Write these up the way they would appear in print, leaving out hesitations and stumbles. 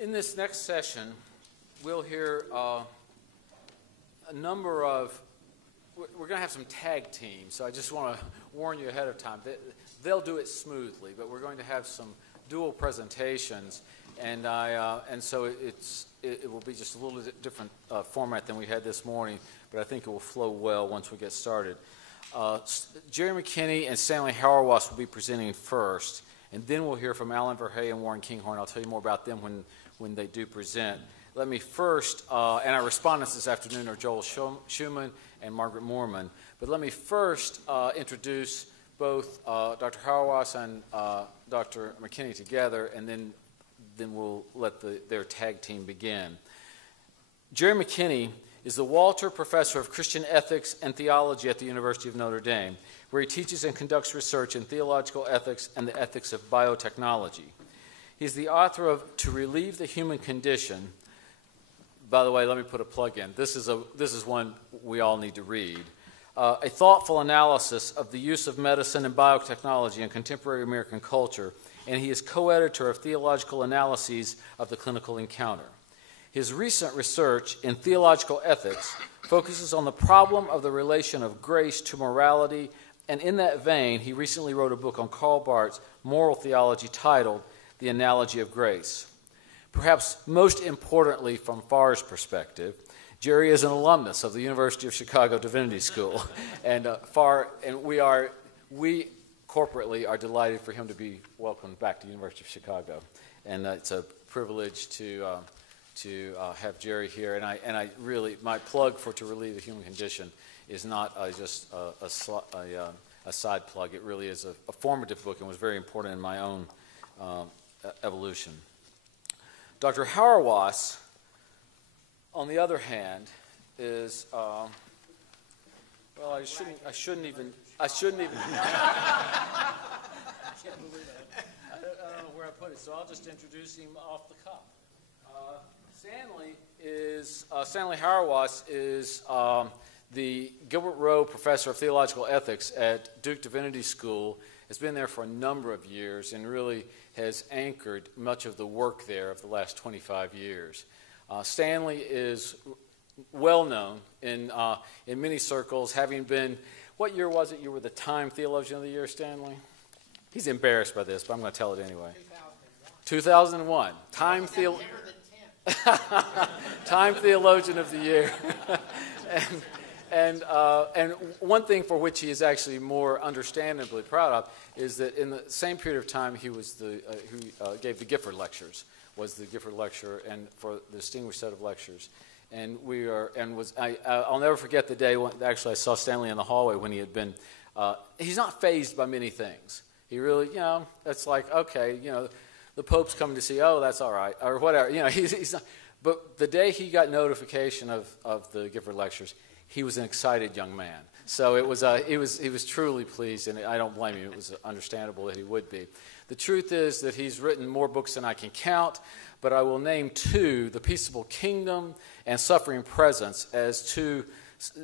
In this next session, we'll hear a number of, we're going to have some tag teams, so I just want to warn you ahead of time. They'll do it smoothly, but we're going to have some dual presentations, and so it will be just a little different format than we had this morning, but I think it will flow well once we get started. Jerry McKinney and Stanley Hauerwas will be presenting first, and then we'll hear from Alan Verhey and Warren Kinghorn. I'll tell you more about them when they do present. Let me first, and our respondents this afternoon are Joel Schumann and Margaret Moorman, but let me first introduce both Dr. Hauerwas and Dr. McKinney together, and then we'll let their tag team begin. Jerry McKinney is the Walter Professor of Christian Ethics and Theology at the University of Notre Dame, where he teaches and conducts research in theological ethics and the ethics of biotechnology. He's the author of To Relieve the Human Condition. By the way, let me put a plug in. This is one we all need to read. A thoughtful analysis of the use of medicine and biotechnology in contemporary American culture, and he is co-editor of Theological Analyses of the Clinical Encounter. His recent research in theological ethics focuses on the problem of the relation of grace to morality, and in that vein, he recently wrote a book on Karl Barth's moral theology titled The Analogy of Grace. Perhaps most importantly from Farr's perspective, Jerry is an alumnus of the University of Chicago Divinity School, and we corporately are delighted for him to be welcomed back to the University of Chicago, and it's a privilege to have Jerry here, and I really, my plug for To Relieve the Human Condition is not just a side plug. It really is a formative book and was very important in my own evolution. Dr. Hauerwas, on the other hand, is well, I shouldn't even. I don't know where I put it, so I'll just introduce him off the cuff. Stanley Hauerwas is the Gilbert Rowe Professor of Theological Ethics at Duke Divinity School. Has been there for a number of years and really has anchored much of the work there of the last 25 years. Stanley is well known in many circles, having been, what year was it you were the Time Theologian of the Year, Stanley? He's embarrassed by this, but I'm going to tell it anyway. 2001. Time Theologian of the Year. And one thing for which he is actually more understandably proud of is that in the same period of time he was who gave the Gifford Lectures, was the Gifford Lecturer, and for the distinguished set of lectures. And I'll never forget the day when actually I saw Stanley in the hallway when he had been. He's not fazed by many things. He really, it's like, okay, the Pope's coming to see. Oh, that's all right, or whatever. He's not. But the day he got notification of the Gifford Lectures, he was an excited young man. So he was truly pleased, and I don't blame him. It was understandable that he would be. The truth is that he's written more books than I can count, but I will name two, The Peaceable Kingdom and Suffering Presence, as two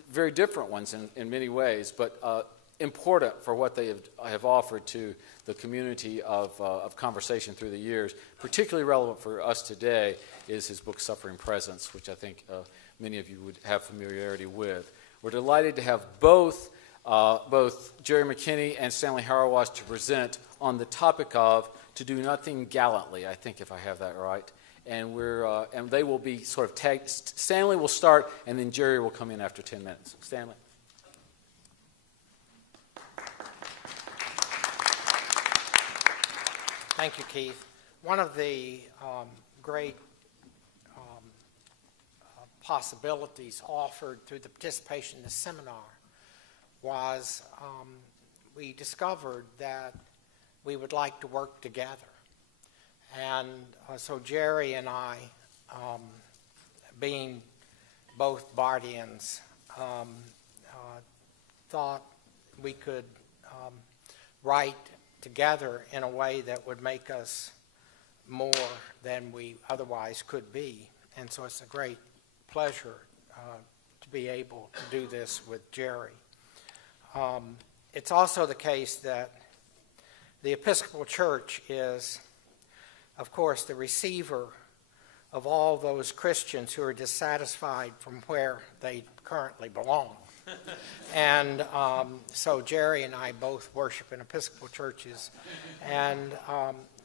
very different ones in many ways, but important for what they have offered to the community of conversation through the years. Particularly relevant for us today is his book, Suffering Presence, which I think many of you would have familiarity with. We're delighted to have both Jerry McKinney and Stanley Hauerwas to present on the topic of To Do Nothing Gallantly, I think, if I have that right. And and they will be sort of tagged. Stanley will start, and then Jerry will come in after 10 minutes. Stanley. Thank you, Keith. One of the great possibilities offered through the participation in the seminar was we discovered that we would like to work together. And so Jerry and I, being both Barthians, thought we could write together in a way that would make us more than we otherwise could be. And so it's a great pleasure to be able to do this with Jerry. It's also the case that the Episcopal Church is, of course, the receiver of all those Christians who are dissatisfied from where they currently belong. And so Jerry and I both worship in Episcopal churches, and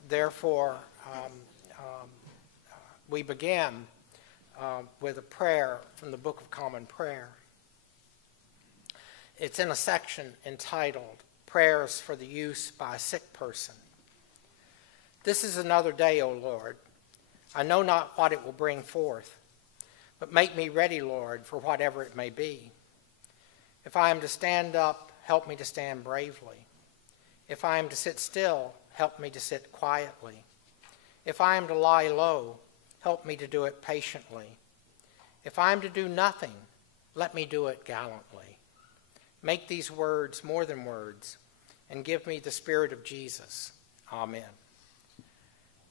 therefore we begin with a prayer from the Book of Common Prayer. It's in a section entitled Prayers for the Use by a Sick Person. This is another day, O Lord. I know not what it will bring forth, but make me ready, Lord, for whatever it may be. If I am to stand up, help me to stand bravely. If I am to sit still, help me to sit quietly. If I am to lie low, help me to do it patiently. If I am to do nothing, let me do it gallantly. Make these words more than words, and give me the Spirit of Jesus. Amen.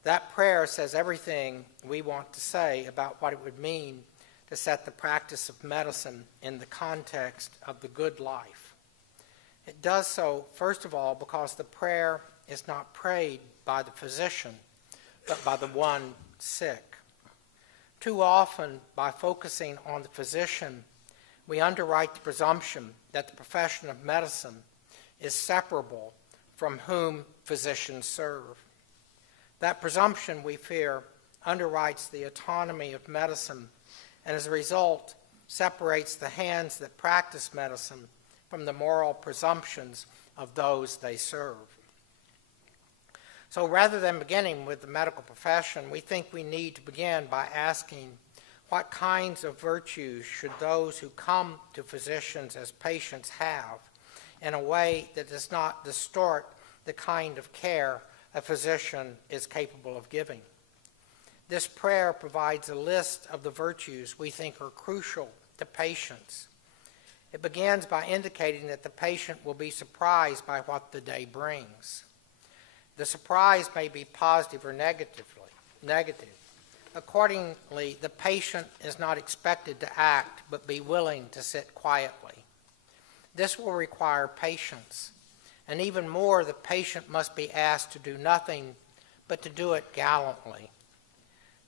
That prayer says everything we want to say about what it would mean to set the practice of medicine in the context of the good life. It does so, first of all, because the prayer is not prayed by the physician, but by the one sick. Too often, by focusing on the physician, we underwrite the presumption that the profession of medicine is separable from whom physicians serve. That presumption, we fear, underwrites the autonomy of medicine, and as a result, separates the hands that practice medicine from the moral presumptions of those they serve. So rather than beginning with the medical profession, we think we need to begin by asking what kinds of virtues should those who come to physicians as patients have in a way that does not distort the kind of care a physician is capable of giving. This prayer provides a list of the virtues we think are crucial to patients. It begins by indicating that the patient will be surprised by what the day brings. The surprise may be positive or negative. Accordingly, the patient is not expected to act, but be willing to sit quietly. This will require patience, and even more, the patient must be asked to do nothing, but to do it gallantly.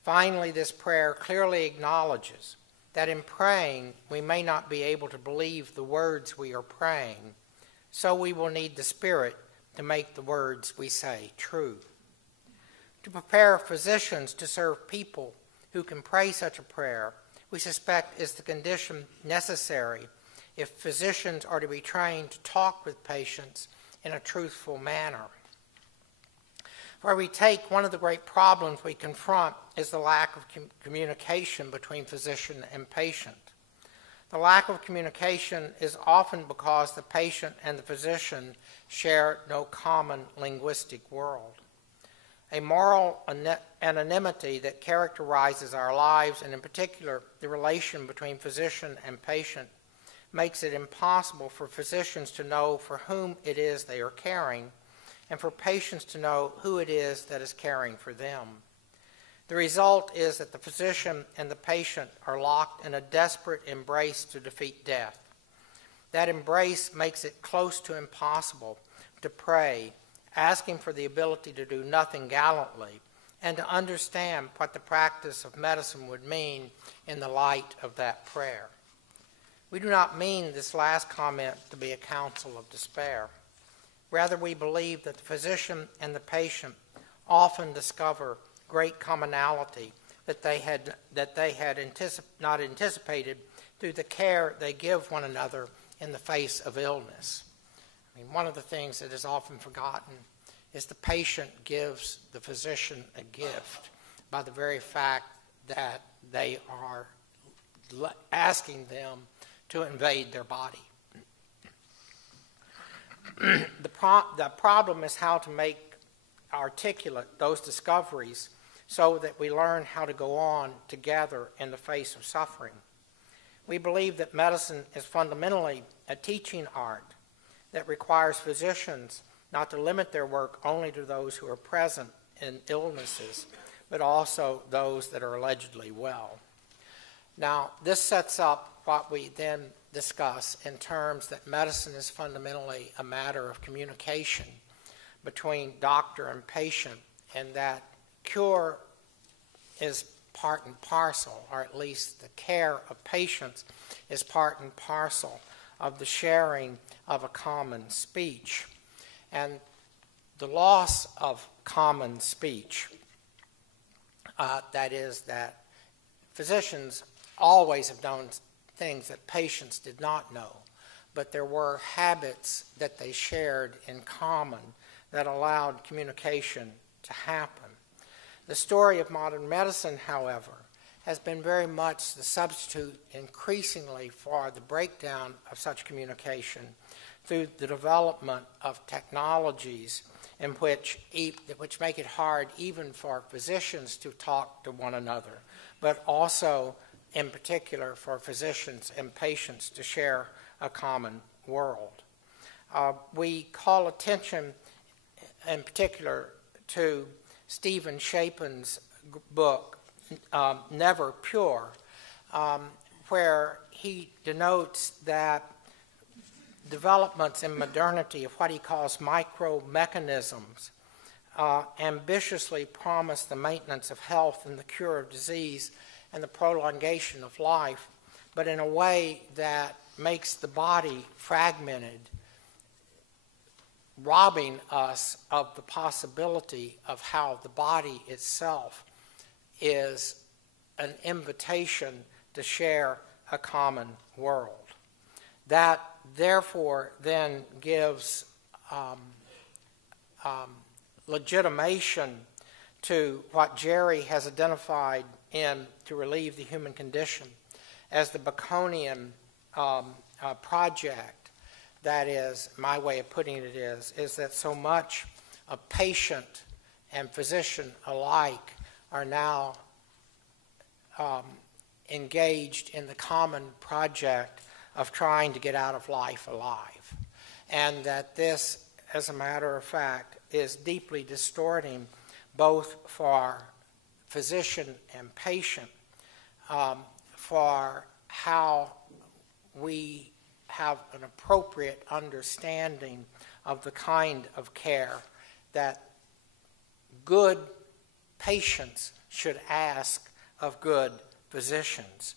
Finally, this prayer clearly acknowledges that in praying, we may not be able to believe the words we are praying, so we will need the Spirit to make the words we say true. To prepare physicians to serve people who can pray such a prayer, we suspect is the condition necessary if physicians are to be trained to talk with patients in a truthful manner. Where we take one of the great problems we confront is the lack of communication between physician and patient. The lack of communication is often because the patient and the physician share no common linguistic world. A moral anonymity that characterizes our lives, and in particular the relation between physician and patient, makes it impossible for physicians to know for whom it is they are caring, and for patients to know who it is that is caring for them. The result is that the physician and the patient are locked in a desperate embrace to defeat death. That embrace makes it close to impossible to pray, asking for the ability to do nothing gallantly, and to understand what the practice of medicine would mean in the light of that prayer. We do not mean this last comment to be a counsel of despair. Rather, we believe that the physician and the patient often discover great commonality that they had not anticipated through the care they give one another in the face of illness. I mean, one of the things that is often forgotten is the patient gives the physician a gift by the very fact that they are asking them to invade their body. The problem is how to make articulate those discoveries so that we learn how to go on together in the face of suffering. We believe that medicine is fundamentally a teaching art that requires physicians not to limit their work only to those who are present in illnesses, but also those that are allegedly well. Now, this sets up what we then discuss in terms that medicine is fundamentally a matter of communication between doctor and patient, and that cure is part and parcel, or at least the care of patients is part and parcel of the sharing of a common speech. And the loss of common speech, that is, that physicians always have known things that patients did not know, but there were habits that they shared in common that allowed communication to happen. The story of modern medicine, however, has been very much the substitute increasingly for the breakdown of such communication through the development of technologies in which make it hard even for physicians to talk to one another, but also in particular for physicians and patients to share a common world. We call attention in particular to Stephen Shapin's book, Never Pure, where he denotes that developments in modernity of what he calls micro-mechanisms ambitiously promise the maintenance of health and the cure of disease and the prolongation of life, but in a way that makes the body fragmented, robbing us of the possibility of how the body itself is an invitation to share a common world. That, therefore, then gives legitimation to what Jerry has identified in To Relieve the Human Condition as the Baconian project. That is, my way of putting it is that so much of patient and physician alike are now engaged in the common project of trying to get out of life alive. And that this, as a matter of fact, is deeply distorting both for physician and patient, for how we have an appropriate understanding of the kind of care that good patients should ask of good physicians.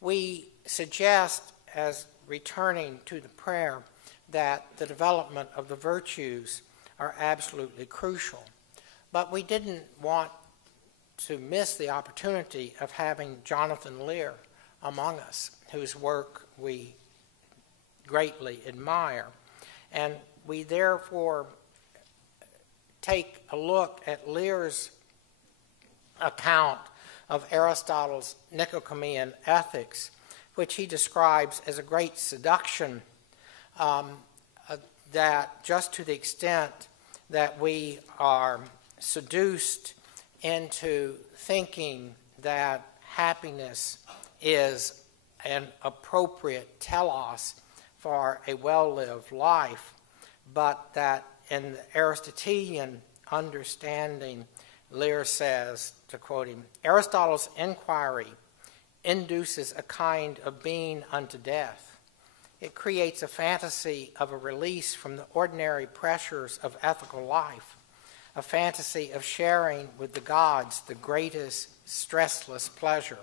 We suggest, as returning to the prayer, that the development of the virtues are absolutely crucial. But we didn't want to miss the opportunity of having Jonathan Lear among us, whose work we greatly admire. And we therefore take a look at Lear's account of Aristotle's Nicomachean Ethics, which he describes as a great seduction, that just to the extent that we are seduced into thinking that happiness is an appropriate telos for a well-lived life, but that in the Aristotelian understanding, Lear says, to quote him, Aristotle's inquiry induces a kind of being unto death. It creates a fantasy of a release from the ordinary pressures of ethical life, a fantasy of sharing with the gods the greatest stressless pleasure.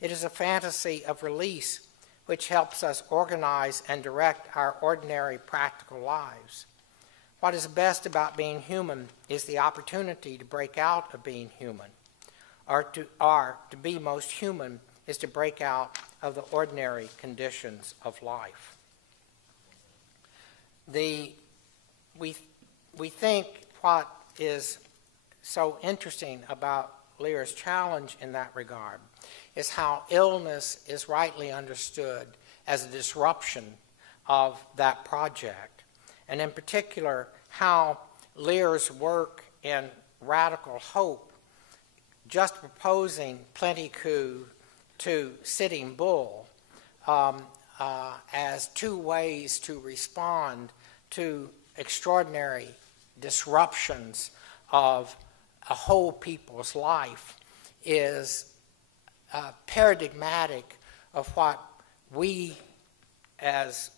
It is a fantasy of release which helps us organize and direct our ordinary practical lives. What is best about being human is the opportunity to break out of being human, or to be most human is to break out of the ordinary conditions of life. We think what is so interesting about Lear's challenge in that regard is how illness is rightly understood as a disruption of that project, and in particular how Lear's work in Radical Hope, just proposing plenty-coup to Sitting Bull as two ways to respond to extraordinary disruptions of a whole people's life, is paradigmatic of what we, as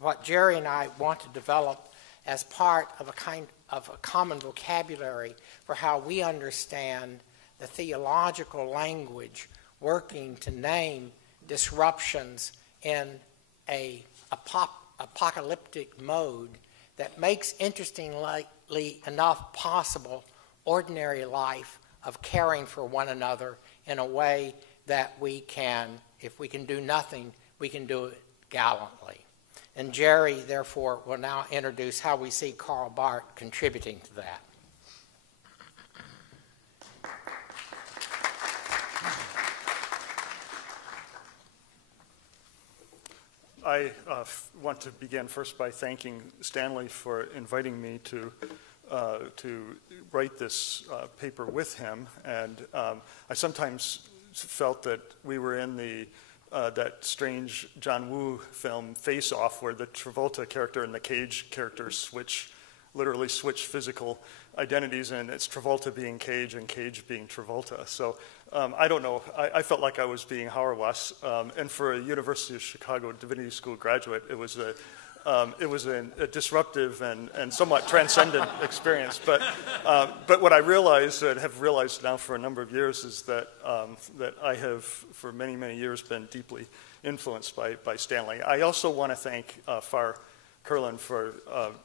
what Jerry and I want to develop as part of a kind of a common vocabulary for how we understand the theological language working to name disruptions in a apocalyptic mode that makes, interestingly enough, possible ordinary life of caring for one another in a way that we can, if we can do nothing, we can do it gallantly. And Jerry, therefore, will now introduce how we see Karl Barth contributing to that. I want to begin first by thanking Stanley for inviting me to write this paper with him. And I sometimes felt that we were in that strange John Woo film Face Off, where the Travolta character and the Cage character literally switch physical identities, and it's Travolta being Cage and Cage being Travolta. So I don't know. I felt like I was being Hauerwas, and for a University of Chicago Divinity School graduate, it was a disruptive and somewhat transcendent experience. But what I realized, and have realized now for a number of years, is that I have for many, many years been deeply influenced by Stanley. I also want to thank Far Curlin for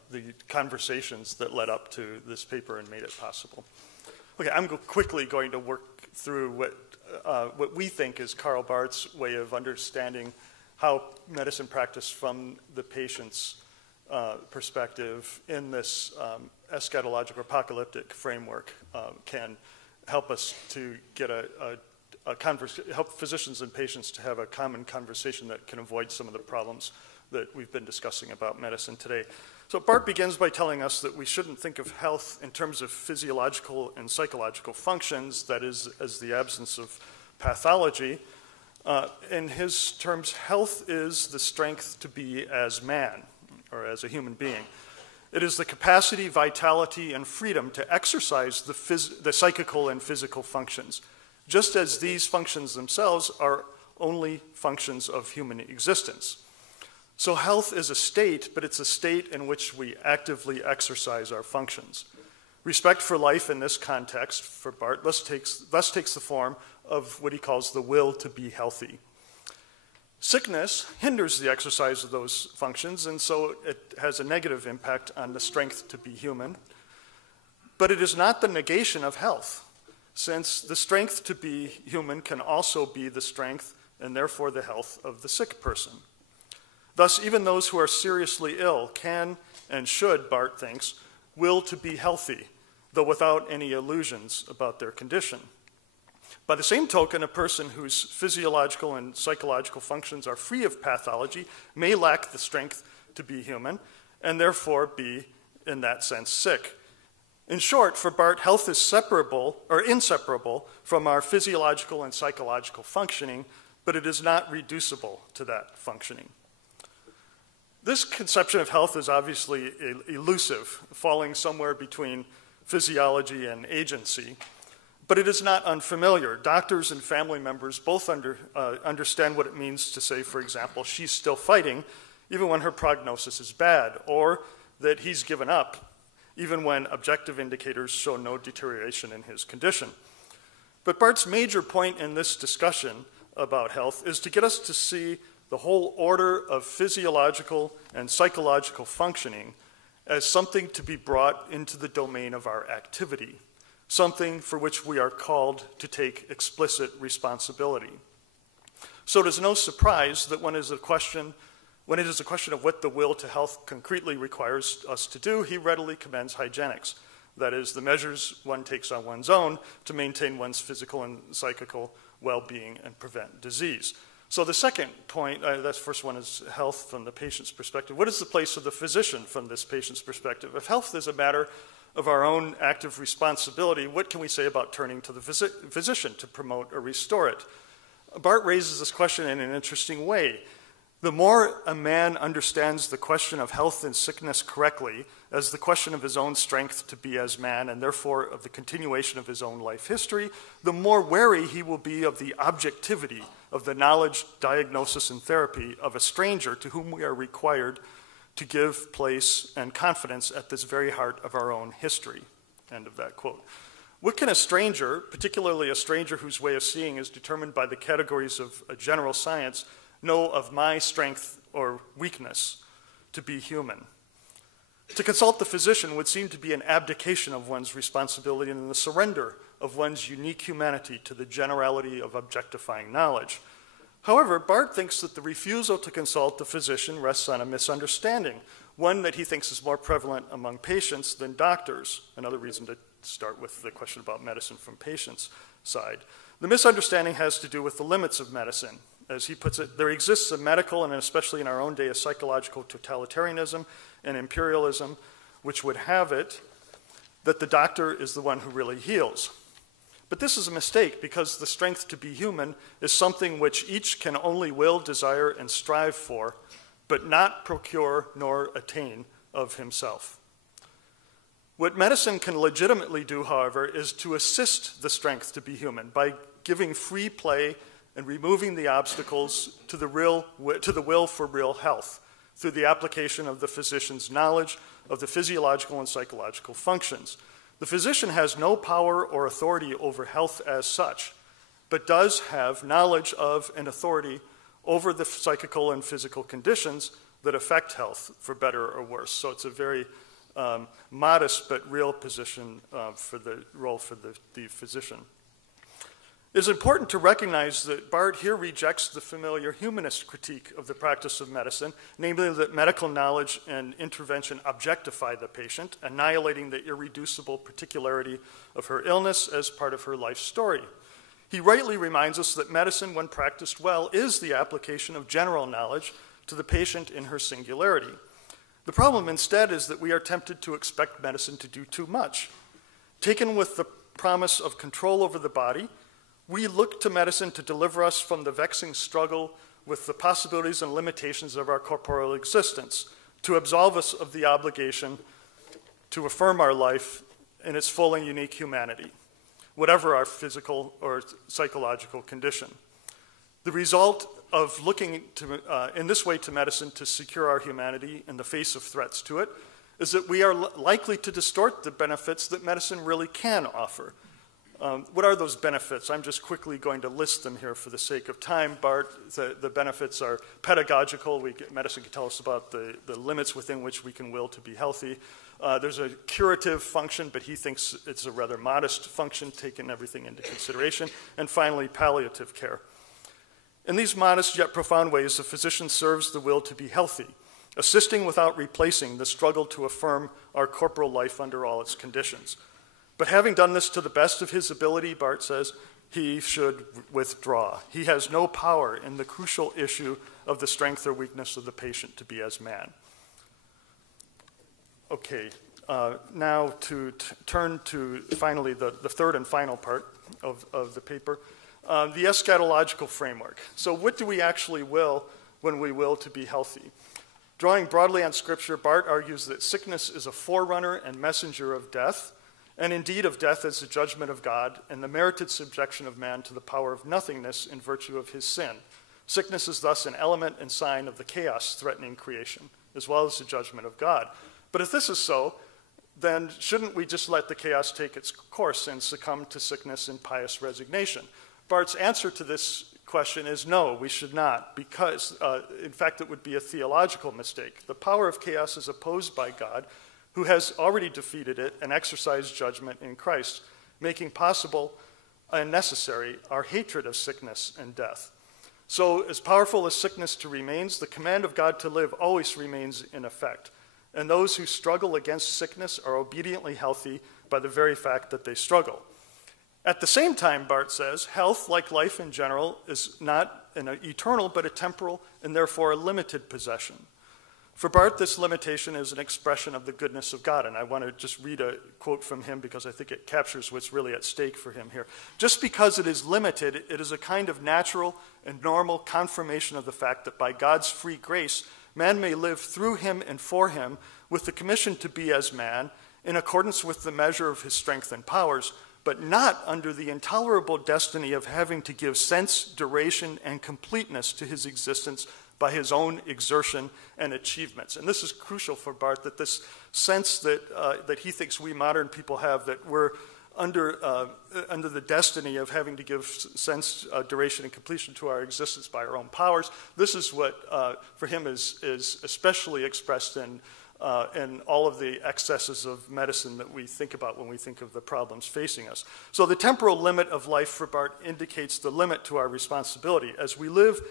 the conversations that led up to this paper and made it possible. Okay, I'm quickly going to work through what we think is Karl Barth's way of understanding how medicine practice from the patient's perspective in this eschatological apocalyptic framework can help us to get help physicians and patients to have a common conversation that can avoid some of the problems that we've been discussing about medicine today. So Barth begins by telling us that we shouldn't think of health in terms of physiological and psychological functions, that is, as the absence of pathology. In his terms, health is the strength to be as man, or as a human being. It is the capacity, vitality, and freedom to exercise the psychical and physical functions, just as these functions themselves are only functions of human existence. So health is a state, but it's a state in which we actively exercise our functions. Respect for life in this context, for Barth, thus takes the form of what he calls the will to be healthy. Sickness hinders the exercise of those functions, and so it has a negative impact on the strength to be human. But it is not the negation of health, since the strength to be human can also be the strength and therefore the health of the sick person. Thus, even those who are seriously ill can and should, Barth thinks, will to be healthy, though without any illusions about their condition. By the same token, a person whose physiological and psychological functions are free of pathology may lack the strength to be human, and therefore be, in that sense, sick. In short, for Barth, health is inseparable from our physiological and psychological functioning, but it is not reducible to that functioning. This conception of health is obviously elusive, falling somewhere between physiology and agency, but it is not unfamiliar. Doctors and family members both understand what it means to say, for example, she's still fighting, even when her prognosis is bad, or that he's given up, even when objective indicators show no deterioration in his condition. But Barth's major point in this discussion about health is to get us to see the whole order of physiological and psychological functioning as something to be brought into the domain of our activity, something for which we are called to take explicit responsibility. So it is no surprise that when it is a question of what the will to health concretely requires us to do, he readily commends hygienics, that is, the measures one takes on one's own to maintain one's physical and psychical well-being and prevent disease. So the second point, that first one is health from the patient's perspective. What is the place of the physician from this patient's perspective? If health is a matter of our own active responsibility, what can we say about turning to the physician to promote or restore it? Barth raises this question in an interesting way. The more a man understands the question of health and sickness correctly as the question of his own strength to be as man, and therefore of the continuation of his own life history, the more wary he will be of the objectivity of the knowledge, diagnosis, and therapy of a stranger to whom we are required to give place and confidence at this very heart of our own history. End of that quote. What can a stranger, particularly a stranger whose way of seeing is determined by the categories of a general science, know of my strength or weakness to be human? To consult the physician would seem to be an abdication of one's responsibility and the surrender of one's unique humanity to the generality of objectifying knowledge. However, Barth thinks that the refusal to consult the physician rests on a misunderstanding, one that he thinks is more prevalent among patients than doctors. Another reason to start with the question about medicine from patients' side. The misunderstanding has to do with the limits of medicine. As he puts it, there exists a medical, and especially in our own day, a psychological totalitarianism and imperialism, which would have it that the doctor is the one who really heals. But this is a mistake, because the strength to be human is something which each can only will, desire, and strive for, but not procure nor attain of himself. What medicine can legitimately do, however, is to assist the strength to be human by giving free play and removing the obstacles to the will for real health through the application of the physician's knowledge of the physiological and psychological functions. The physician has no power or authority over health as such, but does have knowledge of and authority over the psychical and physical conditions that affect health, for better or worse. So it's a very modest but real position for the role for the physician. It is important to recognize that Barth here rejects the familiar humanist critique of the practice of medicine, namely that medical knowledge and intervention objectify the patient, annihilating the irreducible particularity of her illness as part of her life story. He rightly reminds us that medicine, when practiced well, is the application of general knowledge to the patient in her singularity. The problem instead is that we are tempted to expect medicine to do too much. Taken with the promise of control over the body, we look to medicine to deliver us from the vexing struggle with the possibilities and limitations of our corporeal existence, to absolve us of the obligation to affirm our life in its full and unique humanity, whatever our physical or psychological condition. The result of looking in this way to medicine to secure our humanity in the face of threats to it is that we are likely to distort the benefits that medicine really can offer. What are those benefits? I'm just quickly going to list them here for the sake of time. Barth, the benefits are pedagogical. Medicine can tell us about the limits within which we can will to be healthy. There's a curative function, but he thinks it's a rather modest function, taking everything into consideration. And finally, palliative care. In these modest yet profound ways, the physician serves the will to be healthy, assisting without replacing the struggle to affirm our corporal life under all its conditions. But having done this to the best of his ability, Barth says, he should withdraw. He has no power in the crucial issue of the strength or weakness of the patient to be as man. Okay, now to turn to finally the third and final part of the paper, the eschatological framework. So what do we actually will when we will to be healthy? Drawing broadly on Scripture, Barth argues that sickness is a forerunner and messenger of death, and indeed of death as the judgment of God and the merited subjection of man to the power of nothingness in virtue of his sin. Sickness is thus an element and sign of the chaos threatening creation, as well as the judgment of God. But if this is so, then shouldn't we just let the chaos take its course and succumb to sickness in pious resignation? Barth's answer to this question is no, we should not, because in fact it would be a theological mistake. The power of chaos is opposed by God, who has already defeated it and exercised judgment in Christ, making possible and necessary our hatred of sickness and death. So as powerful as sickness remains, the command of God to live always remains in effect. And those who struggle against sickness are obediently healthy by the very fact that they struggle. At the same time, Barth says, health, like life in general, is not an eternal but a temporal and therefore a limited possession. For Barth, this limitation is an expression of the goodness of God, and I want to just read a quote from him because I think it captures what's really at stake for him here. Just because it is limited, it is a kind of natural and normal confirmation of the fact that by God's free grace, man may live through him and for him with the commission to be as man in accordance with the measure of his strength and powers, but not under the intolerable destiny of having to give sense, duration, and completeness to his existence by his own exertion and achievements. And this is crucial for Barth, that this sense that he thinks we modern people have, that we're under the destiny of having to give sense, duration, and completion to our existence by our own powers. This is what, for him, is especially expressed in all of the excesses of medicine that we think about when we think of the problems facing us. So the temporal limit of life for Barth indicates the limit to our responsibility. As we live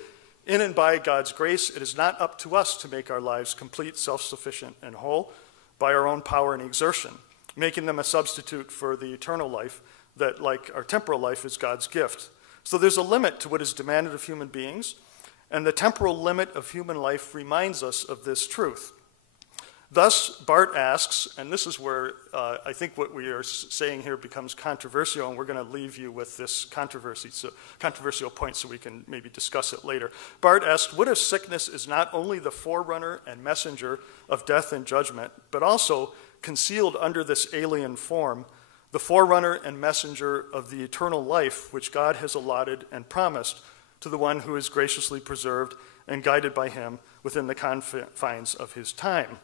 in and by God's grace, it is not up to us to make our lives complete, self-sufficient, and whole by our own power and exertion, making them a substitute for the eternal life that, like our temporal life, is God's gift. So there's a limit to what is demanded of human beings, and the temporal limit of human life reminds us of this truth. Thus, Barth asks, and this is where I think what we are saying here becomes controversial, and we're going to leave you with this controversial point so we can maybe discuss it later. Barth asks, what if sickness is not only the forerunner and messenger of death and judgment, but also concealed under this alien form, the forerunner and messenger of the eternal life which God has allotted and promised to the one who is graciously preserved and guided by him within the confines of his time?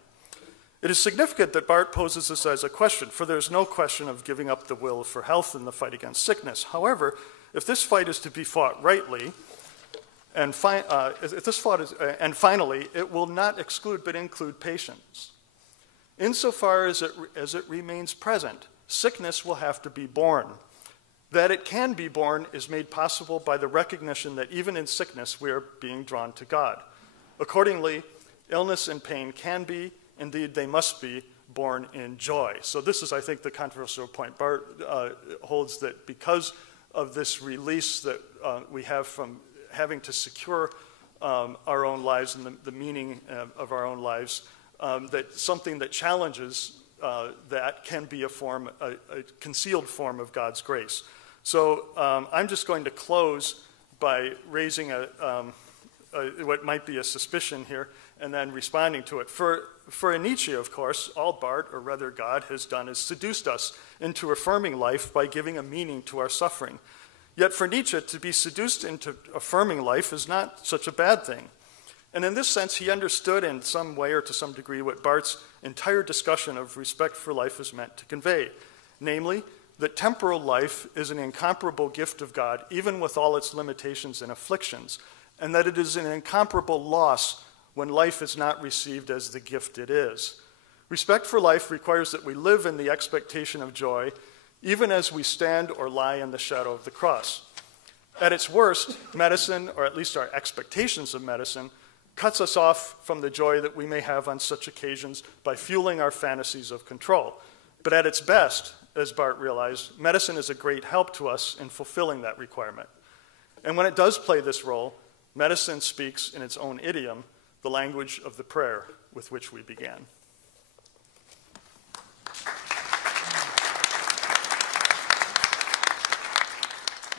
It is significant that Barth poses this as a question, for there is no question of giving up the will for health in the fight against sickness. However, if this fight is to be fought rightly, and finally, it will not exclude but include patience. Insofar as it remains present, sickness will have to be borne. That it can be borne is made possible by the recognition that even in sickness we are being drawn to God. Accordingly, illness and pain can be, indeed they must be, borne in joy. So this is, I think, the controversial point. Barth holds that because of this release that we have from having to secure our own lives and the meaning of our own lives, that something that challenges that can be a concealed form of God's grace. So I'm just going to close by raising what might be a suspicion here and then responding to it. For Nietzsche, of course, all Barth, or rather God, has done is seduced us into affirming life by giving a meaning to our suffering. Yet for Nietzsche, to be seduced into affirming life is not such a bad thing. And in this sense, he understood in some way or to some degree what Barth's entire discussion of respect for life is meant to convey, namely, that temporal life is an incomparable gift of God, even with all its limitations and afflictions, and that it is an incomparable loss when life is not received as the gift it is. Respect for life requires that we live in the expectation of joy, even as we stand or lie in the shadow of the cross. At its worst, medicine, or at least our expectations of medicine, cuts us off from the joy that we may have on such occasions by fueling our fantasies of control. But at its best, as Barth realized, medicine is a great help to us in fulfilling that requirement. And when it does play this role, medicine speaks in its own idiom, the language of the prayer with which we began.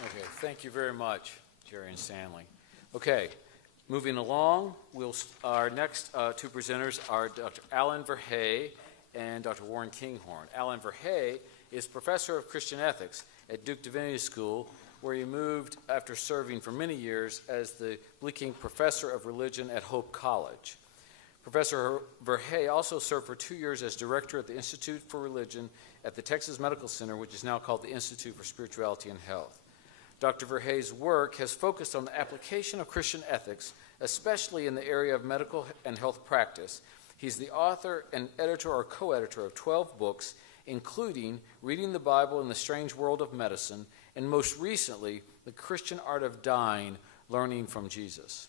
Okay, thank you very much, Jerry and Stanley. Okay, moving along, our next two presenters are Dr. Alan Verhey and Dr. Warren Kinghorn. Alan Verhey is professor of Christian ethics at Duke Divinity School, where he moved after serving for many years as the Bleeking Professor of Religion at Hope College. Professor Verhey also served for 2 years as director at the Institute for Religion at the Texas Medical Center, which is now called the Institute for Spirituality and Health. Dr. Verhey's work has focused on the application of Christian ethics, especially in the area of medical and health practice. He's the author and editor or co-editor of 12 books, including Reading the Bible in the Strange World of Medicine, and most recently, The Christian Art of Dying, Learning from Jesus.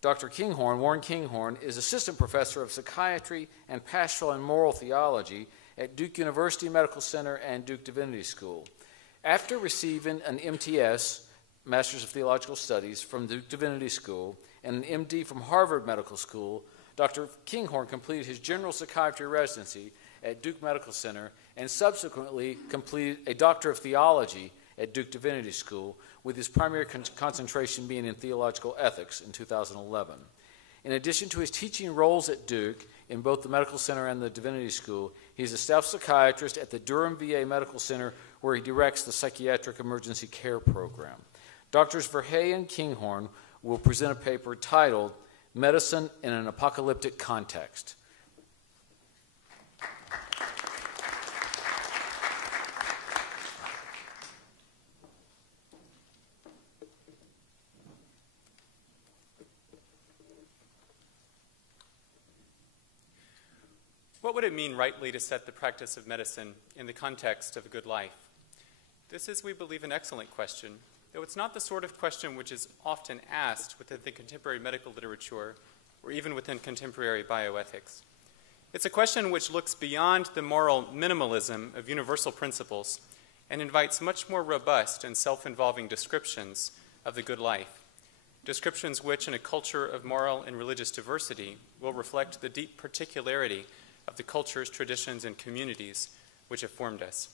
Dr. Kinghorn, Warren Kinghorn, is assistant professor of psychiatry and pastoral and moral theology at Duke University Medical Center and Duke Divinity School. After receiving an MTS, Master's of Theological Studies, from Duke Divinity School and an MD from Harvard Medical School, Dr. Kinghorn completed his general psychiatry residency at Duke Medical Center and subsequently completed a Doctor of Theology at Duke Divinity School, with his primary concentration being in theological ethics in 2011. In addition to his teaching roles at Duke in both the Medical Center and the Divinity School, he is a staff psychiatrist at the Durham VA Medical Center, where he directs the Psychiatric Emergency Care Program. Doctors Verhey and Kinghorn will present a paper titled Medicine in an Apocalyptic Context. What would it mean rightly to set the practice of medicine in the context of a good life? This is, we believe, an excellent question, though it's not the sort of question which is often asked within the contemporary medical literature or even within contemporary bioethics. It's a question which looks beyond the moral minimalism of universal principles and invites much more robust and self-involving descriptions of the good life, descriptions which, in a culture of moral and religious diversity, will reflect the deep particularity of the cultures, traditions, and communities which have formed us.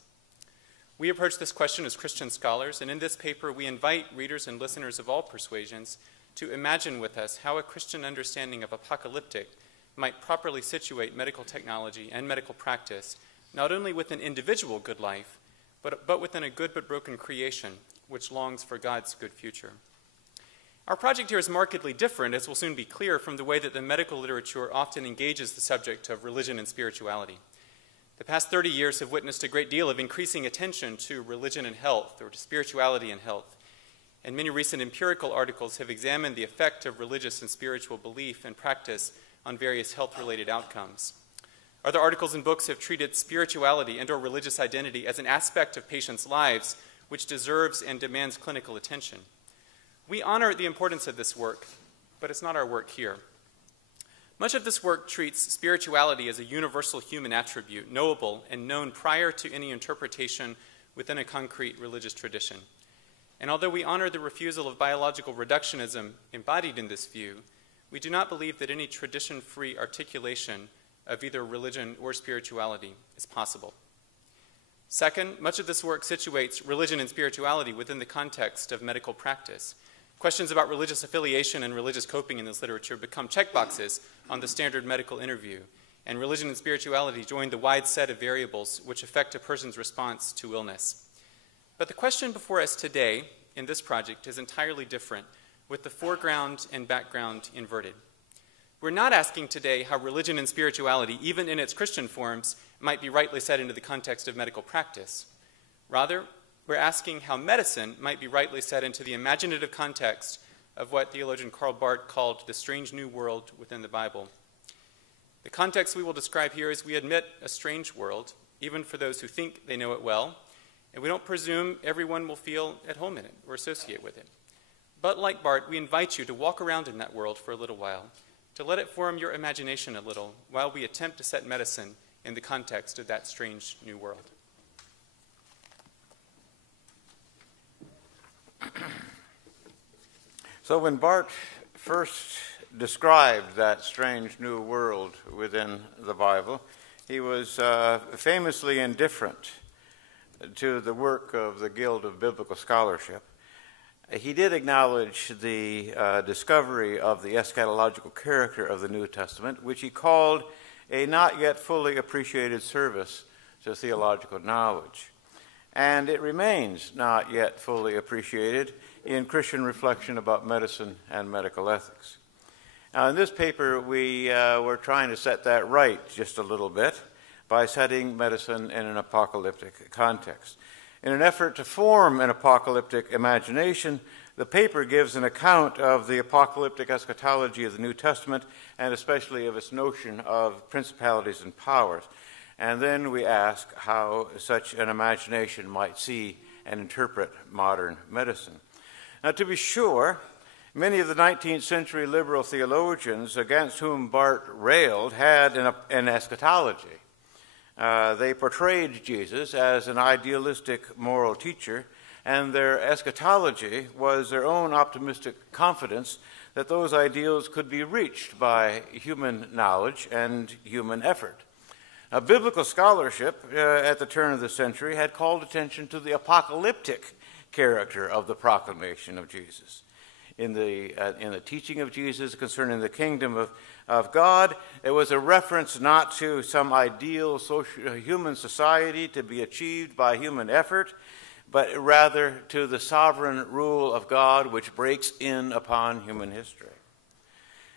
We approach this question as Christian scholars, and in this paper we invite readers and listeners of all persuasions to imagine with us how a Christian understanding of apocalyptic might properly situate medical technology and medical practice, not only within individual good life, but within a good but broken creation which longs for God's good future. Our project here is markedly different, as will soon be clear, from the way that the medical literature often engages the subject of religion and spirituality. The past 30 years have witnessed a great deal of increasing attention to religion and health, or to spirituality and health, and many recent empirical articles have examined the effect of religious and spiritual belief and practice on various health-related outcomes. Other articles and books have treated spirituality and/or religious identity as an aspect of patients' lives which deserves and demands clinical attention. We honor the importance of this work, but it's not our work here. Much of this work treats spirituality as a universal human attribute, knowable and known prior to any interpretation within a concrete religious tradition. And although we honor the refusal of biological reductionism embodied in this view, we do not believe that any tradition-free articulation of either religion or spirituality is possible. Second, much of this work situates religion and spirituality within the context of medical practice. Questions about religious affiliation and religious coping in this literature become checkboxes on the standard medical interview, and religion and spirituality join the wide set of variables which affect a person's response to illness. But the question before us today in this project is entirely different, with the foreground and background inverted. We're not asking today how religion and spirituality, even in its Christian forms, might be rightly set into the context of medical practice. Rather, we're asking how medicine might be rightly set into the imaginative context of what theologian Karl Barth called the strange new world within the Bible. The context we will describe here is, we admit, a strange world, even for those who think they know it well, and we don't presume everyone will feel at home in it or associate with it. But like Barth, we invite you to walk around in that world for a little while, to let it form your imagination a little while we attempt to set medicine in the context of that strange new world. So when Barth first described that strange new world within the Bible, he was famously indifferent to the work of the Guild of Biblical Scholarship. He did acknowledge the discovery of the eschatological character of the New Testament, which he called a not yet fully appreciated service to theological knowledge. And it remains not yet fully appreciated in Christian reflection about medicine and medical ethics. Now, in this paper, we were trying to set that right just a little bit by setting medicine in an apocalyptic context. In an effort to form an apocalyptic imagination, the paper gives an account of the apocalyptic eschatology of the New Testament, and especially of its notion of principalities and powers. And then we ask how such an imagination might see and interpret modern medicine. Now, to be sure, many of the 19th century liberal theologians against whom Barth railed had an eschatology. They portrayed Jesus as an idealistic moral teacher, and their eschatology was their own optimistic confidence that those ideals could be reached by human knowledge and human effort. Now, biblical scholarship at the turn of the century had called attention to the apocalyptic character of the proclamation of Jesus. In the teaching of Jesus concerning the kingdom of God, it was a reference not to some ideal human society to be achieved by human effort, but rather to the sovereign rule of God which breaks in upon human history.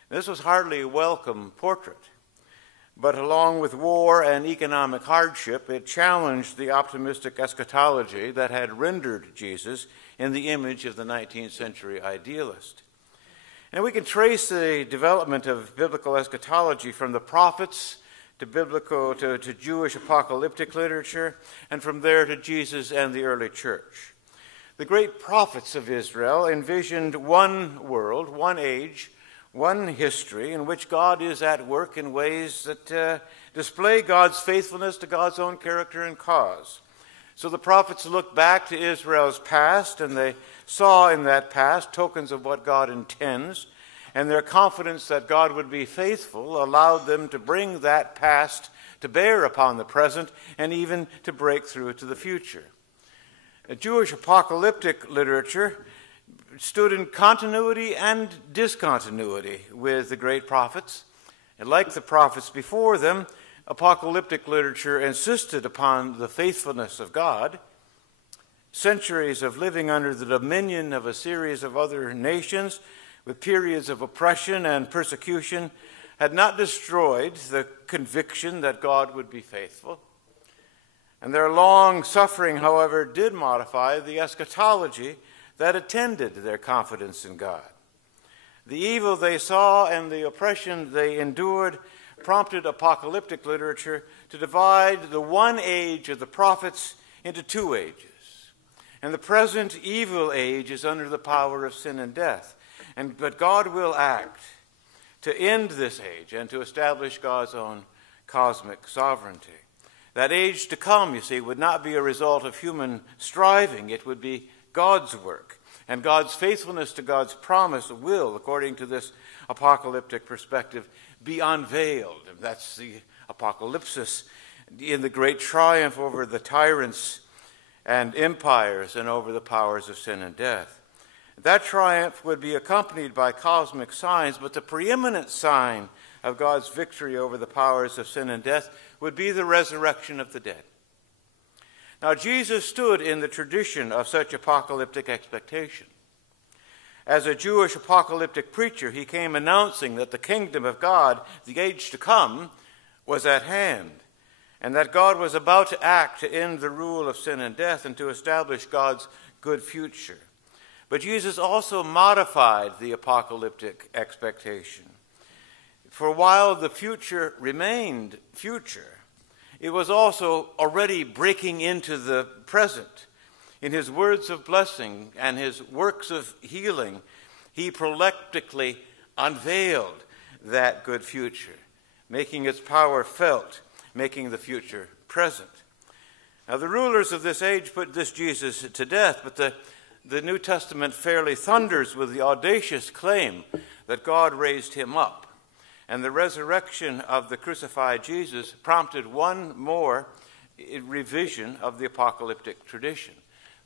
This was hardly a welcome portrait, but along with war and economic hardship, it challenged the optimistic eschatology that had rendered Jesus in the image of the 19th century idealist. And we can trace the development of biblical eschatology from the prophets to Jewish apocalyptic literature, and from there to Jesus and the early church. The great prophets of Israel envisioned one world, one age, one history in which God is at work in ways that display God's faithfulness to God's own character and cause. So the prophets looked back to Israel's past, and they saw in that past tokens of what God intends, and their confidence that God would be faithful allowed them to bring that past to bear upon the present and even to break through to the future. Jewish apocalyptic literature stood in continuity and discontinuity with the great prophets. And like the prophets before them, apocalyptic literature insisted upon the faithfulness of God. Centuries of living under the dominion of a series of other nations with periods of oppression and persecution had not destroyed the conviction that God would be faithful. And their long suffering, however, did modify the eschatology that attended their confidence in God. The evil they saw and the oppression they endured prompted apocalyptic literature to divide the one age of the prophets into two ages. And the present evil age is under the power of sin and death. But God will act to end this age and to establish God's own cosmic sovereignty. That age to come, you see, would not be a result of human striving. It would be God's work. And God's faithfulness to God's promise will, according to this apocalyptic perspective, be unveiled. And that's the apocalypsis in the great triumph over the tyrants and empires and over the powers of sin and death. That triumph would be accompanied by cosmic signs, but the preeminent sign of God's victory over the powers of sin and death would be the resurrection of the dead. Now, Jesus stood in the tradition of such apocalyptic expectation. As a Jewish apocalyptic preacher, he came announcing that the kingdom of God, the age to come, was at hand, and that God was about to act to end the rule of sin and death and to establish God's good future. But Jesus also modified the apocalyptic expectation. For while the future remained future, it was also already breaking into the present. In his words of blessing and his works of healing, he proleptically unveiled that good future, making its power felt, making the future present. Now, the rulers of this age put this Jesus to death, but the New Testament fairly thunders with the audacious claim that God raised him up. And the resurrection of the crucified Jesus prompted one more revision of the apocalyptic tradition.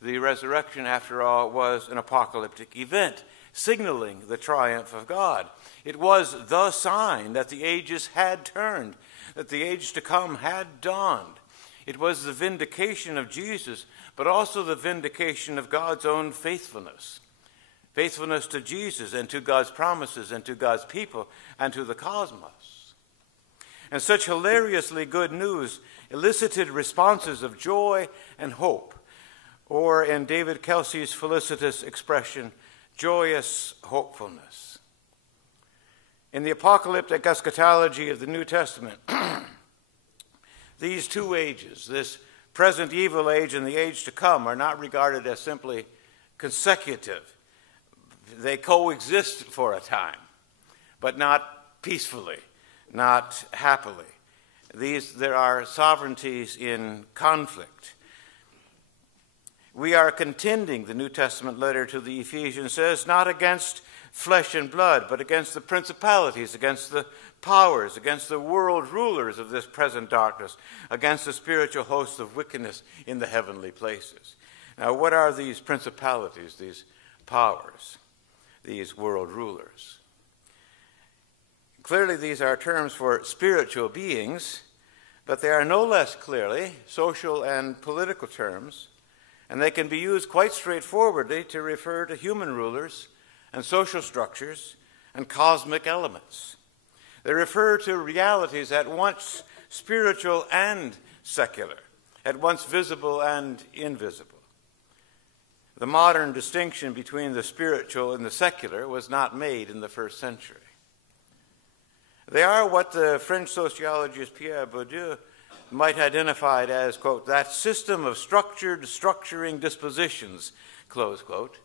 The resurrection, after all, was an apocalyptic event, signaling the triumph of God. It was the sign that the ages had turned, that the age to come had dawned. It was the vindication of Jesus, but also the vindication of God's own faithfulness. Faithfulness to Jesus and to God's promises and to God's people and to the cosmos. And such hilariously good news elicited responses of joy and hope, or in David Kelsey's felicitous expression, joyous hopefulness. In the apocalyptic eschatology of the New Testament, these two ages, this present evil age and the age to come, are not regarded as simply consecutive. They coexist for a time, but not peacefully, not happily. There are sovereignties in conflict. We are contending, the New Testament letter to the Ephesians says, not against flesh and blood, but against the principalities, against the powers, against the world rulers of this present darkness, against the spiritual hosts of wickedness in the heavenly places. Now, what are these principalities, these powers, these world rulers? Clearly, these are terms for spiritual beings, but they are no less clearly social and political terms, and they can be used quite straightforwardly to refer to human rulers and social structures and cosmic elements. They refer to realities at once spiritual and secular, at once visible and invisible. The modern distinction between the spiritual and the secular was not made in the first century. They are what the French sociologist Pierre Bourdieu might identify as, quote, that system of structuring dispositions, close quote,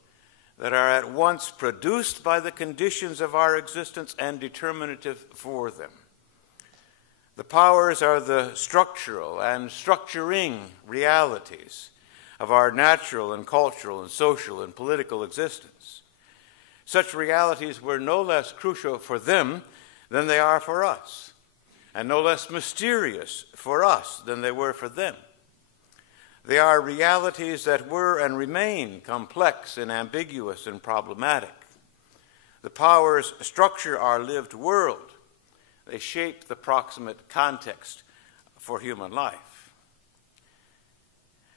that are at once produced by the conditions of our existence and determinative for them. The powers are the structural and structuring realities of our natural and cultural and social and political existence. Such realities were no less crucial for them than they are for us, and no less mysterious for us than they were for them. They are realities that were and remain complex and ambiguous and problematic. The powers structure our lived world. They shape the proximate context for human life.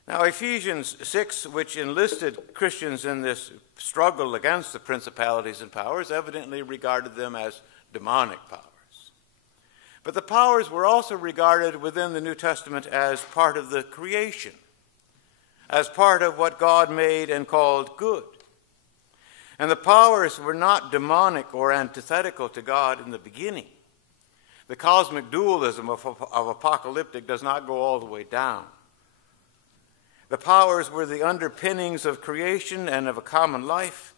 Now, Ephesians 6, which enlisted Christians in this struggle against the principalities and powers, evidently regarded them as demonic powers. But the powers were also regarded within the New Testament as part of the creation, as part of what God made and called good. And the powers were not demonic or antithetical to God in the beginning. The cosmic dualism of apocalyptic does not go all the way down. The powers were the underpinnings of creation and of a common life.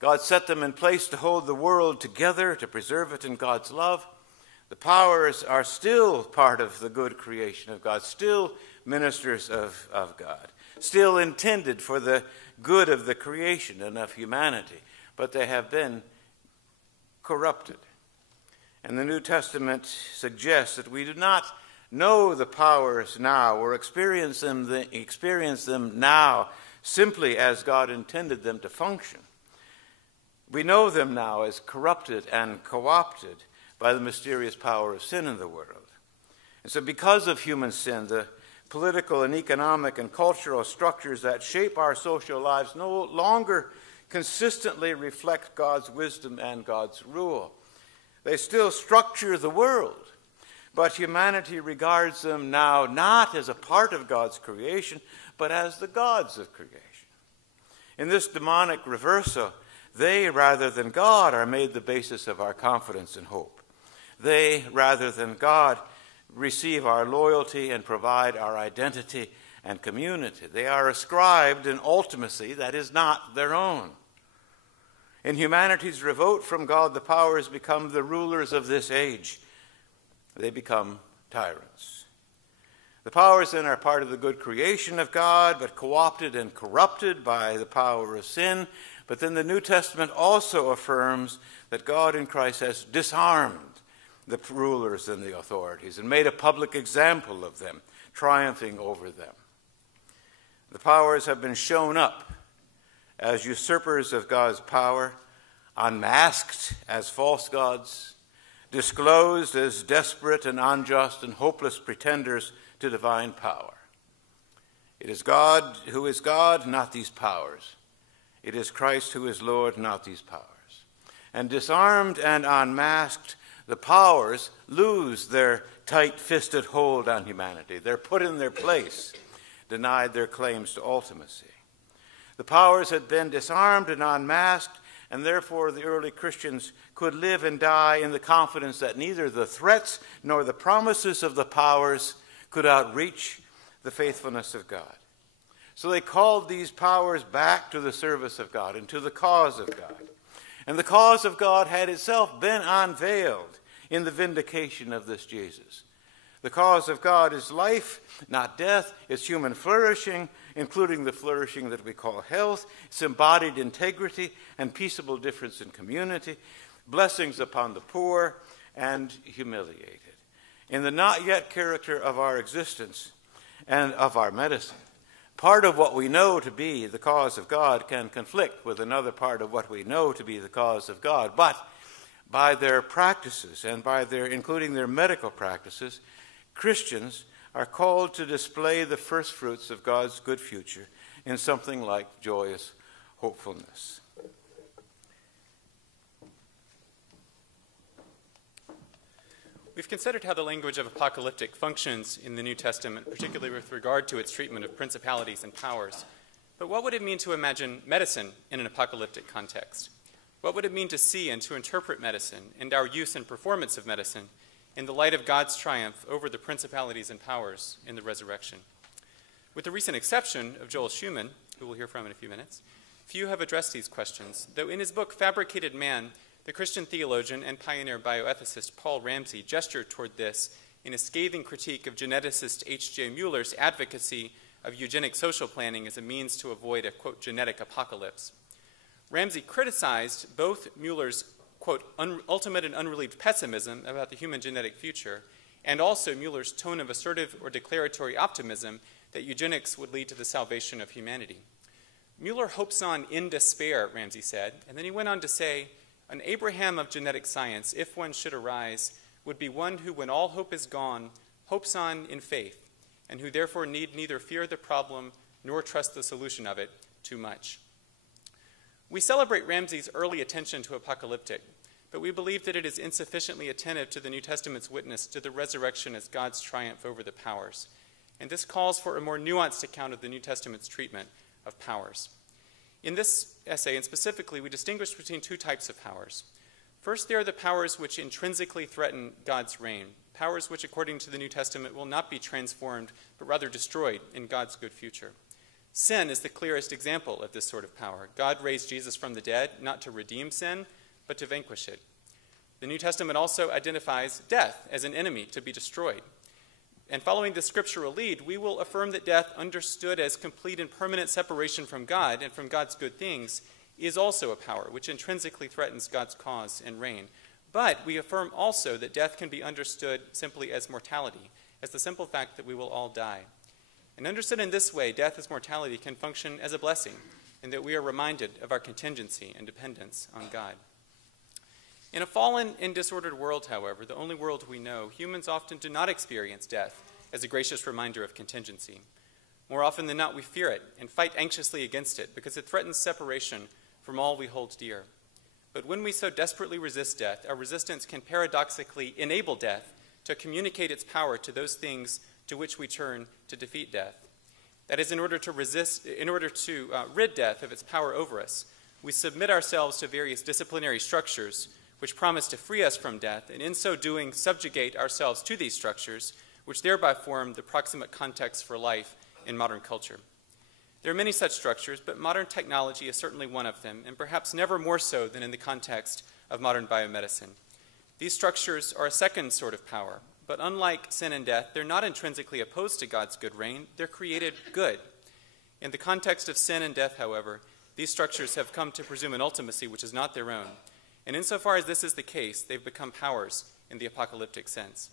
God set them in place to hold the world together, to preserve it in God's love. The powers are still part of the good creation of God, still ministers of God, still intended for the good of the creation and of humanity, but they have been corrupted. And the New Testament suggests that we do not know the powers now or experience them now simply as God intended them to function. We know them now as corrupted and co-opted by the mysterious power of sin in the world. And so because of human sin, the political and economic and cultural structures that shape our social lives no longer consistently reflect God's wisdom and God's rule. They still structure the world, but humanity regards them now not as a part of God's creation, but as the gods of creation. In this demonic reversal, they, rather than God, are made the basis of our confidence and hope. They, rather than God, receive our loyalty and provide our identity and community. They are ascribed an ultimacy that is not their own. In humanity's revolt from God, the powers become the rulers of this age. They become tyrants. The powers then are part of the good creation of God, but co-opted and corrupted by the power of sin. But then the New Testament also affirms that God in Christ has disarmed the rulers and the authorities and made a public example of them, triumphing over them. The powers have been shown up as usurpers of God's power, unmasked as false gods, disclosed as desperate and unjust and hopeless pretenders to divine power. It is God who is God, not these powers. It is Christ who is Lord, not these powers. And disarmed and unmasked, the powers lose their tight-fisted hold on humanity. They're put in their place, denied their claims to ultimacy. The powers had been disarmed and unmasked, and therefore the early Christians could live and die in the confidence that neither the threats nor the promises of the powers could outreach the faithfulness of God. So they called these powers back to the service of God and to the cause of God. And the cause of God had itself been unveiled in the vindication of this Jesus. The cause of God is life, not death. It's human flourishing, including the flourishing that we call health. It's embodied integrity and peaceable difference in community, blessings upon the poor and humiliated. In the not yet character of our existence and of our medicine, part of what we know to be the cause of God can conflict with another part of what we know to be the cause of God. But by their practices and by their, including their medical practices, Christians are called to display the first fruits of God's good future in something like joyous hopefulness. We've considered how the language of apocalyptic functions in the New Testament, particularly with regard to its treatment of principalities and powers. But what would it mean to imagine medicine in an apocalyptic context? What would it mean to see and to interpret medicine and our use and performance of medicine in the light of God's triumph over the principalities and powers in the resurrection? With the recent exception of Joel Schumann, who we'll hear from in a few minutes, few have addressed these questions, though in his book Fabricated Man, the Christian theologian and pioneer bioethicist Paul Ramsey gestured toward this in a scathing critique of geneticist H.J. Mueller's advocacy of eugenic social planning as a means to avoid a, quote, genetic apocalypse. Ramsey criticized both Mueller's, quote, ultimate and unrelieved pessimism about the human genetic future, and also Mueller's tone of assertive or declaratory optimism that eugenics would lead to the salvation of humanity. Mueller hopes on in despair, Ramsey said, and then he went on to say, an Abraham of genetic science, if one should arise, would be one who, when all hope is gone, hopes on in faith, and who therefore need neither fear the problem nor trust the solution of it too much. We celebrate Ramsey's early attention to apocalyptic, but we believe that it is insufficiently attentive to the New Testament's witness to the resurrection as God's triumph over the powers. And this calls for a more nuanced account of the New Testament's treatment of powers. In this essay, and specifically, we distinguish between two types of powers. First, there are the powers which intrinsically threaten God's reign, powers which, according to the New Testament, will not be transformed, but rather destroyed in God's good future. Sin is the clearest example of this sort of power. God raised Jesus from the dead, not to redeem sin, but to vanquish it. The New Testament also identifies death as an enemy to be destroyed. And following the scriptural lead, we will affirm that death, understood as complete and permanent separation from God and from God's good things, is also a power which intrinsically threatens God's cause and reign. But we affirm also that death can be understood simply as mortality, as the simple fact that we will all die. And understood in this way, death as mortality can function as a blessing, in that we are reminded of our contingency and dependence on God. In a fallen and disordered world, however, the only world we know, humans often do not experience death as a gracious reminder of contingency. More often than not, we fear it and fight anxiously against it because it threatens separation from all we hold dear. But when we so desperately resist death, our resistance can paradoxically enable death to communicate its power to those things to which we turn to defeat death. That is, in order to rid death of its power over us, we submit ourselves to various disciplinary structures which promise to free us from death, and in so doing subjugate ourselves to these structures, which thereby form the proximate context for life in modern culture. There are many such structures, but modern technology is certainly one of them, and perhaps never more so than in the context of modern biomedicine. These structures are a second sort of power, but unlike sin and death, they're not intrinsically opposed to God's good reign. They're created good. In the context of sin and death, however, these structures have come to presume an ultimacy which is not their own. And insofar as this is the case, they've become powers in the apocalyptic sense.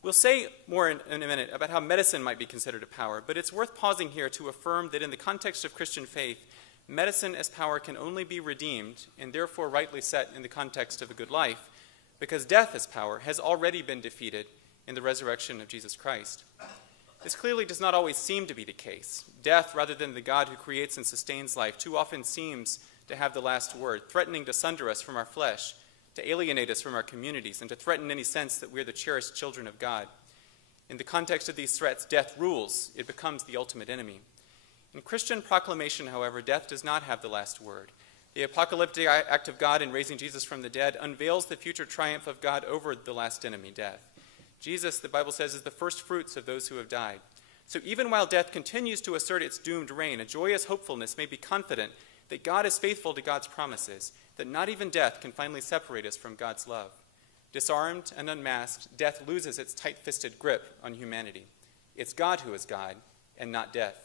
We'll say more in a minute about how medicine might be considered a power, but it's worth pausing here to affirm that in the context of Christian faith, medicine as power can only be redeemed, and therefore rightly set in the context of a good life, because death as power has already been defeated in the resurrection of Jesus Christ. This clearly does not always seem to be the case. Death, rather than the God who creates and sustains life, too often seems to have the last word, threatening to sunder us from our flesh, to alienate us from our communities, and to threaten any sense that we're the cherished children of God. In the context of these threats, death rules. It becomes the ultimate enemy. In Christian proclamation, however, death does not have the last word. The apocalyptic act of God in raising Jesus from the dead unveils the future triumph of God over the last enemy, death. Jesus, the Bible says, is the first fruits of those who have died. So even while death continues to assert its doomed reign, a joyous hopefulness may be confident that God is faithful to God's promises, that not even death can finally separate us from God's love. Disarmed and unmasked, death loses its tight-fisted grip on humanity. It's God who is God, and not death.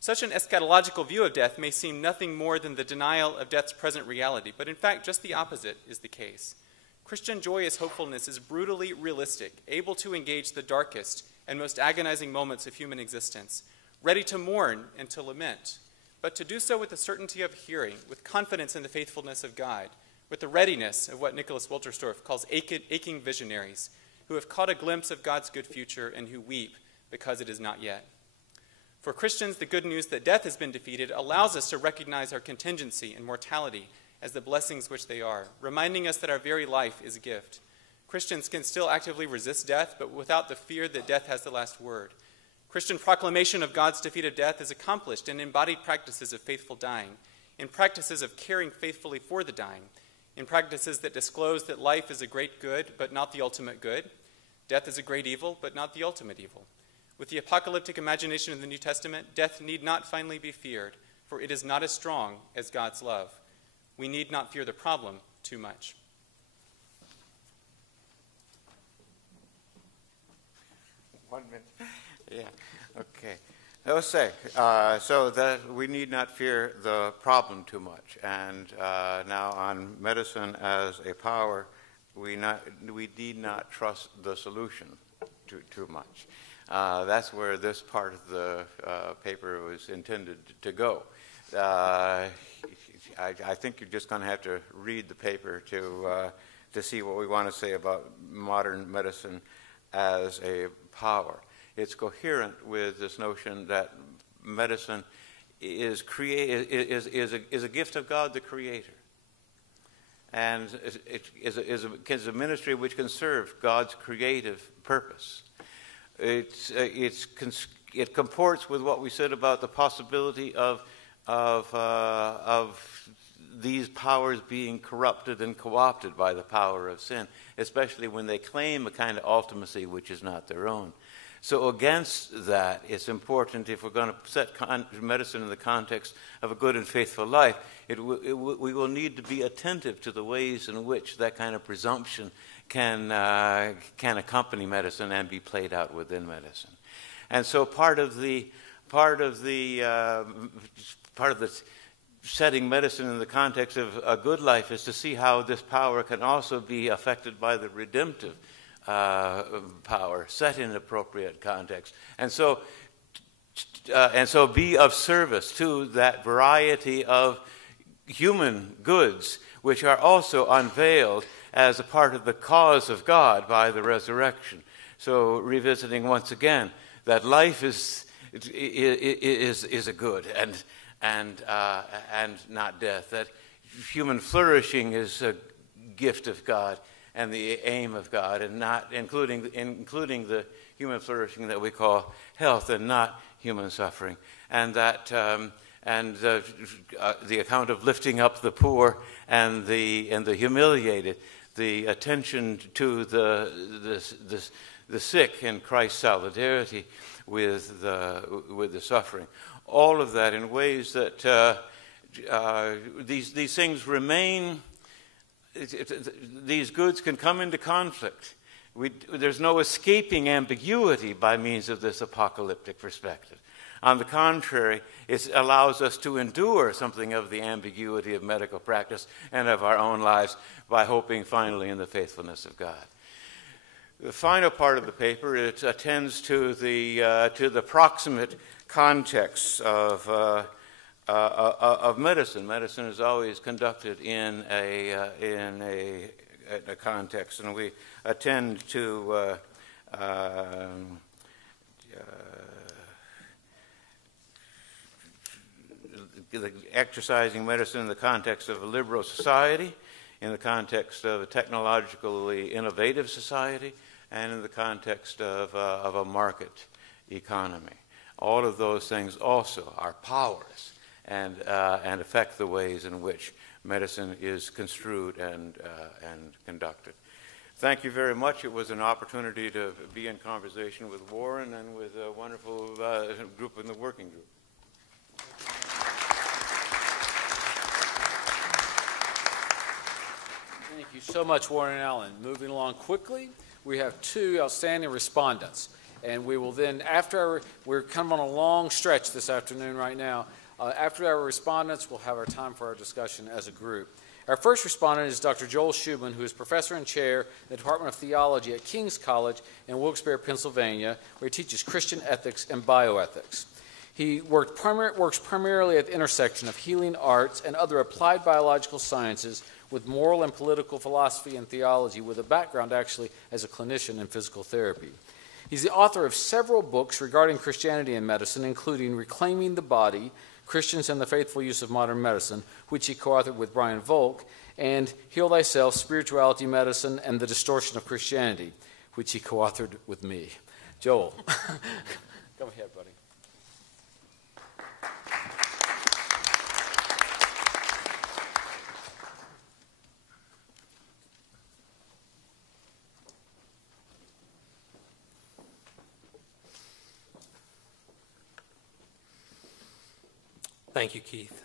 Such an eschatological view of death may seem nothing more than the denial of death's present reality, but in fact, just the opposite is the case. Christian joyous hopefulness is brutally realistic, able to engage the darkest and most agonizing moments of human existence, ready to mourn and to lament, but to do so with the certainty of hearing, with confidence in the faithfulness of God, with the readiness of what Nicholas Wolterstorff calls aching visionaries, who have caught a glimpse of God's good future and who weep because it is not yet. For Christians, the good news that death has been defeated allows us to recognize our contingency and mortality as the blessings which they are, reminding us that our very life is a gift. Christians can still actively resist death, but without the fear that death has the last word. Christian proclamation of God's defeat of death is accomplished in embodied practices of faithful dying, in practices of caring faithfully for the dying, in practices that disclose that life is a great good, but not the ultimate good, death is a great evil, but not the ultimate evil. With the apocalyptic imagination of the New Testament, death need not finally be feared, for it is not as strong as God's love. We need not fear the problem too much. One minute. Yeah, okay. Let's say, so that we need not fear the problem too much. And now on medicine as a power, we need not trust the solution too much. That's where this part of the paper was intended to go. I think you're just going to have to read the paper to see what we want to say about modern medicine as a power. It's coherent with this notion that medicine is a gift of God the Creator, and it is a ministry which can serve God's creative purpose. It comports with what we said about the possibility of these powers being corrupted and co-opted by the power of sin, especially when they claim a kind of ultimacy which is not their own. So against that, it's important, if we're going to set medicine in the context of a good and faithful life, we will need to be attentive to the ways in which that kind of presumption can accompany medicine and be played out within medicine. And so part of the setting medicine in the context of a good life is to see how this power can also be affected by the redemptive power set in appropriate context, and so be of service to that variety of human goods which are also unveiled as a part of the cause of God by the resurrection. So revisiting once again that life is a good and not death. That human flourishing is a gift of God and the aim of God, and not including the human flourishing that we call health, and not human suffering. And that the account of lifting up the poor and the humiliated, the attention to the sick in Christ's solidarity with the suffering. All of that in ways that these things remain. These goods can come into conflict. There's no escaping ambiguity by means of this apocalyptic perspective. On the contrary, it allows us to endure something of the ambiguity of medical practice and of our own lives by hoping finally in the faithfulness of God. The final part of the paper, it attends to the proximate context of medicine. Medicine is always conducted in a context, and we attend to exercising medicine in the context of a liberal society, in the context of a technologically innovative society, and in the context of a market economy. All of those things also are powers and affect the ways in which medicine is construed and conducted. Thank you very much. It was an opportunity to be in conversation with Warren and with a wonderful group in the working group. Thank you so much, Warren and Allen. Moving along quickly, we have two outstanding respondents. And we will then, we're kind of on a long stretch this afternoon right now. After our respondents, we'll have our time for our discussion as a group. Our first respondent is Dr. Joel Schumann, who is professor and chair in the Department of Theology at King's College in Wilkes-Barre, Pennsylvania, where he teaches Christian ethics and bioethics. He works primarily at the intersection of healing arts and other applied biological sciences with moral and political philosophy and theology, with a background actually as a clinician in physical therapy. He's the author of several books regarding Christianity and medicine, including Reclaiming the Body, Christians and the Faithful Use of Modern Medicine, which he co-authored with Brian Volk, and Heal Thyself, Spirituality, Medicine, and the Distortion of Christianity, which he co-authored with me. Joel, come ahead, buddy. Thank you, Keith.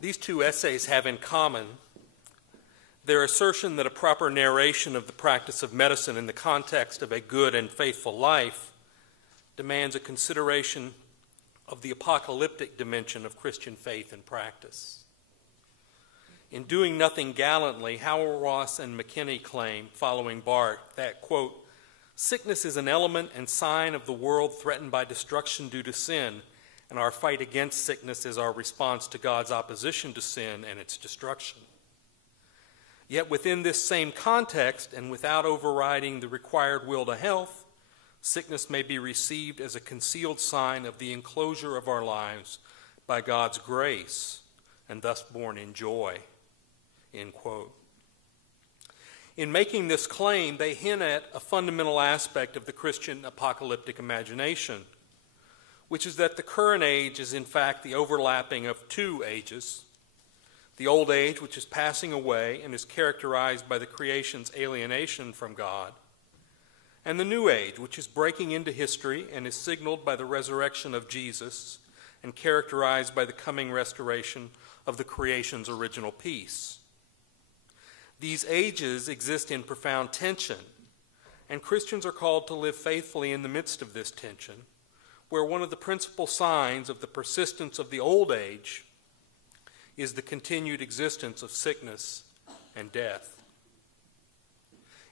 These two essays have in common their assertion that a proper narration of the practice of medicine in the context of a good and faithful life demands a consideration of the apocalyptic dimension of Christian faith and practice. In Doing Nothing Gallantly, Hauerwas and McKinney claim, following Barth, that, quote, sickness is an element and sign of the world threatened by destruction due to sin, and our fight against sickness is our response to God's opposition to sin and its destruction. Yet within this same context, and without overriding the required will to health, sickness may be received as a concealed sign of the enclosure of our lives by God's grace, and thus born in joy, end quote. In making this claim, they hint at a fundamental aspect of the Christian apocalyptic imagination, which is that the current age is in fact the overlapping of two ages: the old age, which is passing away and is characterized by the creation's alienation from God, and the new age, which is breaking into history and is signaled by the resurrection of Jesus and characterized by the coming restoration of the creation's original peace. These ages exist in profound tension, and Christians are called to live faithfully in the midst of this tension, where one of the principal signs of the persistence of the old age is the continued existence of sickness and death.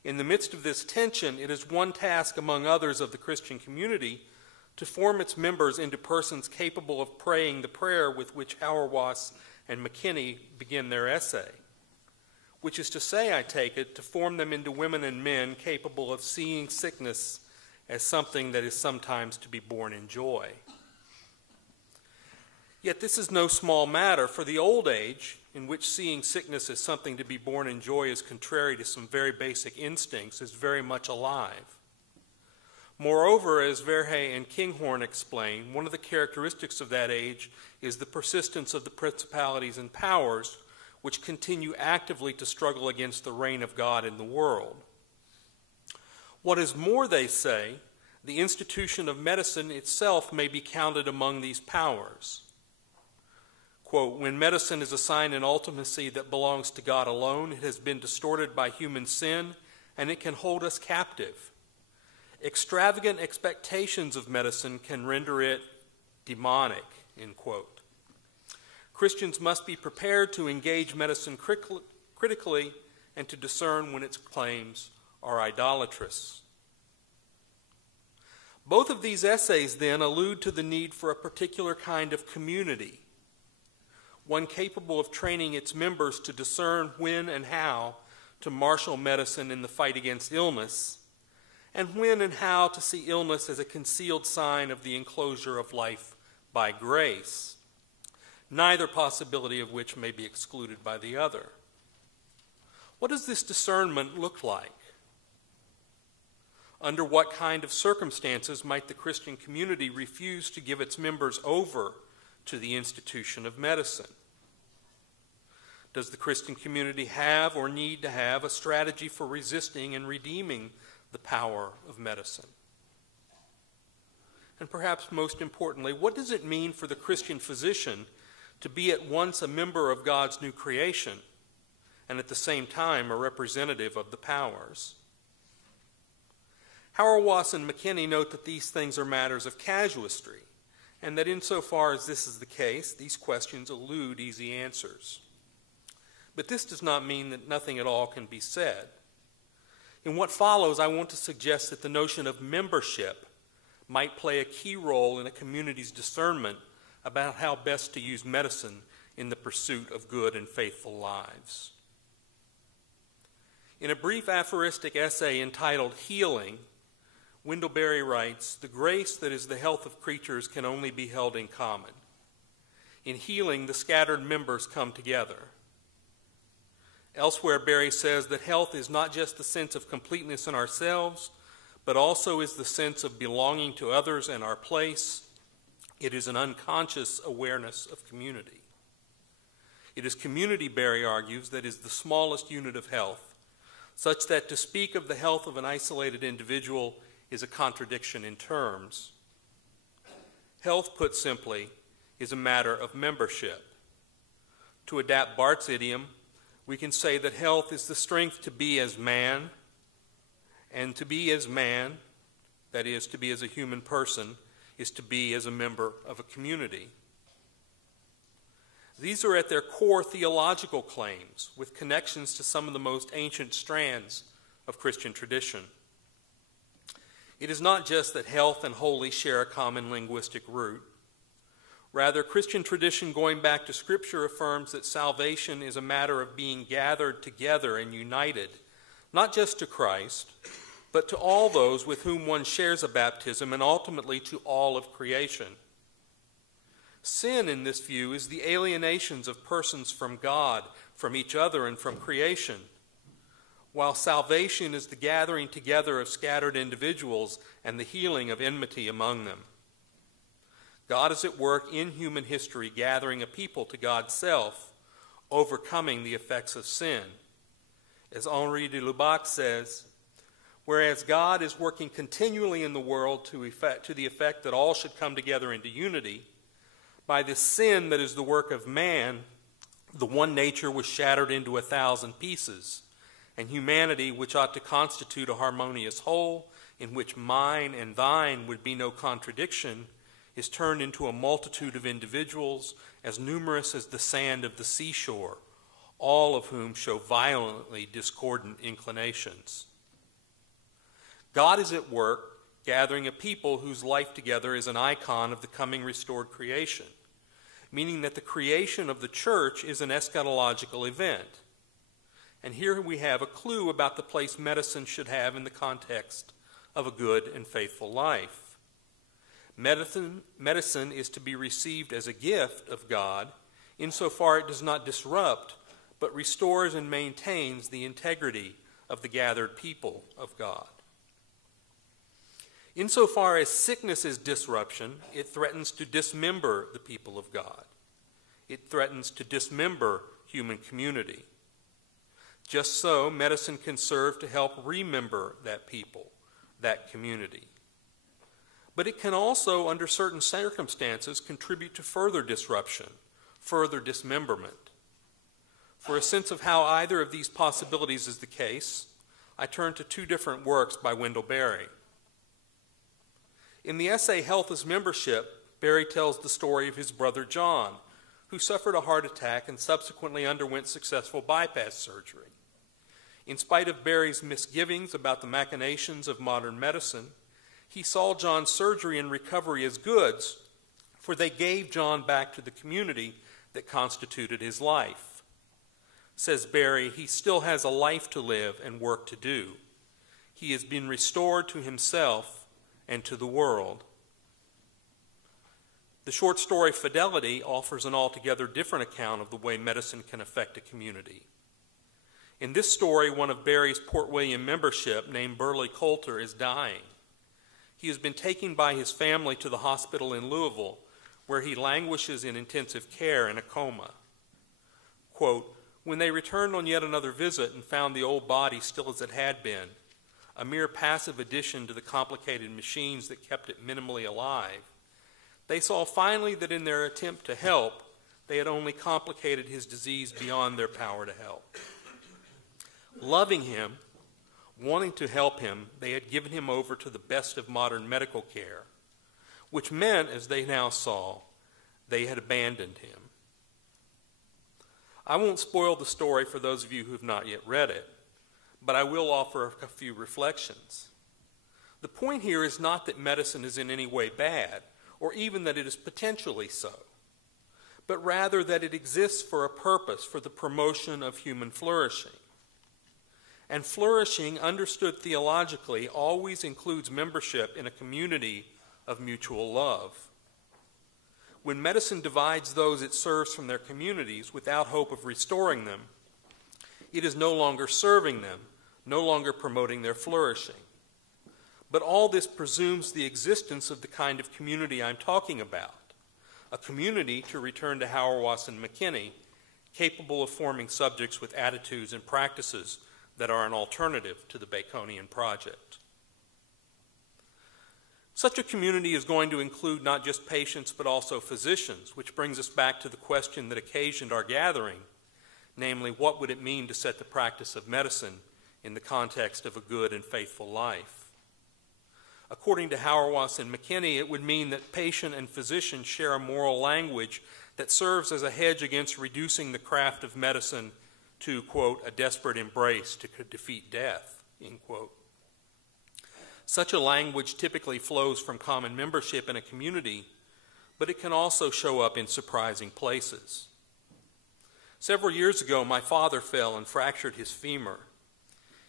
In the midst of this tension, it is one task among others of the Christian community to form its members into persons capable of praying the prayer with which Hauerwas and McKinney begin their essay, which is to say, I take it, to form them into women and men capable of seeing sickness as something that is sometimes to be borne in joy. Yet this is no small matter, for the old age, in which seeing sickness as something to be borne in joy is contrary to some very basic instincts, is very much alive. Moreover, as Verhey and Kinghorn explain, one of the characteristics of that age is the persistence of the principalities and powers which continue actively to struggle against the reign of God in the world. What is more, they say, the institution of medicine itself may be counted among these powers. Quote, when medicine is assigned an ultimacy that belongs to God alone, it has been distorted by human sin, and it can hold us captive. Extravagant expectations of medicine can render it demonic, end quote. Christians must be prepared to engage medicine critically and to discern when its claims are idolatrous. Both of these essays, then, allude to the need for a particular kind of community, one capable of training its members to discern when and how to marshal medicine in the fight against illness, and when and how to see illness as a concealed sign of the enclosure of life by grace, neither possibility of which may be excluded by the other. What does this discernment look like? Under what kind of circumstances might the Christian community refuse to give its members over to the institution of medicine? Does the Christian community have or need to have a strategy for resisting and redeeming the power of medicine? And perhaps most importantly, what does it mean for the Christian physician to be at once a member of God's new creation and at the same time a representative of the powers? Hauerwas and McKinney note that these things are matters of casuistry, and that insofar as this is the case, these questions elude easy answers. But this does not mean that nothing at all can be said. In what follows, I want to suggest that the notion of membership might play a key role in a community's discernment about how best to use medicine in the pursuit of good and faithful lives. In a brief aphoristic essay entitled Healing, Wendell writes, "The grace that is the health of creatures can only be held in common. In healing, the scattered members come together." Elsewhere, Berry says that health is not just the sense of completeness in ourselves, but also is the sense of belonging to others and our place. It is an unconscious awareness of community. It is community, Berry argues, that is the smallest unit of health, such that to speak of the health of an isolated individual is a contradiction in terms. Health, put simply, is a matter of membership. To adapt Barth's idiom, we can say that health is the strength to be as man, and to be as man, that is, to be as a human person, is to be as a member of a community. These are at their core theological claims, with connections to some of the most ancient strands of Christian tradition. It is not just that health and holy share a common linguistic root. Rather, Christian tradition going back to Scripture affirms that salvation is a matter of being gathered together and united, not just to Christ, but to all those with whom one shares a baptism, and ultimately to all of creation. Sin, in this view, is the alienations of persons from God, from each other, and from creation, while salvation is the gathering together of scattered individuals and the healing of enmity among them. God is at work in human history, gathering a people to God's self, overcoming the effects of sin. As Henri de Lubac says, whereas God is working continually in the world to the effect that all should come together into unity, by this sin that is the work of man, the one nature was shattered into 1,000 pieces, and humanity, which ought to constitute a harmonious whole, in which mine and thine would be no contradiction, is turned into a multitude of individuals as numerous as the sand of the seashore, all of whom show violently discordant inclinations. God is at work gathering a people whose life together is an icon of the coming restored creation, meaning that the creation of the church is an eschatological event. And here we have a clue about the place medicine should have in the context of a good and faithful life. Medicine is to be received as a gift of God, insofar it does not disrupt, but restores and maintains the integrity of the gathered people of God. Insofar as sickness is disruption, it threatens to dismember the people of God. It threatens to dismember human community. Just so, medicine can serve to help remember that people, that community. But it can also, under certain circumstances, contribute to further disruption, further dismemberment. For a sense of how either of these possibilities is the case, I turn to two different works by Wendell Berry. In the essay Health as Membership, Berry tells the story of his brother John, who suffered a heart attack and subsequently underwent successful bypass surgery. In spite of Berry's misgivings about the machinations of modern medicine, he saw John's surgery and recovery as goods, for they gave John back to the community that constituted his life. Says Berry, he still has a life to live and work to do. He has been restored to himself and to the world. The short story Fidelity offers an altogether different account of the way medicine can affect a community. In this story, one of Berry's Port William membership, named Burley Coulter, is dying. He has been taken by his family to the hospital in Louisville, where he languishes in intensive care in a coma. Quote, when they returned on yet another visit and found the old body still as it had been, a mere passive addition to the complicated machines that kept it minimally alive, they saw finally that in their attempt to help, they had only complicated his disease beyond their power to help. Loving him, wanting to help him, they had given him over to the best of modern medical care, which meant, as they now saw, they had abandoned him. I won't spoil the story for those of you who have not yet read it, but I will offer a few reflections. The point here is not that medicine is in any way bad, or even that it is potentially so, but rather that it exists for a purpose, for the promotion of human flourishing. And flourishing, understood theologically, always includes membership in a community of mutual love. When medicine divides those it serves from their communities without hope of restoring them, it is no longer serving them, no longer promoting their flourishing. But all this presumes the existence of the kind of community I'm talking about, a community, to return to Hauerwas and McKinney, capable of forming subjects with attitudes and practices that are an alternative to the Baconian project. Such a community is going to include not just patients but also physicians, which brings us back to the question that occasioned our gathering, namely, what would it mean to set the practice of medicine in the context of a good and faithful life? According to Hauerwas and McKinney, it would mean that patient and physician share a moral language that serves as a hedge against reducing the craft of medicine to, quote, a desperate embrace to defeat death, end quote. Such a language typically flows from common membership in a community, but it can also show up in surprising places. Several years ago, my father fell and fractured his femur.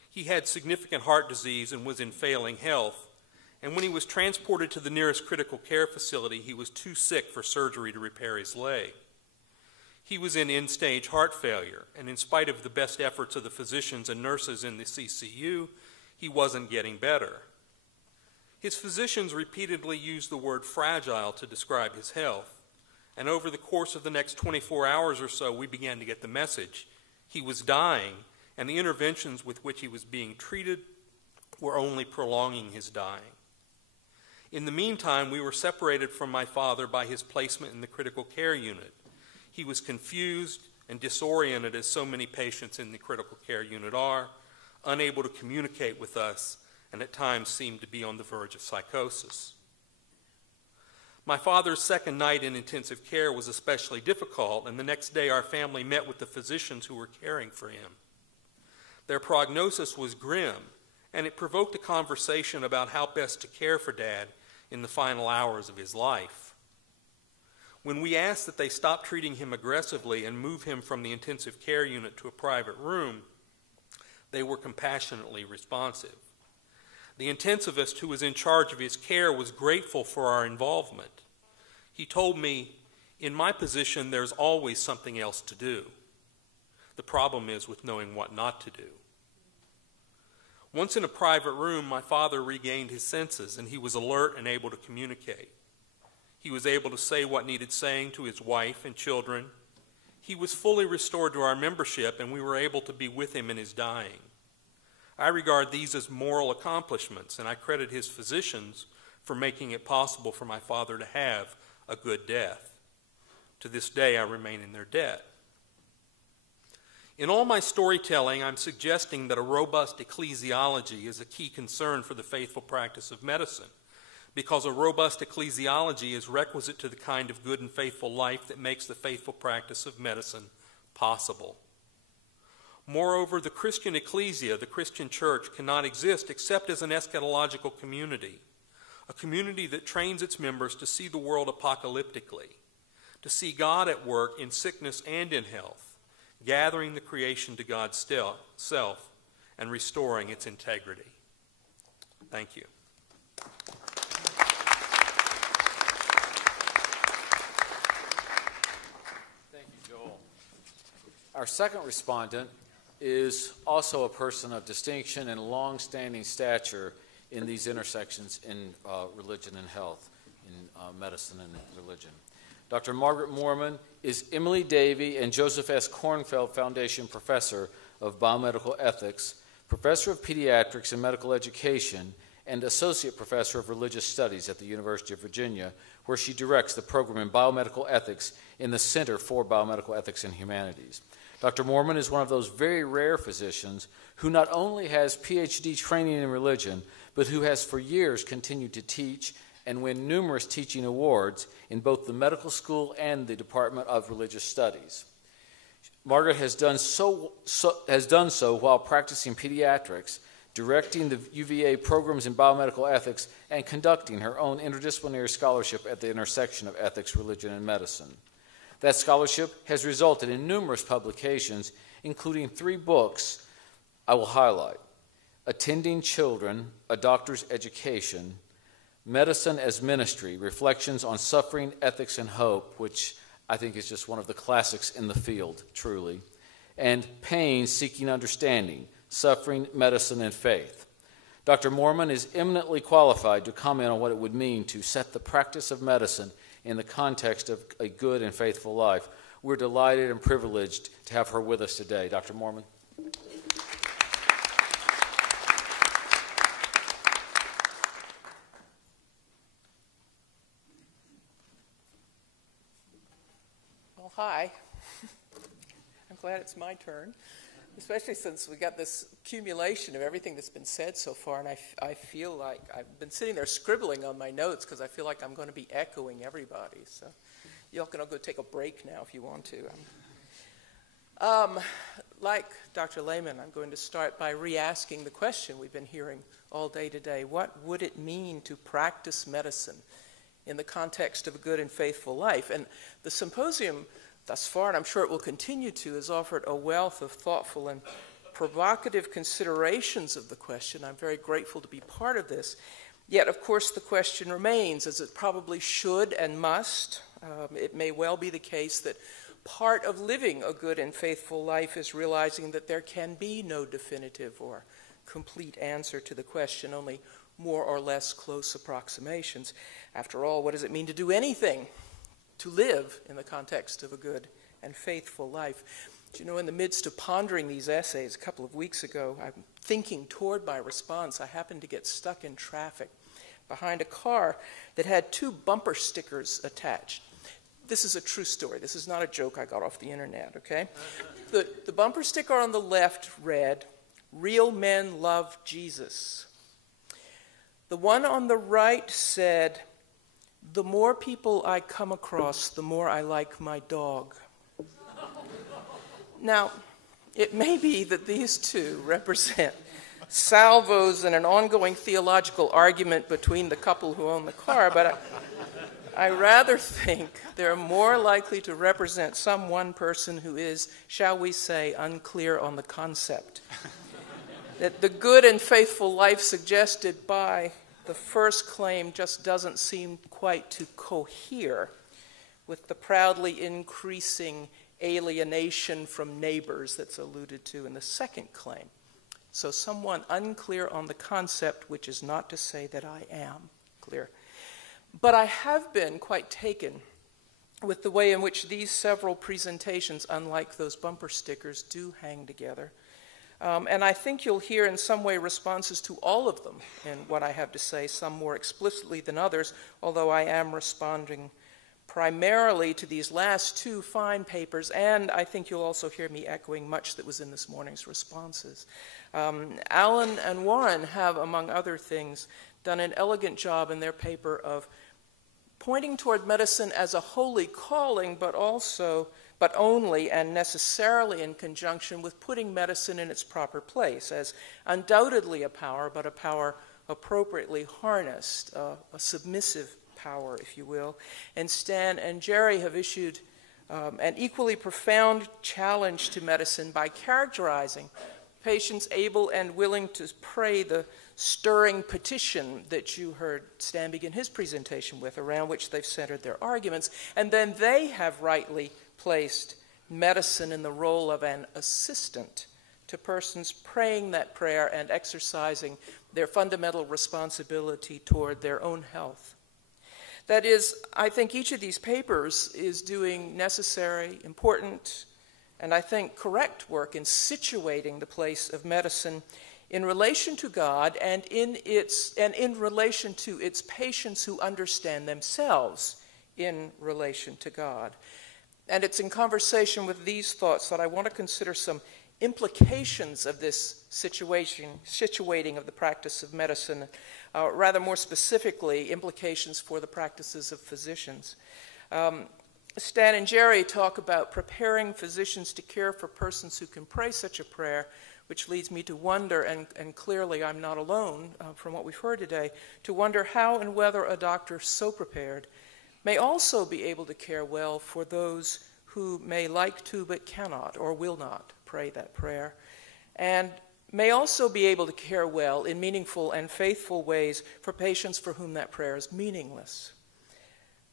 He had significant heart disease and was in failing health, and when he was transported to the nearest critical care facility, he was too sick for surgery to repair his leg. He was in end-stage heart failure, and in spite of the best efforts of the physicians and nurses in the CCU, he wasn't getting better. His physicians repeatedly used the word fragile to describe his health, and over the course of the next 24 hours or so, we began to get the message. He was dying, and the interventions with which he was being treated were only prolonging his dying. In the meantime, we were separated from my father by his placement in the critical care unit. He was confused and disoriented, as so many patients in the critical care unit are, unable to communicate with us, and at times seemed to be on the verge of psychosis. My father's second night in intensive care was especially difficult, and the next day our family met with the physicians who were caring for him. Their prognosis was grim, and it provoked a conversation about how best to care for Dad in the final hours of his life. When we asked that they stop treating him aggressively and move him from the intensive care unit to a private room, they were compassionately responsive. The intensivist who was in charge of his care was grateful for our involvement. He told me, "In my position, there's always something else to do. The problem is with knowing what not to do." Once in a private room, my father regained his senses, and he was alert and able to communicate. He was able to say what needed saying to his wife and children. He was fully restored to our membership, and we were able to be with him in his dying. I regard these as moral accomplishments, and I credit his physicians for making it possible for my father to have a good death. To this day, I remain in their debt. In all my storytelling, I'm suggesting that a robust ecclesiology is a key concern for the faithful practice of medicine, because a robust ecclesiology is requisite to the kind of good and faithful life that makes the faithful practice of medicine possible. Moreover, the Christian ecclesia, the Christian church, cannot exist except as an eschatological community, a community that trains its members to see the world apocalyptically, to see God at work in sickness and in health, gathering the creation to God's self and restoring its integrity. Thank you. Thank you, Joel. Our second respondent is also a person of distinction and long-standing stature in these intersections in religion and health, in medicine and religion. Dr. Margaret Moorman is Emily Davey and Joseph S. Kornfeld Foundation Professor of Biomedical Ethics, Professor of Pediatrics and Medical Education, and Associate Professor of Religious Studies at the University of Virginia, where she directs the program in Biomedical Ethics in the Center for Biomedical Ethics and Humanities. Dr. Moorman is one of those very rare physicians who not only has PhD training in religion, but who has for years continued to teach and win numerous teaching awards in both the medical school and the Department of Religious Studies. Margaret has done so while practicing pediatrics, directing the UVA programs in biomedical ethics, and conducting her own interdisciplinary scholarship at the intersection of ethics, religion, and medicine. That scholarship has resulted in numerous publications, including 3 books I will highlight: Attending Children, A Doctor's Education, Medicine as Ministry, Reflections on Suffering, Ethics, and Hope, which I think is just one of the classics in the field, truly, and Pain, Seeking Understanding, Suffering, Medicine, and Faith. Dr. Moorman is eminently qualified to comment on what it would mean to set the practice of medicine in the context of a good and faithful life. We're delighted and privileged to have her with us today. Dr. Moorman. Hi. I'm glad it's my turn, especially since we got this accumulation of everything that's been said so far, and I feel like I've been sitting there scribbling on my notes because I feel like I'm going to be echoing everybody. So y'all can all go take a break now if you want to. Like Dr. Lehman, I'm going to start by re-asking the question we've been hearing all day today. What would it mean to practice medicine in the context of a good and faithful life? And the symposium thus far, and I'm sure it will continue to, has offered a wealth of thoughtful and provocative considerations of the question. I'm very grateful to be part of this. Yet, of course, the question remains, as it probably should and must. It may well be the case that part of living a good and faithful life is realizing that there can be no definitive or complete answer to the question, only more or less close approximations. After all, what does it mean to do anything, to live in the context of a good and faithful life? You know, in the midst of pondering these essays a couple of weeks ago, I'm thinking toward my response. I happened to get stuck in traffic behind a car that had 2 bumper stickers attached. This is a true story. This is not a joke I got off the internet, okay? The bumper sticker on the left read, "Real men love Jesus." The one on the right said, "The more people I come across, the more I like my dog." Now, it may be that these two represent salvos in an ongoing theological argument between the couple who own the car, but I rather think they're more likely to represent some one person who is, shall we say, unclear on the concept. That the good and faithful life suggested by the first claim just doesn't seem quite to cohere with the proudly increasing alienation from neighbors that's alluded to in the second claim. So someone unclear on the concept, which is not to say that I am clear. But I have been quite taken with the way in which these several presentations, unlike those bumper stickers, do hang together. And I think you'll hear in some way responses to all of them in what I have to say, some more explicitly than others, although I am responding primarily to these last 2 fine papers, and I think you'll also hear me echoing much that was in this morning's responses. Alan and Warren have, among other things, done an elegant job in their paper of pointing toward medicine as a holy calling, but only and necessarily in conjunction with putting medicine in its proper place as undoubtedly a power, but a power appropriately harnessed, a submissive power, if you will. And Stan and Jerry have issued an equally profound challenge to medicine by characterizing patients able and willing to pray the stirring petition that you heard Stan begin his presentation with, around which they've centered their arguments. And then they have rightly placed medicine in the role of an assistant to persons praying that prayer and exercising their fundamental responsibility toward their own health. That is, I think each of these papers is doing necessary, important, and I think correct work in situating the place of medicine in relation to God and in relation to its patients who understand themselves in relation to God. And it's in conversation with these thoughts that I want to consider some implications of this situating of the practice of medicine, rather more specifically, implications for the practices of physicians. Stan and Jerry talk about preparing physicians to care for persons who can pray such a prayer, which leads me to wonder, and clearly I'm not alone from what we've heard today, to wonder how and whether a doctor so prepared may also be able to care well for those who may like to but cannot or will not pray that prayer, and may also be able to care well in meaningful and faithful ways for patients for whom that prayer is meaningless.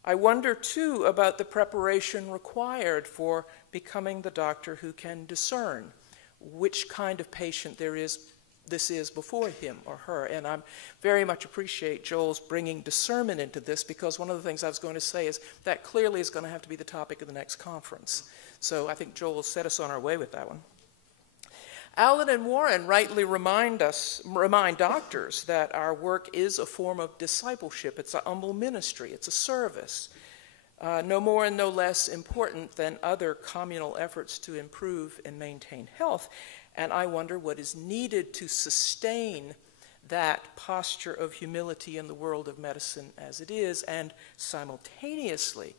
I wonder, too, about the preparation required for becoming the doctor who can discern which kind of patient this is before him or her. And I very much appreciate Joel's bringing discernment into this, because one of the things I was going to say is that clearly is going to have to be the topic of the next conference. So I think Joel will set us on our way with that one. Alan and Warren rightly remind doctors that our work is a form of discipleship. It's a humble ministry. It's a service. no more and no less important than other communal efforts to improve and maintain health. And I wonder what is needed to sustain that posture of humility in the world of medicine as it is, and simultaneously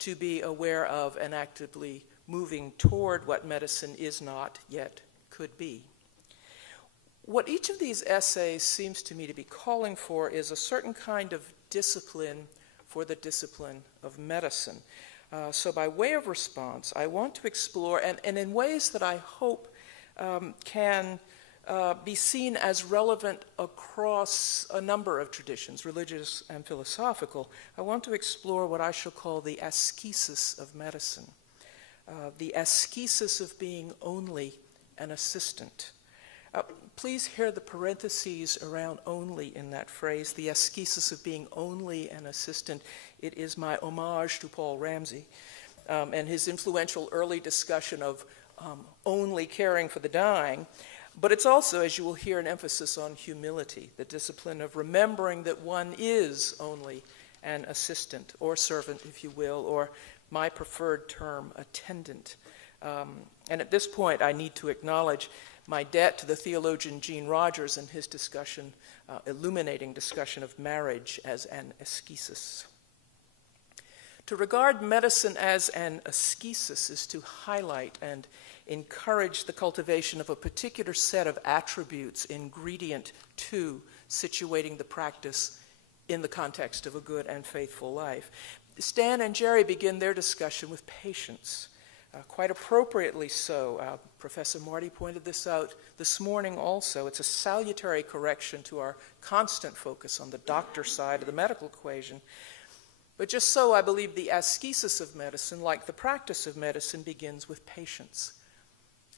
to be aware of and actively moving toward what medicine is not yet could be. What each of these essays seems to me to be calling for is a certain kind of discipline for the discipline of medicine. So by way of response, I want to explore, and in ways that I hope can be seen as relevant across a number of traditions, religious and philosophical, I want to explore what I shall call the ascesis of medicine, the ascesis of being only an assistant. Please hear the parentheses around only in that phrase, the ascesis of being only an assistant. It is my homage to Paul Ramsey and his influential early discussion of only caring for the dying. But it's also, as you will hear, an emphasis on humility, the discipline of remembering that one is only an assistant or servant, if you will, or my preferred term, attendant. And at this point, I need to acknowledge my debt to the theologian Gene Rogers and his discussion, illuminating discussion of marriage as an ascesis. To regard medicine as an ascesis is to highlight and encourage the cultivation of a particular set of attributes ingredient to situating the practice in the context of a good and faithful life. Stan and Jerry begin their discussion with patience. Quite appropriately so. Professor Marty pointed this out this morning also. It's a salutary correction to our constant focus on the doctor side of the medical equation. But just so, I believe the ascesis of medicine, like the practice of medicine, begins with patience.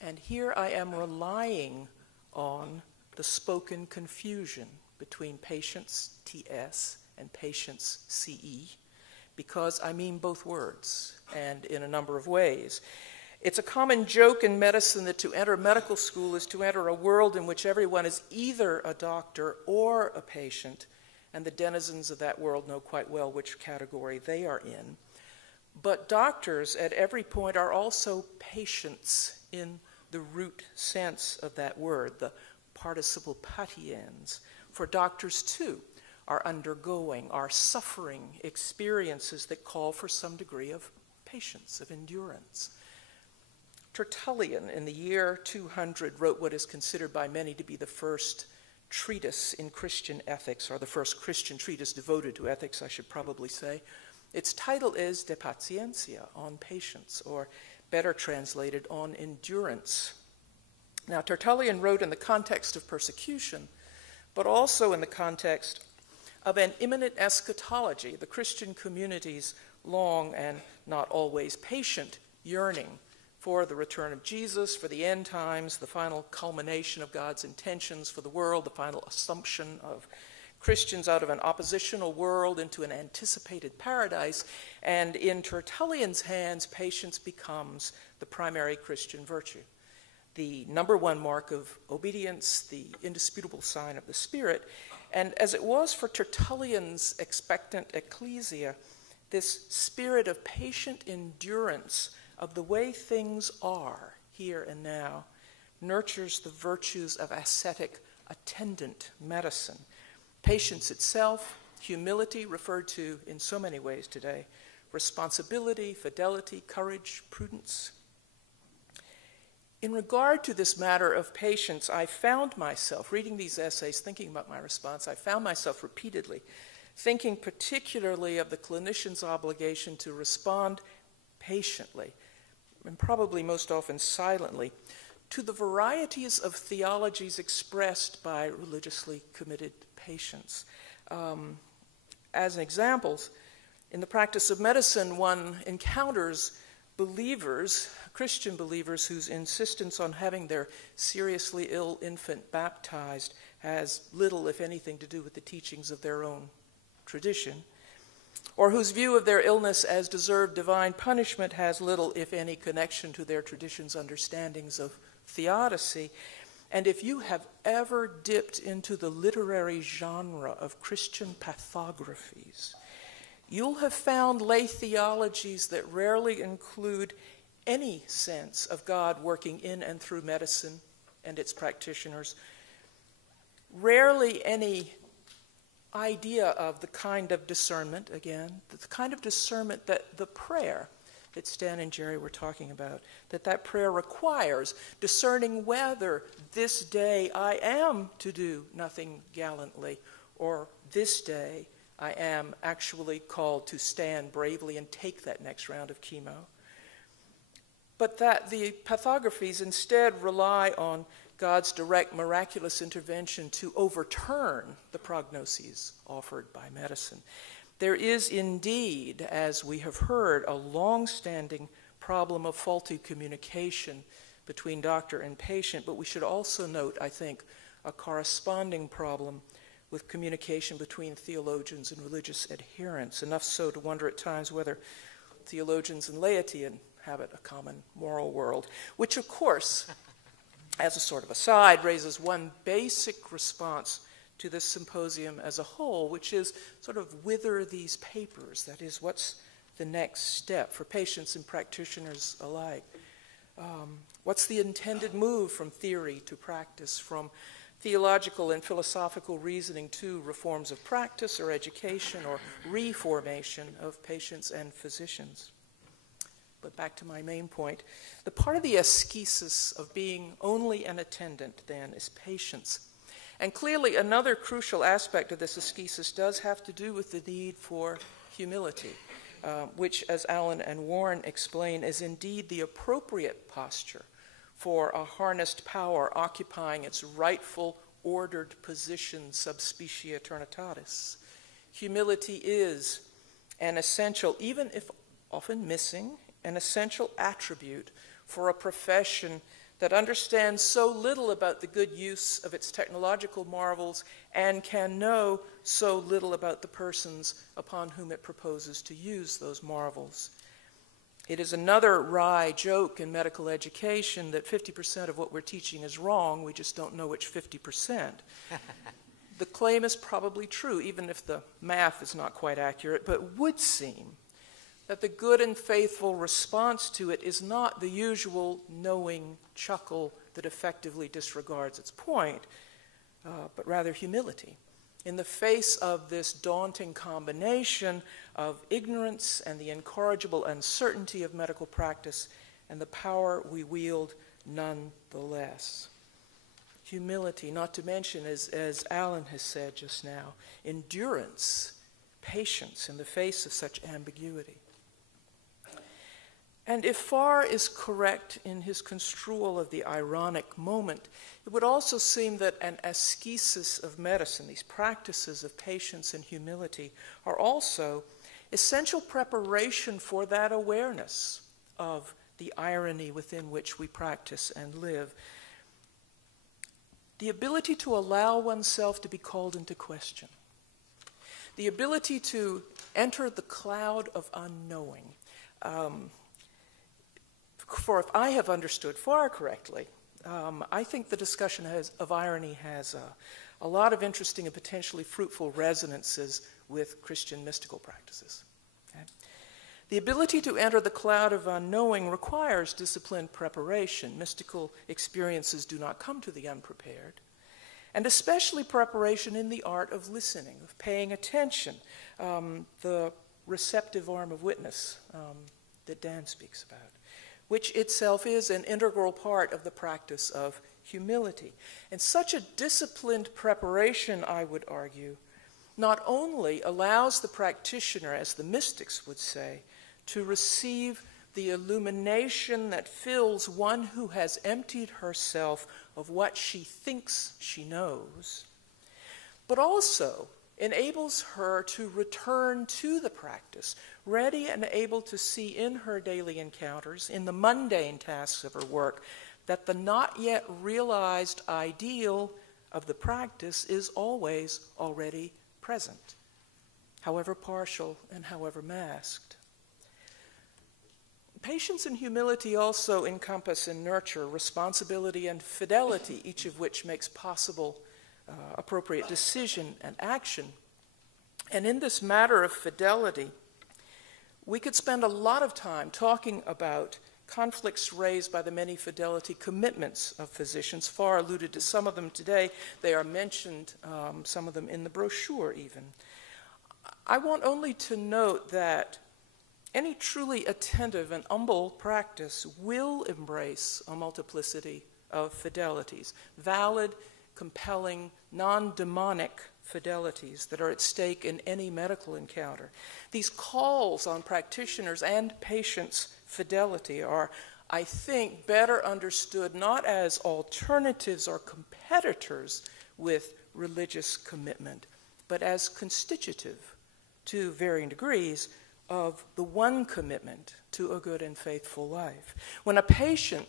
And here I am relying on the spoken confusion between patience, TS, and patience, CE, because I mean both words, and in a number of ways. It's a common joke in medicine that to enter medical school is to enter a world in which everyone is either a doctor or a patient, and the denizens of that world know quite well which category they are in. But doctors at every point are also patients in the root sense of that word, the participle patiens. For doctors, too, are undergoing, are suffering experiences that call for some degree of patience, of endurance. Tertullian, in the year 200, wrote what is considered by many to be the first treatise in Christian ethics, or the first Christian treatise devoted to ethics, I should probably say. Its title is De Patientia, on patience, or better translated, on endurance. Now, Tertullian wrote in the context of persecution, but also in the context of an imminent eschatology, the Christian community's long and not always patient yearning for the return of Jesus, for the end times, the final culmination of God's intentions for the world, the final assumption of Christians out of an oppositional world into an anticipated paradise. And in Tertullian's hands, patience becomes the primary Christian virtue, the number one mark of obedience, the indisputable sign of the Spirit. And as it was for Tertullian's expectant ecclesia, this spirit of patient endurance of the way things are here and now nurtures the virtues of ascetic attendant medicine. Patience itself, humility referred to in so many ways today, responsibility, fidelity, courage, prudence. In regard to this matter of patience, I found myself, reading these essays, thinking about my response, I found myself repeatedly thinking particularly of the clinician's obligation to respond patiently, and probably most often silently, to the varieties of theologies expressed by religiously committed patients. As examples, in the practice of medicine, one encounters believers, Christian believers, whose insistence on having their seriously ill infant baptized has little, if anything, to do with the teachings of their own tradition, or whose view of their illness as deserved divine punishment has little, if any, connection to their tradition's understandings of theodicy. And if you have ever dipped into the literary genre of Christian pathographies, you'll have found lay theologies that rarely include any sense of God working in and through medicine and its practitioners, rarely any idea of the kind of discernment, again, the kind of discernment that the prayer that Stan and Jerry were talking about, that prayer requires, discerning whether this day I am to do nothing gallantly, or this day I am actually called to stand bravely and take that next round of chemo. But that the pathographies instead rely on God's direct miraculous intervention to overturn the prognoses offered by medicine. There is indeed, as we have heard, a long-standing problem of faulty communication between doctor and patient, but we should also note, I think, a corresponding problem with communication between theologians and religious adherents, enough so to wonder at times whether theologians and laity inhabit a common moral world, which, of course, as a sort of aside, raises one basic response to this symposium as a whole, which is sort of whither these papers, that is, what's the next step for patients and practitioners alike? What's the intended move from theory to practice, from theological and philosophical reasoning to reforms of practice or education or reformation of patients and physicians? But back to my main point, the part of the ascesis of being only an attendant, then, is patience. And clearly, another crucial aspect of this ascesis does have to do with the need for humility, which, as Alan and Warren explain, is indeed the appropriate posture for a harnessed power occupying its rightful, ordered position sub specie aeternitatis. Humility is an essential, even if often missing, an essential attribute for a profession that understands so little about the good use of its technological marvels and can know so little about the persons upon whom it proposes to use those marvels. It is another wry joke in medical education that 50% of what we're teaching is wrong, we just don't know which 50%. The claim is probably true, even if the math is not quite accurate, but would seem that the good and faithful response to it is not the usual knowing chuckle that effectively disregards its point, but rather humility. In the face of this daunting combination of ignorance and the incorrigible uncertainty of medical practice and the power we wield nonetheless. Humility, not to mention, as Alan has said just now, endurance, patience in the face of such ambiguity. And if Farr is correct in his construal of the ironic moment, it would also seem that an ascesis of medicine, these practices of patience and humility, are also essential preparation for that awareness of the irony within which we practice and live. The ability to allow oneself to be called into question. The ability to enter the cloud of unknowing. For if I have understood Farr correctly, I think the discussion of irony has a lot of interesting and potentially fruitful resonances with Christian mystical practices. Okay? The ability to enter the cloud of unknowing requires disciplined preparation. Mystical experiences do not come to the unprepared. And especially preparation in the art of listening, of paying attention, the receptive arm of witness that Dan speaks about, which itself is an integral part of the practice of humility. And such a disciplined preparation, I would argue, not only allows the practitioner, as the mystics would say, to receive the illumination that fills one who has emptied herself of what she thinks she knows, but also enables her to return to the practice, ready and able to see in her daily encounters, in the mundane tasks of her work, that the not yet realized ideal of the practice is always already present, however partial and however masked. Patience and humility also encompass and nurture responsibility and fidelity, each of which makes possible appropriate decision and action. And in this matter of fidelity, We could spend a lot of time talking about conflicts raised by the many fidelity commitments of physicians. Farr alluded to some of them today. They are mentioned, some of them in the brochure even. I want only to note that any truly attentive and humble practice will embrace a multiplicity of fidelities, valid, compelling, non-demonic fidelities that are at stake in any medical encounter. These calls on practitioners' and patients' fidelity are, I think, better understood not as alternatives or competitors with religious commitment, but as constitutive, to varying degrees, of the one commitment to a good and faithful life. When a patient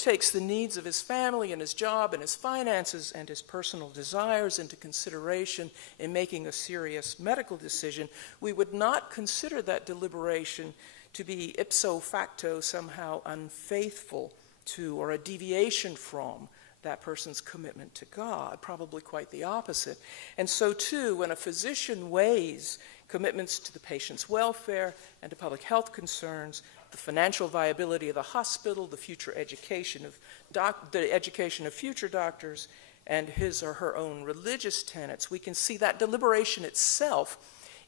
takes the needs of his family and his job and his finances and his personal desires into consideration in making a serious medical decision, we would not consider that deliberation to be ipso facto somehow unfaithful to or a deviation from that person's commitment to God, probably quite the opposite. And so too, when a physician weighs commitments to the patient's welfare and to public health concerns, the financial viability of the hospital, the future education of future doctors, and his or her own religious tenets, we can see that deliberation itself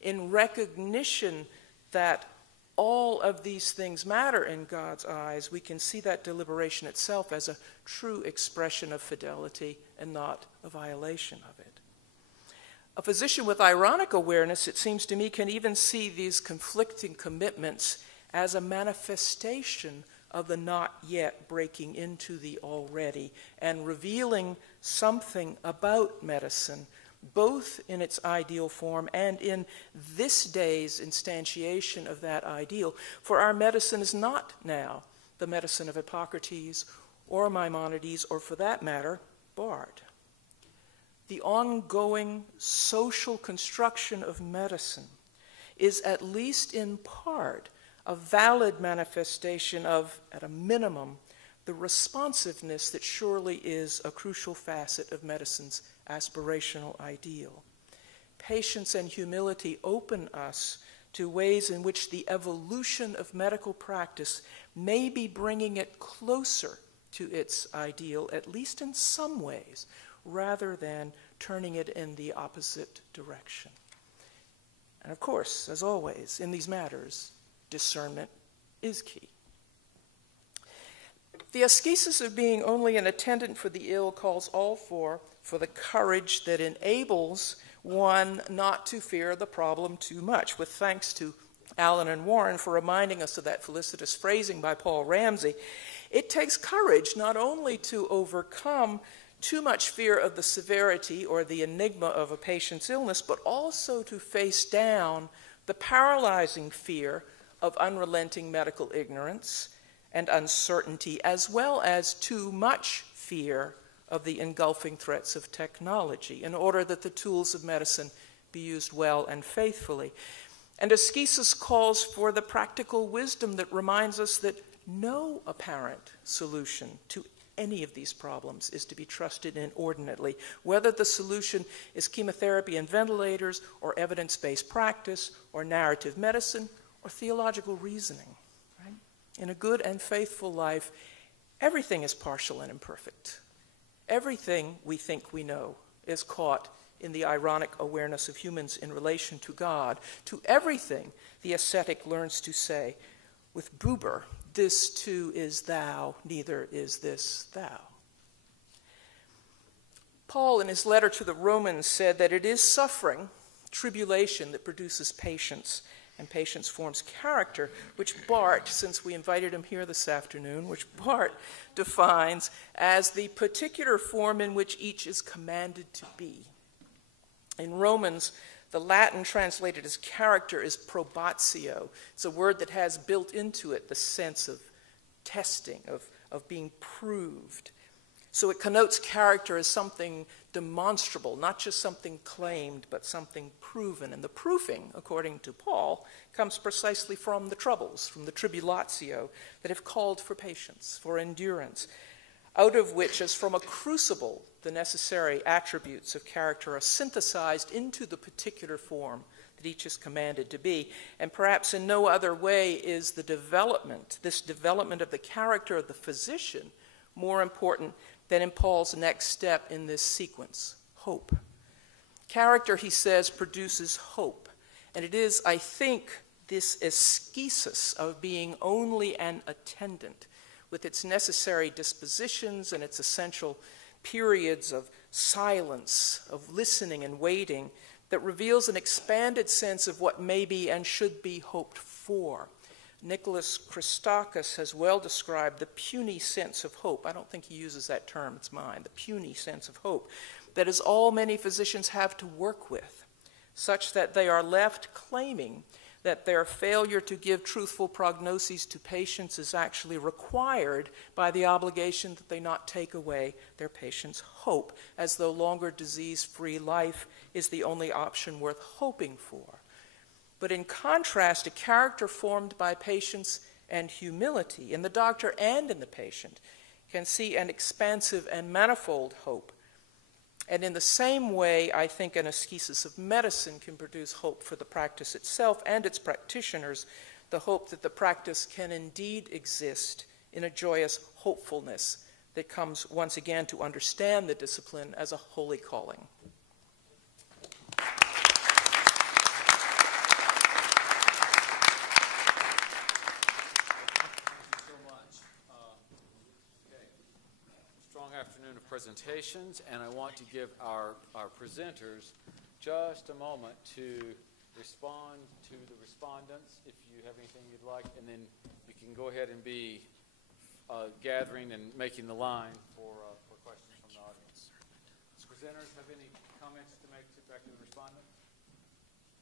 in recognition that all of these things matter in God's eyes. We can see that deliberation itself as a true expression of fidelity and not a violation of it. A physician with ironic awareness, it seems to me, can even see these conflicting commitments as a manifestation of the not yet breaking into the already and revealing something about medicine, both in its ideal form and in this day's instantiation of that ideal. For our medicine is not now the medicine of Hippocrates or Maimonides, or for that matter, Barth. The ongoing social construction of medicine is, at least in part, a valid manifestation of, at a minimum, the responsiveness that surely is a crucial facet of medicine's aspirational ideal. Patience and humility open us to ways in which the evolution of medical practice may be bringing it closer to its ideal, at least in some ways, rather than turning it in the opposite direction. And of course, as always, in these matters, discernment is key. The ascesis of being only an attendant for the ill calls all for the courage that enables one not to fear the problem too much, with thanks to Allen and Warren for reminding us of that felicitous phrasing by Paul Ramsey. It takes courage not only to overcome too much fear of the severity or the enigma of a patient's illness, but also to face down the paralyzing fear of unrelenting medical ignorance and uncertainty, as well as too much fear of the engulfing threats of technology, in order that the tools of medicine be used well and faithfully. And ascesis calls for the practical wisdom that reminds us that no apparent solution to any of these problems is to be trusted inordinately, whether the solution is chemotherapy and ventilators, or evidence-based practice, or narrative medicine, or theological reasoning. Right? In a good and faithful life, everything is partial and imperfect. Everything we think we know is caught in the ironic awareness of humans in relation to God. To everything, the ascetic learns to say, with Buber, this too is thou, neither is this thou. Paul, in his letter to the Romans, said that it is suffering, tribulation, that produces patience, and patience forms character, which Barth, since we invited him here this afternoon, which Barth defines as the particular form in which each is commanded to be. In Romans, the Latin translated as character is probatio. It's a word that has built into it the sense of testing, of being proved. So it connotes character as something demonstrable, not just something claimed, but something proven. And the proving, according to Paul, comes precisely from the troubles, from the tribulatio, that have called for patience, for endurance, out of which, as from a crucible, the necessary attributes of character are synthesized into the particular form that each is commanded to be. And perhaps in no other way is this development of the character of the physician, more important than in Paul's next step in this sequence, hope. Character, he says, produces hope. And it is, I think, this ascesis of being only an attendant, with its necessary dispositions and its essential periods of silence, of listening and waiting, that reveals an expanded sense of what may be and should be hoped for. Nicholas Christakis has well described the puny sense of hope. I don't think he uses that term, it's mine, the puny sense of hope, that is all many physicians have to work with, such that they are left claiming that their failure to give truthful prognoses to patients is actually required by the obligation that they not take away their patients' hope, as though longer disease-free life is the only option worth hoping for. But in contrast, a character formed by patience and humility in the doctor and in the patient can see an expansive and manifold hope. And in the same way, I think an ascesis of medicine can produce hope for the practice itself and its practitioners, the hope that the practice can indeed exist in a joyous hopefulness that comes once again to understand the discipline as a holy calling. Afternoon of presentations, and I want to give our presenters just a moment to respond to the respondents if you have anything you'd like, and then you can go ahead and be gathering and making the line for questions from the audience. Does presenters have any comments to make back to the respondent?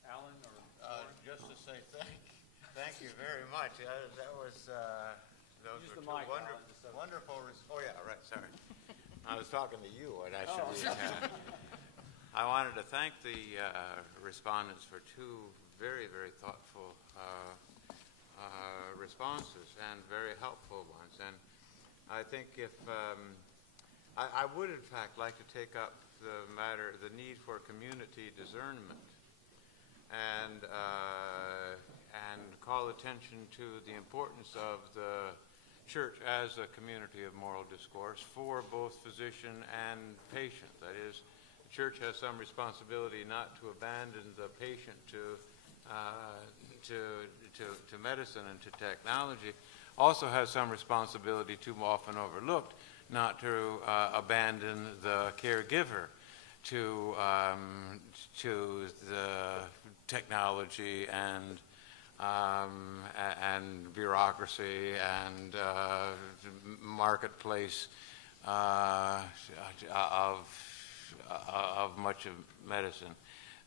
Alan or just to say thank you very much. That was those Use were the two mic, wonderful. Oh yeah, right. Sorry, I was talking to you, and I should. I wanted to thank the respondents for two very, very thoughtful responses and very helpful ones. And I think if I would, in fact, like to take up the need for community discernment, and call attention to the importance of the church as a community of moral discourse for both physician and patient. That is, the church has some responsibility not to abandon the patient to medicine and to technology. Also has some responsibility, too often overlooked, not to abandon the caregiver to the technology and bureaucracy and marketplace of much of medicine.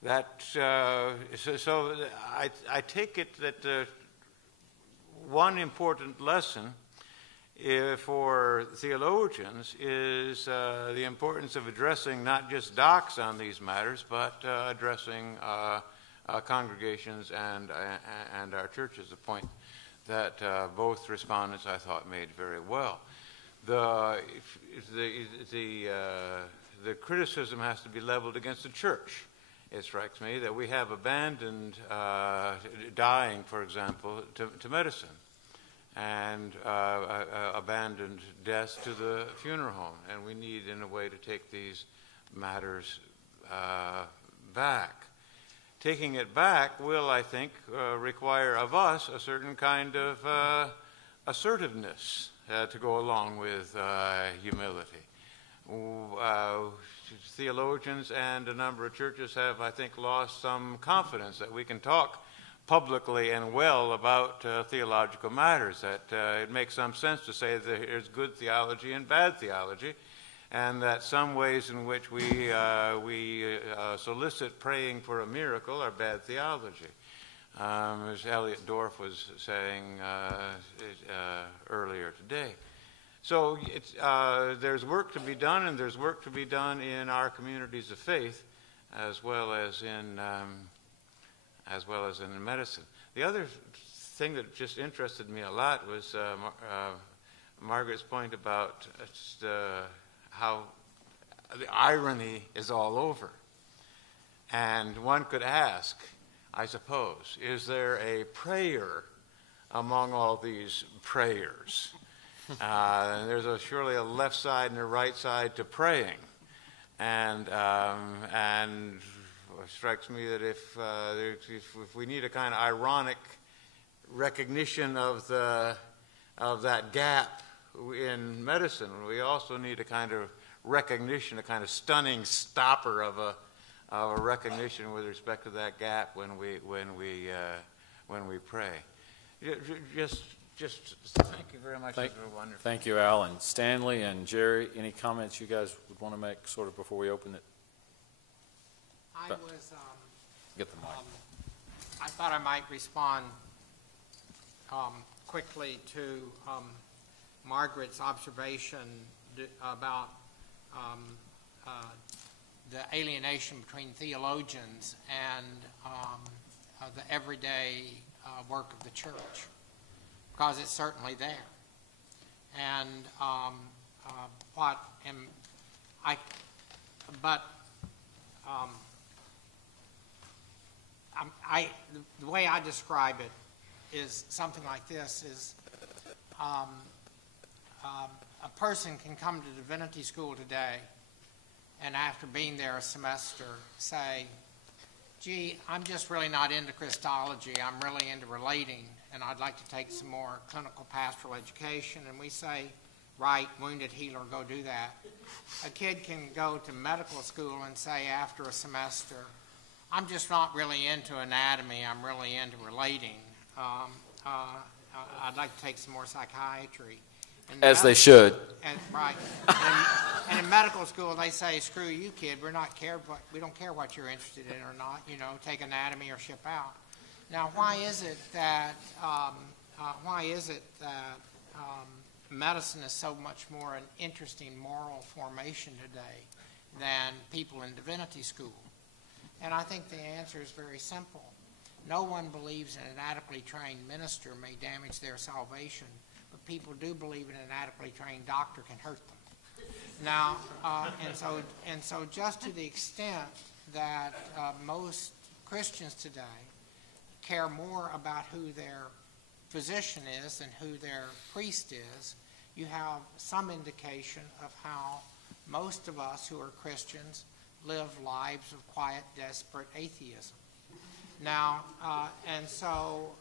That so I take it that one important lesson for theologians is the importance of addressing not just docs on these matters, but addressing congregations and our churches, a point that both respondents, I thought, made very well. The criticism has to be leveled against the church. It strikes me that we have abandoned dying, for example, to medicine, and abandoned death to the funeral home. And we need, in a way, to take these matters back. Taking it back will, I think, require of us a certain kind of assertiveness to go along with humility. Theologians and a number of churches have, I think, lost some confidence that we can talk publicly and well about theological matters, that it makes some sense to say that there's good theology and bad theology, and that some ways in which we solicit praying for a miracle are bad theology. As Elliot Dorff was saying earlier today. So there's work to be done, and there's work to be done in our communities of faith, as well as in medicine. The other thing that just interested me a lot was Margaret's point about how the irony is all over. And one could ask, I suppose. Is there a prayer among all these prayers? There's surely a left side and a right side to praying. And it strikes me that if we need a kind of ironic recognition of that gap in medicine, we also need a kind of recognition, a kind of stunning stopper of a recognition with respect to that gap when we pray. Just thank you very much. This was wonderful. Thank you, Al. And Stanley and Jerry, any comments you guys would want to make sort of before we open it? I was, Get the mic. I thought I might respond quickly to Margaret's observation about the alienation between theologians and the everyday work of the church, because it's certainly there. And the way I describe it is something like this: is a person can come to Divinity School today, and after being there a semester, say, gee, I'm just really not into Christology, I'm really into relating, and I'd like to take some more clinical pastoral education. And we say, right, wounded healer, go do that. A kid can go to medical school and say after a semester, I'm just not really into anatomy, I'm really into relating. I'd like to take some more psychiatry. As they should. Right. And in medical school, they say, screw you, kid. We don't care what you're interested in or not. Take anatomy or ship out. Now, why is it that medicine is so much more an interesting moral formation today than people in divinity school? And I think the answer is very simple. No one believes an inadequately trained minister may damage their salvation, but people do believe an inadequately trained doctor can hurt them. Now, and so just to the extent that most Christians today care more about who their physician is than who their priest is, you have some indication of how most of us who are Christians live lives of quiet, desperate atheism. Now, and so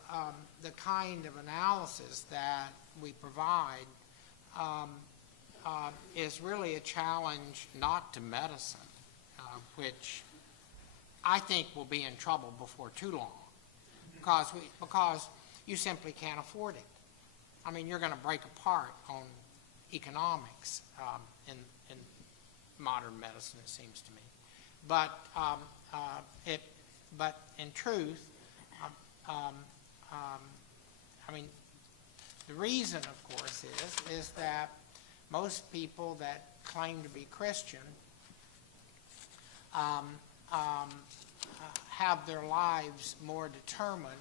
the kind of analysis that we provide is really a challenge not to medicine, which I think will be in trouble before too long, because you simply can't afford it. I mean, you're going to break apart on economics in modern medicine, it seems to me. But but in truth, I mean, the reason, of course, is that most people that claim to be Christian have their lives more determined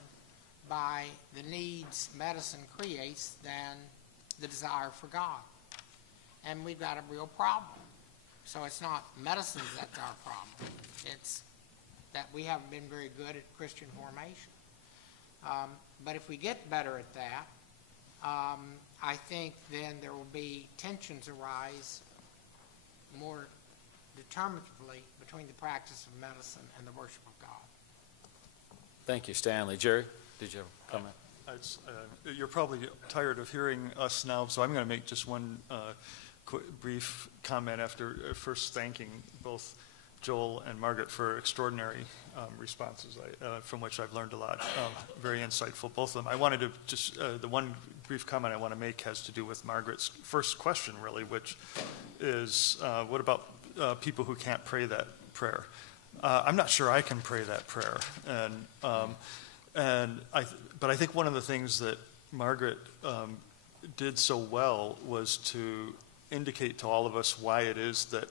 by the needs medicine creates than the desire for God. And we've got a real problem. So it's not medicine that's our problem. It's that we haven't been very good at Christian formation. But if we get better at that, I think then there will be tensions arise more determinatively between the practice of medicine and the worship of God. Thank you, Stanley. Jerry, did you have a comment? You're probably tired of hearing us now, so I'm going to make just one brief comment after first thanking both Joel and Margaret for extraordinary responses from which I've learned a lot. Very insightful, both of them. I wanted to just, the one brief comment I want to make has to do with Margaret's first question, really, which is, what about people who can't pray that prayer? I'm not sure I can pray that prayer. But I think one of the things that Margaret did so well was to indicate to all of us why it is that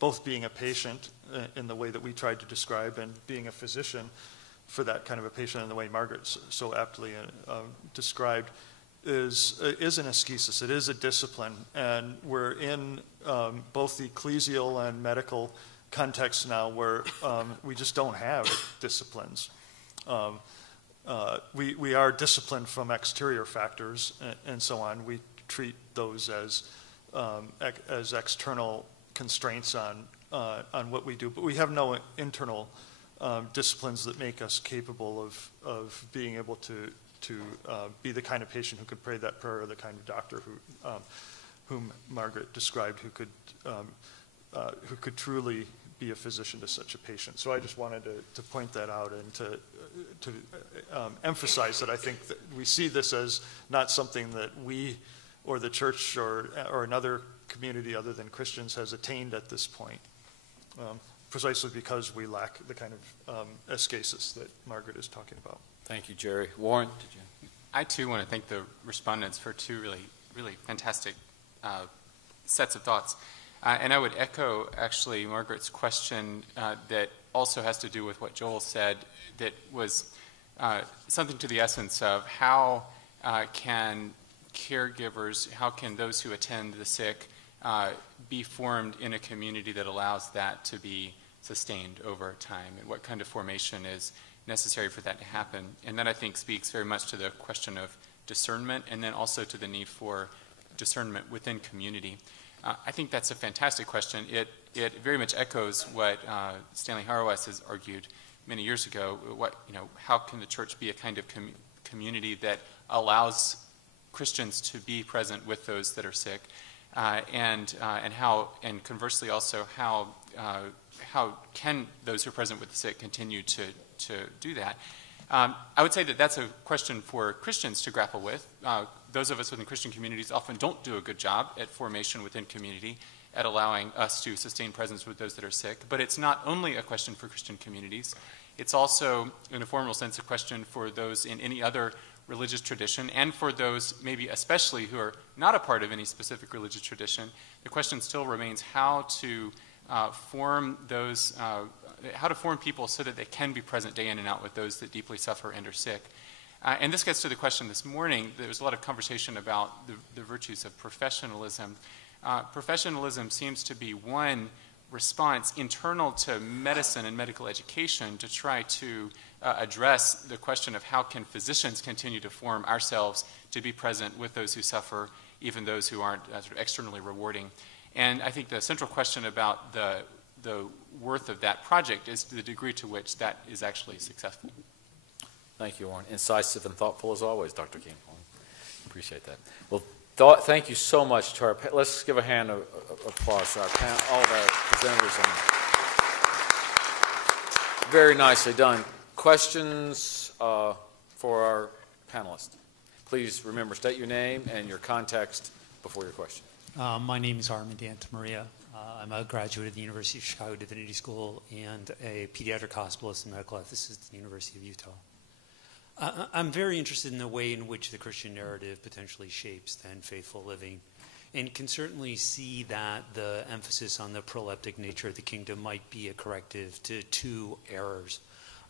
both being a patient in the way that we tried to describe and being a physician for that kind of a patient in the way Margaret so aptly described is an ascesis. It is a discipline, and we're in both the ecclesial and medical contexts now where we just don't have disciplines. We are disciplined from exterior factors and so on. We treat those as external constraints on what we do, but we have no internal disciplines that make us capable of being able to be the kind of patient who could pray that prayer, or the kind of doctor whom Margaret described, who could truly be a physician to such a patient. So I just wanted to point that out and to emphasize that I think that we see this as not something that we or the church or another community other than Christians has attained at this point, precisely because we lack the kind of ascesis that Margaret is talking about. Thank you, Jerry. Warren, did you? I too want to thank the respondents for two really fantastic sets of thoughts. And I would echo, actually, Margaret's question that also has to do with what Joel said, that was something to the essence of how can caregivers, how can those who attend the sick be formed in a community that allows that to be sustained over time, and what kind of formation is necessary for that to happen. And that, I think, speaks very much to the question of discernment, and then also to the need for discernment within community. I think that's a fantastic question. It very much echoes what Stanley Hauerwas has argued many years ago. How can the church be a kind of community that allows Christians to be present with those that are sick, and conversely also how can those who are present with the sick continue to do that? I would say that that's a question for Christians to grapple with. Those of us within Christian communities often don't do a good job at formation within community, at allowing us to sustain presence with those that are sick. But it's not only a question for Christian communities. It's also, in a formal sense, a question for those in any other religious tradition, and for those maybe especially who are not a part of any specific religious tradition. The question still remains how to form those, how to form people so that they can be present day in and out with those that deeply suffer and are sick. And this gets to the question this morning. There was a lot of conversation about the virtues of professionalism. Professionalism seems to be one response internal to medicine and medical education to try to address the question of how can physicians continue to form ourselves to be present with those who suffer, even those who aren't sort of externally rewarding. And I think the central question about the worth of that project is the degree to which that is actually successful. Thank you, Warren. Incisive and thoughtful as always, Dr. King. Appreciate that. Well, thank you so much to our. Let's give a hand of applause to all of our presenters. Very nicely done. Questions for our panelists? Please remember, state your name and your context before your question. My name is Armand Antamaria. I'm a graduate of the University of Chicago Divinity School and a pediatric hospitalist and medical ethicist at the University of Utah. I'm very interested in the way in which the Christian narrative potentially shapes then faithful living, and can certainly see that the emphasis on the proleptic nature of the kingdom might be a corrective to two errors,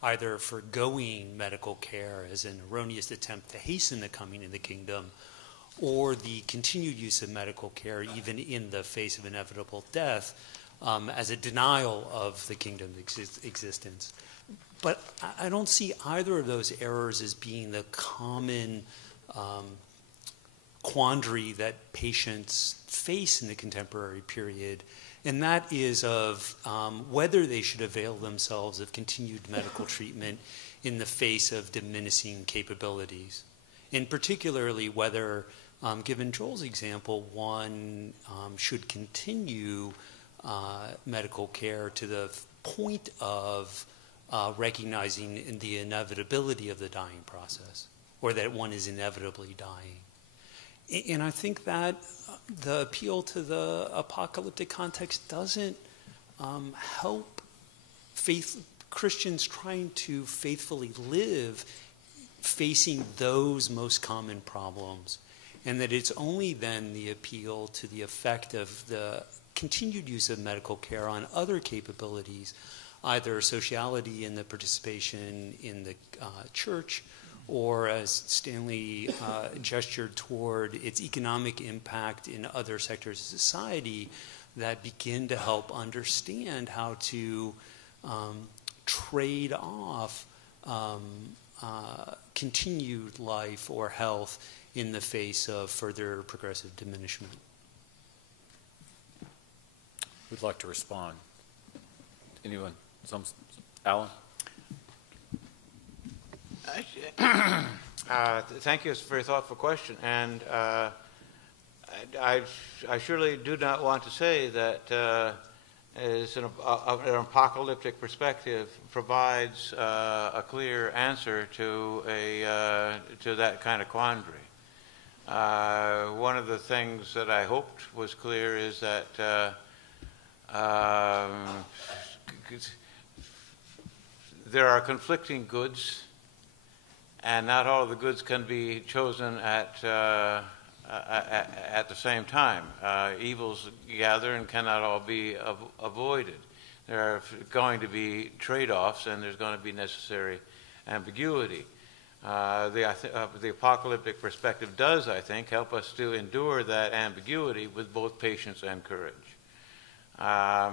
either forgoing medical care as an erroneous attempt to hasten the coming of the kingdom, or the continued use of medical care even in the face of inevitable death as a denial of the kingdom's existence. But I don't see either of those errors as being the common quandary that patients face in the contemporary period, and that is of whether they should avail themselves of continued medical treatment in the face of diminishing capabilities, and particularly whether, given Joel's example, one should continue medical care to the point of recognizing the inevitability of the dying process, or that one is inevitably dying. And I think that the appeal to the apocalyptic context doesn't help Christians trying to faithfully live facing those most common problems, and that it's only then the appeal to the effect of the continued use of medical care on other capabilities, either sociality and the participation in the church, or as Stanley gestured toward its economic impact in other sectors of society, that begin to help understand how to trade off continued life or health in the face of further progressive diminishment. Who'd like to respond? Anyone? Alan? Thank you. It's a very thoughtful question. And I surely do not want to say that as an apocalyptic perspective provides a clear answer to that kind of quandary. One of the things that I hoped was clear is that there are conflicting goods, and not all of the goods can be chosen at the same time. Evils gather and cannot all be avoided. There are going to be trade-offs, and there's going to be necessary ambiguity. The apocalyptic perspective does, I think, help us to endure that ambiguity with both patience and courage. I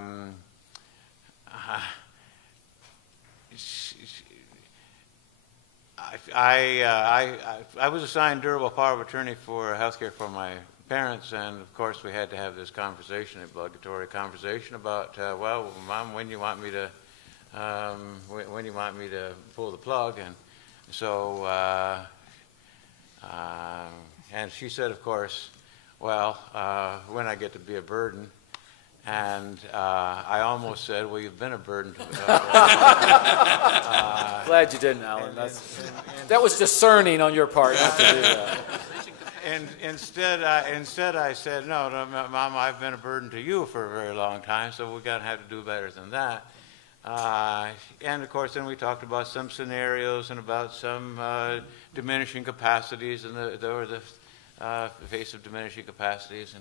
was assigned durable power of attorney for healthcare for my parents, and of course we had to have this conversation, obligatory conversation about, well, Mom, when do you want me to pull the plug? And so, and she said, of course, well, when I get to be a burden. And I almost said, well, you've been a burden to me. Glad you didn't, Alan. That was discerning on your part not to do that. And instead I said, no, Mom, I've been a burden to you for a very long time, so we're going to have to do better than that. And, of course, then we talked about some scenarios and about some diminishing capacities and the face of diminishing capacities.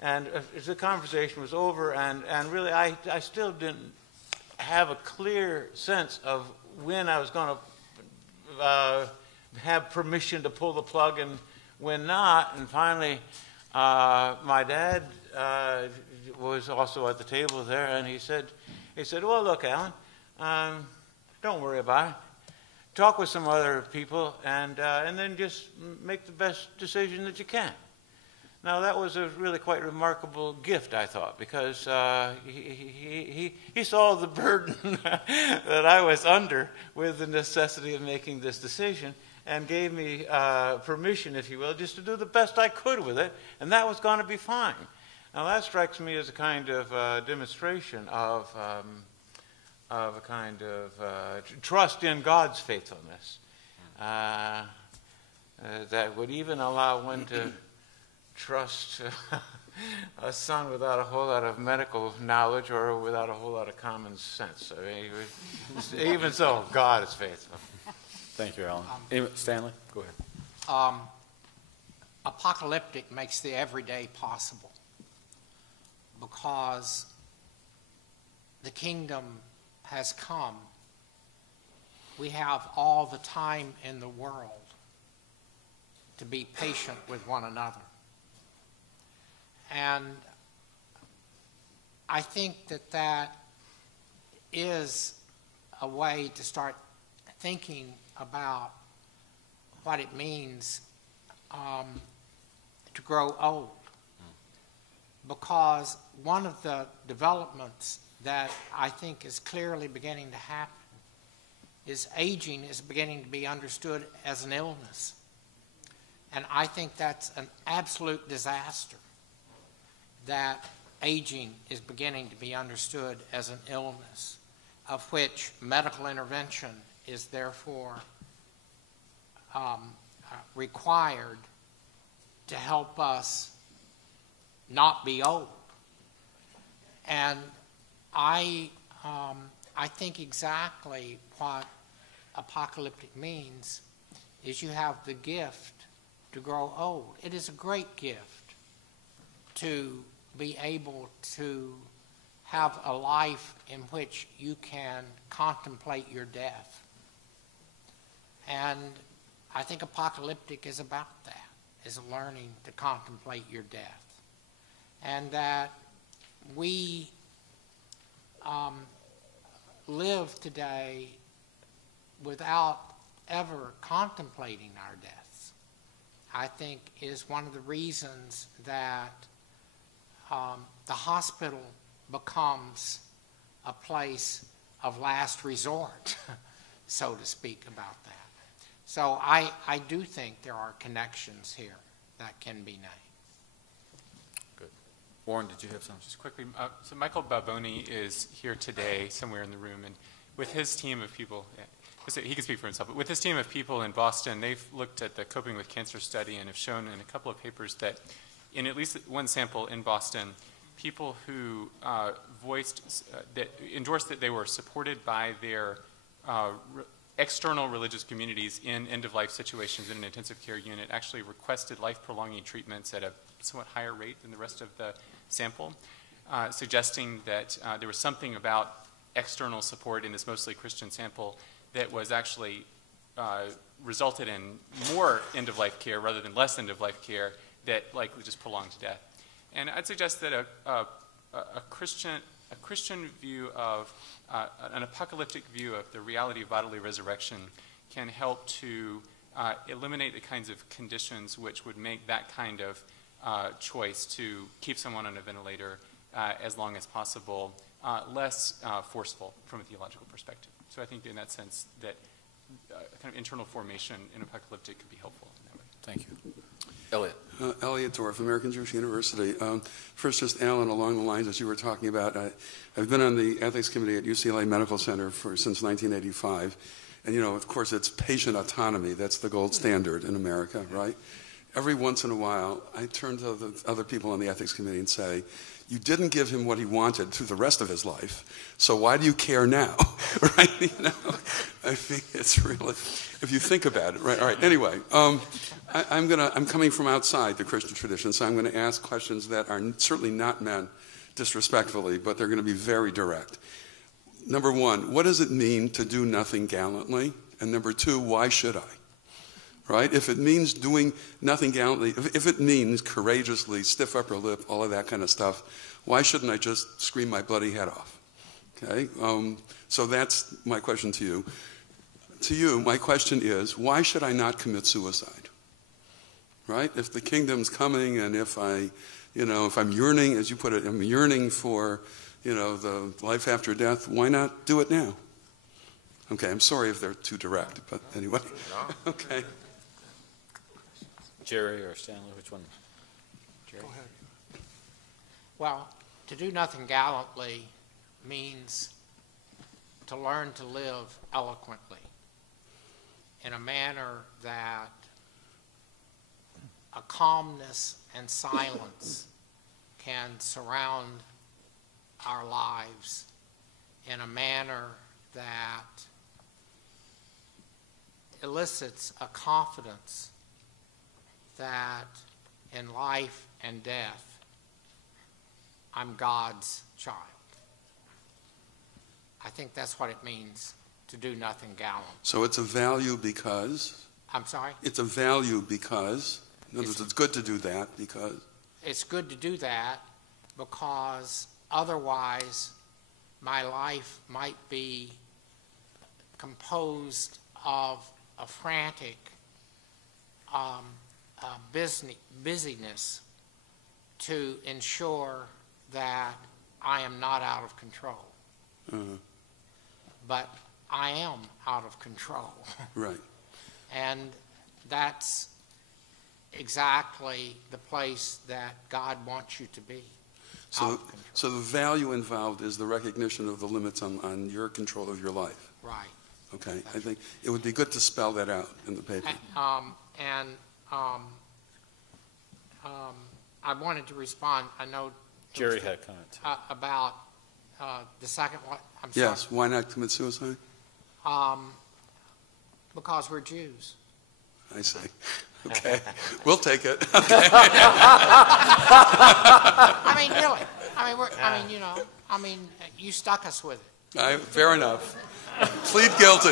And as the conversation was over, and really I still didn't have a clear sense of when I was going to have permission to pull the plug and when not. And finally, my dad was also at the table there, and he said, well, look, Alan, don't worry about it. Talk with some other people, and then just make the best decision that you can. Now, that was a really quite remarkable gift, I thought, because he saw the burden that I was under with the necessity of making this decision and gave me permission, if you will, just to do the best I could with it, and that was going to be fine. Now, that strikes me as a kind of demonstration of a kind of trust in God's faithfulness that would even allow one to trust a son without a whole lot of medical knowledge or without a whole lot of common sense. I mean, even so, God is faithful. Thank you, Alan. Stanley, go ahead. Apocalyptic makes the everyday possible because the kingdom has come. We have all the time in the world to be patient with one another. And I think that is a way to start thinking about what it means to grow old. Because one of the developments that I think is clearly beginning to happen is aging is beginning to be understood as an illness. And I think that's an absolute disaster, that aging is beginning to be understood as an illness, of which medical intervention is therefore required to help us not be old. And I think exactly what apocalyptic means is you have the gift to grow old. It is a great gift to be able to have a life in which you can contemplate your death. And I think apocalyptic is about that, is learning to contemplate your death. And that we live today without ever contemplating our deaths, I think is one of the reasons that the hospital becomes a place of last resort, so to speak, about that. So I do think there are connections here that can be made. Good. Warren, did you have something? Just quickly, so Michael Baboni is here today, somewhere in the room, and with his team of people, he can speak for himself, but with his team of people in Boston, they've looked at the Coping with Cancer study and have shown in a couple of papers that in at least one sample in Boston, people who endorsed that they were supported by their external religious communities in end-of-life situations in an intensive care unit actually requested life-prolonging treatments at a somewhat higher rate than the rest of the sample, suggesting that there was something about external support in this mostly Christian sample that was actually resulted in more end-of-life care rather than less end-of-life care that likely just prolonged death. And I'd suggest that a Christian view of, an apocalyptic view of the reality of bodily resurrection can help to eliminate the kinds of conditions which would make that kind of choice to keep someone on a ventilator as long as possible less forceful from a theological perspective. So I think in that sense that kind of internal formation in apocalyptic could be helpful in that way. Thank you. Elliot. Elliot Dorff, American Jewish University. First, just Alan, along the lines as you were talking about, I've been on the ethics committee at UCLA Medical Center since 1985. And, of course, it's patient autonomy. That's the gold standard in America, right? Every once in a while, I turn to the other people on the ethics committee and say, you didn't give him what he wanted through the rest of his life, so why do you care now? Right? I think it's really, if you think about it, right? All right. Anyway, I'm coming from outside the Christian tradition, so I'm going to ask questions that are certainly not meant disrespectfully, but they're going to be very direct. Number one, what does it mean to do nothing gallantly? And number two, why should I? Right? If it means doing nothing gallantly, if it means courageously, stiff upper lip, all of that kind of stuff, why shouldn't I just scream my bloody head off? Okay? So that's my question to you. To you, my question is, why should I not commit suicide? Right? If the kingdom's coming and if I'm yearning, as you put it, I'm yearning for, the life after death, why not do it now? Okay, I'm sorry if they're too direct, but anyway. No. Okay. Jerry or Stanley, which one? Jerry? Go ahead. Well, to do nothing gallantly means to learn to live eloquently in a manner that a calmness and silence can surround our lives in a manner that elicits a confidence that in life and death, I'm God's child. I think that's what it means to do nothing gallant. So it's a value because? I'm sorry? It's a value because? In other words, it's good to do that because? It's good to do that because otherwise my life might be composed of a frantic busyness to ensure that I am not out of control. Uh-huh. But I am out of control. Right. And that's exactly the place that God wants you to be. So the value involved is the recognition of the limits on your control of your life. Right. Okay. I think it would be good to spell that out in the paper. I wanted to respond. I know Jerry had a comment. About the second one. I'm yes. sorry. Why not commit suicide? Because we're Jews. I see. Okay. We'll take it. I mean, really. I mean, you stuck us with it. Fair enough. Plead guilty.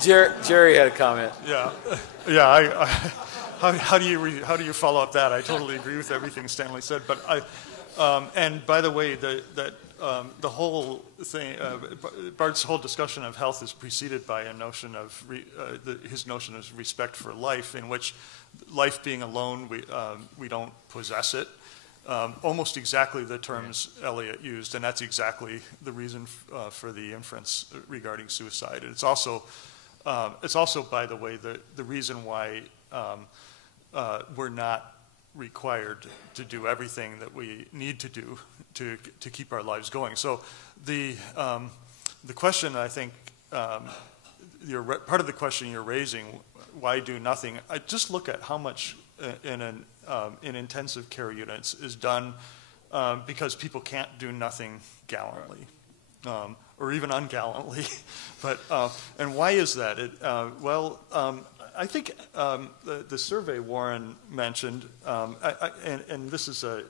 Jerry had a comment. Yeah, how do you follow up that? I totally agree with everything Stanley said, but and by the way, the whole thing, Bart's whole discussion of health is preceded by a notion of his notion of respect for life, in which life being alone, we don't possess it. Almost exactly the terms Eliot used, and that's exactly the reason for the inference regarding suicide. And it's also, by the way, the reason why we're not required to do everything that we need to do to keep our lives going. So the question, I think, part of the question you're raising, why do nothing? I just look at how much in intensive care units is done because people can't do nothing gallantly. Or even ungallantly, but and why is that? I think the survey Warren mentioned, and this is a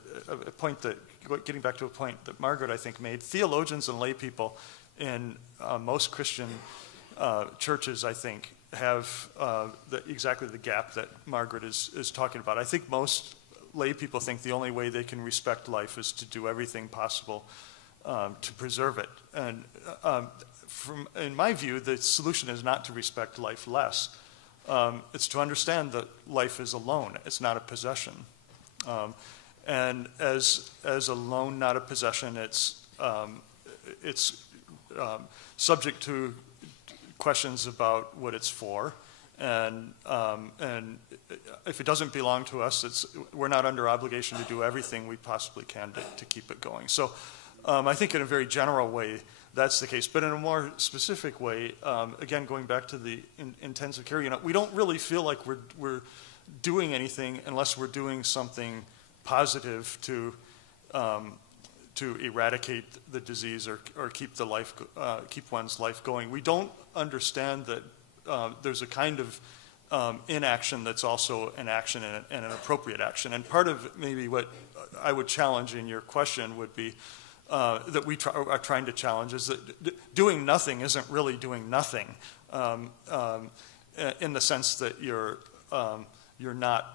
point that, getting back to a point that Margaret, I think, made, theologians and lay people in most Christian churches, I think, have exactly the gap that Margaret is talking about. I think most lay people think the only way they can respect life is to do everything possible to preserve it. And in my view, the solution is not to respect life less. It's to understand that life is alone. It's not a possession. And as a loan, not a possession, it's subject to questions about what it's for. And if it doesn't belong to us, we're not under obligation to do everything we possibly can to keep it going. So I think in a very general way, that's the case. But in a more specific way, again, going back to the intensive care unit, we don't really feel like we're doing anything unless we're doing something positive to eradicate the disease or keep one's life going. We don't understand that there's a kind of inaction that's also an action and an appropriate action. And part of maybe what I would challenge in your question would be that we are trying to challenge is that doing nothing isn't really doing nothing in the sense that you're not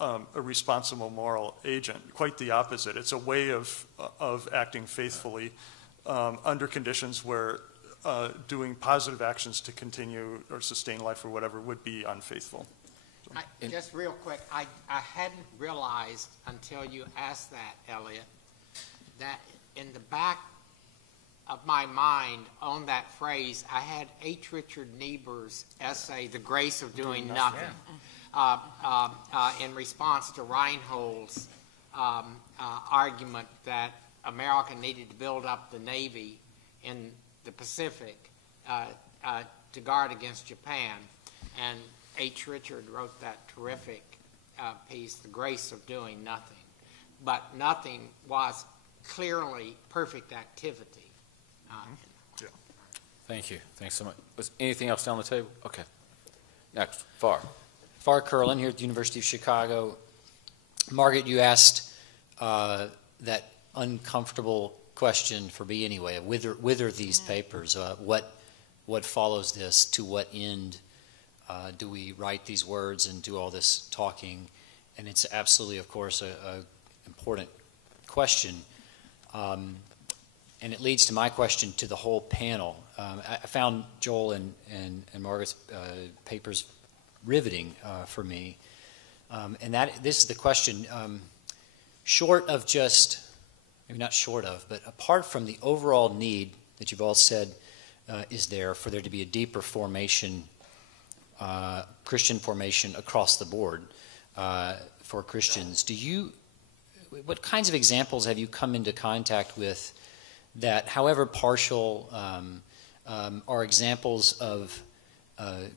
a responsible moral agent. Quite the opposite. It's a way of acting faithfully under conditions where doing positive actions to continue or sustain life or whatever would be unfaithful. Just real quick, I hadn't realized until you asked that, Eliot, that in the back of my mind on that phrase, I had H. Richard Niebuhr's essay, The Grace of Doing Nothing, in response to Reinhold's argument that America needed to build up the Navy in the Pacific to guard against Japan. And H. Richard wrote that terrific piece, The Grace of Doing Nothing. But nothing was clearly perfect activity. Yeah. Thank you. Thanks so much. Was anything else down the table? Okay. Next, Farr. Farr Curlin here at the University of Chicago. Margaret, you asked that uncomfortable question for me anyway, whither these papers, what follows this, to what end do we write these words and do all this talking? And it's absolutely, of course, a important question. And it leads to my question to the whole panel. I found Joel and Margaret's papers riveting for me. And this is the question, short of just, maybe not short of, but apart from the overall need that you've all said is there for there to be a deeper formation, Christian formation across the board for Christians, what kinds of examples have you come into contact with that, however partial, are examples of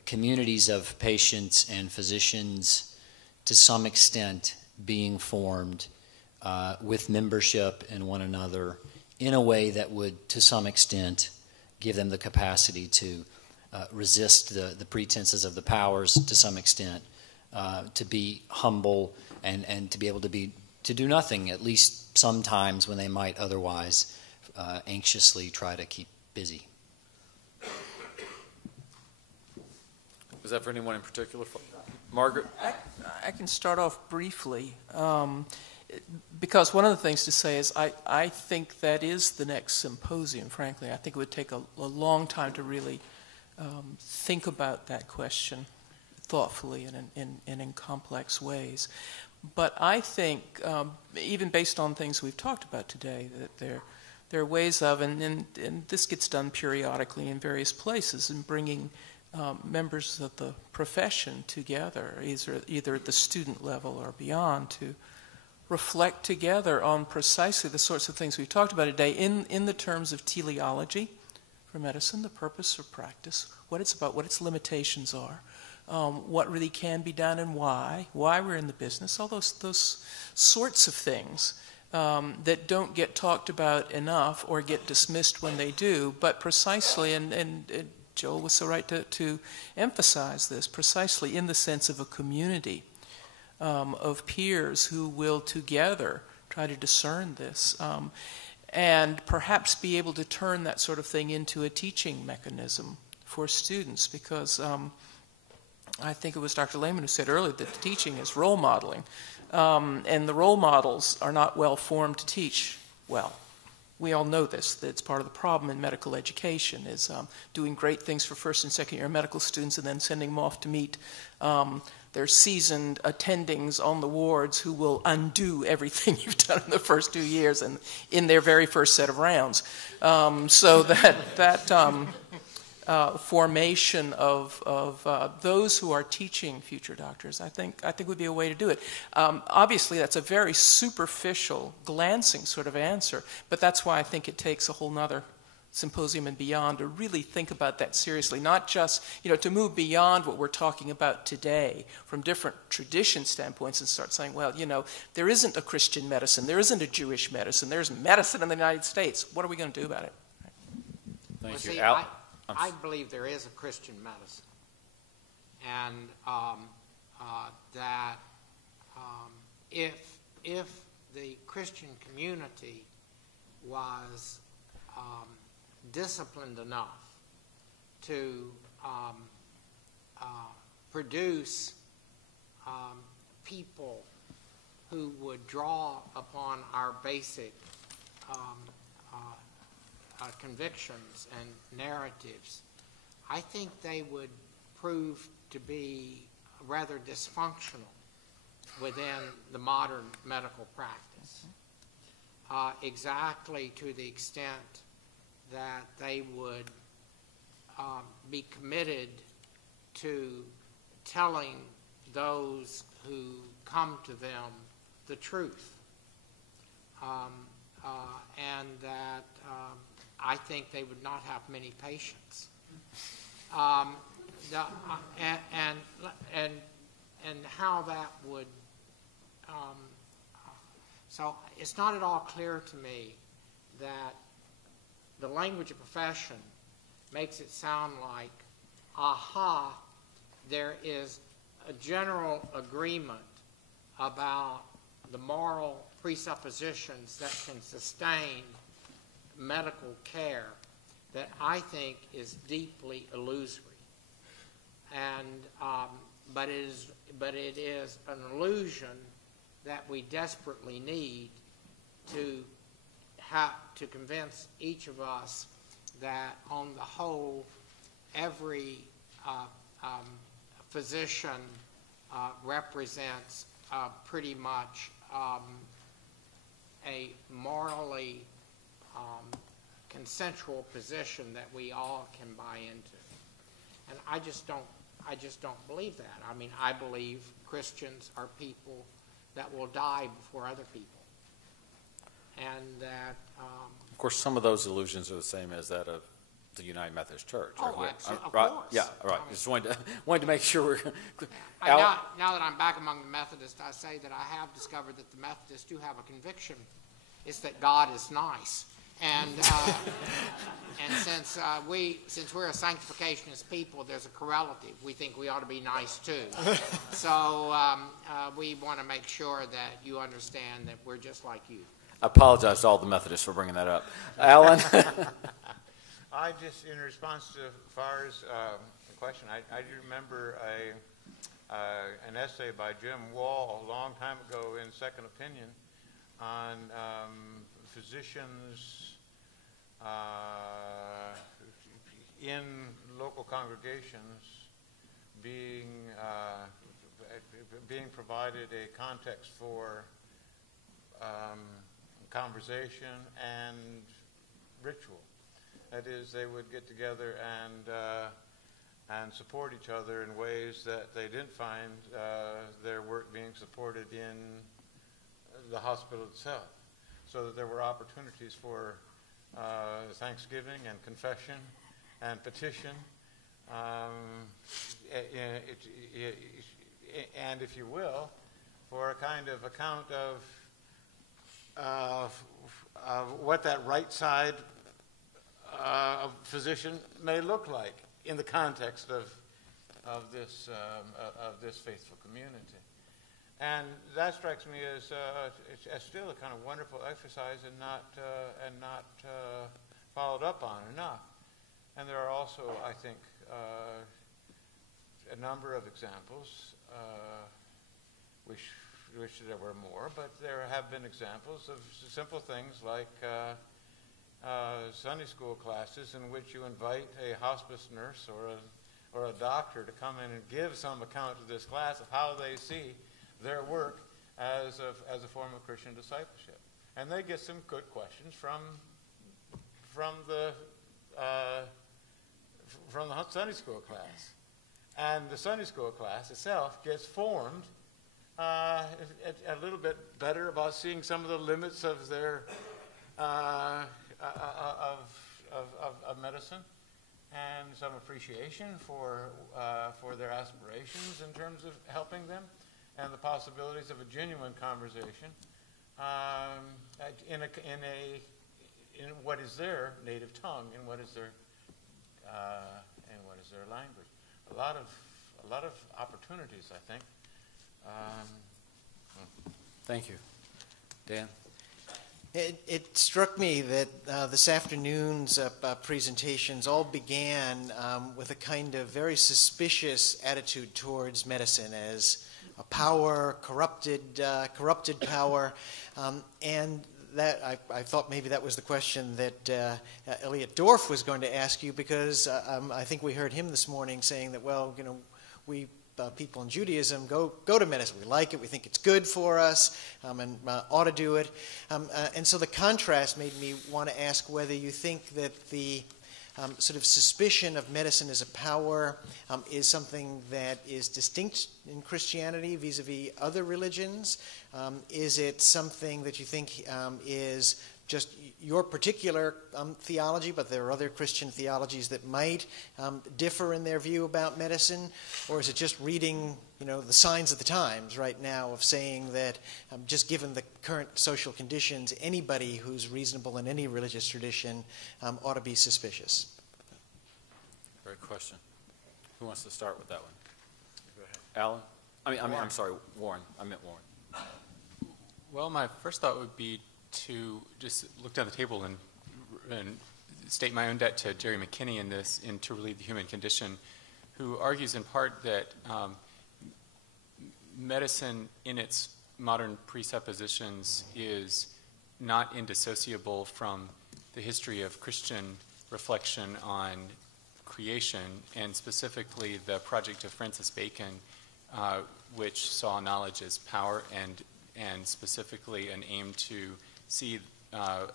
communities of patients and physicians to some extent being formed with membership in one another in a way that would, to some extent, give them the capacity to resist the pretenses of the powers to some extent, to be humble and to be able to do nothing, at least sometimes when they might otherwise anxiously try to keep busy. Was that for anyone in particular? Margaret? I can start off briefly, because one of the things to say is I think that is the next symposium, frankly. I think it would take a long time to really think about that question thoughtfully and in complex ways. But I think, even based on things we've talked about today, that there are ways of, and this gets done periodically in various places, in bringing members of the profession together, either at the student level or beyond, to reflect together on precisely the sorts of things we've talked about today in the terms of teleology for medicine, the purpose of practice, what it's about, what its limitations are, what really can be done and why we're in the business, all those sorts of things that don't get talked about enough or get dismissed when they do, but precisely, and Joel was so right to emphasize this, precisely in the sense of a community of peers who will together try to discern this and perhaps be able to turn that sort of thing into a teaching mechanism for students, because I think it was Dr. Lehman who said earlier that the teaching is role modeling, and the role models are not well formed to teach well. We all know this, that it's part of the problem in medical education, is doing great things for first and second year medical students and then sending them off to meet their seasoned attendings on the wards who will undo everything you've done in the first 2 years and in their very first set of rounds. So that formation of those who are teaching future doctors, I think would be a way to do it. Obviously, that's a very superficial, glancing sort of answer, but that's why I think it takes a whole nother symposium and beyond to really think about that seriously, not just, to move beyond what we're talking about today from different tradition standpoints and start saying, well, there isn't a Christian medicine, there isn't a Jewish medicine, there's medicine in the United States. What are we going to do about it? Thank you. See, I believe there is a Christian medicine, and that if the Christian community was disciplined enough to produce people who would draw upon our basic convictions and narratives, I think they would prove to be rather dysfunctional within the modern medical practice, exactly to the extent that they would be committed to telling those who come to them the truth, and that I think they would not have many patients. And how that would, so it's not at all clear to me that the language of profession makes it sound like, aha, there is a general agreement about the moral presuppositions that can sustain medical care, that I think is deeply illusory. And but it is an illusion that we desperately need to convince each of us that on the whole, every physician represents pretty much a morally consensual position that we all can buy into. And I just don't believe that. I mean, I believe Christians are people that will die before other people. And that... of course, some of those illusions are the same as that of the United Methodist Church. Oh, absolutely. Of right? course. Yeah, right. Just wanted to make sure we're... now that I'm back among the Methodists, I say that I have discovered that the Methodists do have a conviction. It's that God is nice. And and since we're a sanctificationist people, there's a correlative. We think we ought to be nice too. So we want to make sure that you understand that we're just like you. I apologize to all the Methodists for bringing that up. Alan? I just, in response to Farr's question, I do remember an essay by Jim Wall a long time ago in Second Opinion on physicians in local congregations being provided a context for conversation and ritual. That is, they would get together and support each other in ways that they didn't find their work being supported in the hospital itself. So that there were opportunities for thanksgiving and confession and petition, and if you will, for a kind of account of what that right side physician may look like in the context of this faithful community. And that strikes me as still a kind of wonderful exercise and not followed up on enough. And there are also, I think, a number of examples. Wish there were more, but there have been examples of simple things like Sunday school classes in which you invite a hospice nurse or a doctor to come in and give some account to this class of how they see their work as a form of Christian discipleship. And they get some good questions from the Sunday school class. And the Sunday school class itself gets formed a little bit better about seeing some of the limits of their of medicine, and some appreciation for their aspirations in terms of helping them, and the possibilities of a genuine conversation in what is their native tongue, in what is their language. A lot of opportunities, I think. Thank you. Dan? It struck me that this afternoon's presentations all began with a kind of very suspicious attitude towards medicine as a power, corrupted power, and that I thought maybe that was the question that Elliot Dorff was going to ask you, because I think we heard him this morning saying that, well, we people in Judaism go to medicine. We like it. We think it's good for us, and ought to do it. And so the contrast made me want to ask whether you think that the sort of suspicion of medicine as a power is something that is distinct in Christianity vis-a-vis other religions. Is it something that you think is just your particular theology, but there are other Christian theologies that might differ in their view about medicine? Or is it just reading, the signs of the times right now of saying that just given the current social conditions, anybody who's reasonable in any religious tradition ought to be suspicious? Great question. Who wants to start with that one? Go ahead. Alan? I'm sorry, Warren. I meant Warren. Well, my first thought would be to just look down the table and state my own debt to Jerry McKinney in To Relieve the Human Condition, who argues in part that medicine in its modern presuppositions is not indissociable from the history of Christian reflection on creation, and specifically the project of Francis Bacon, which saw knowledge as power and specifically an aim to see a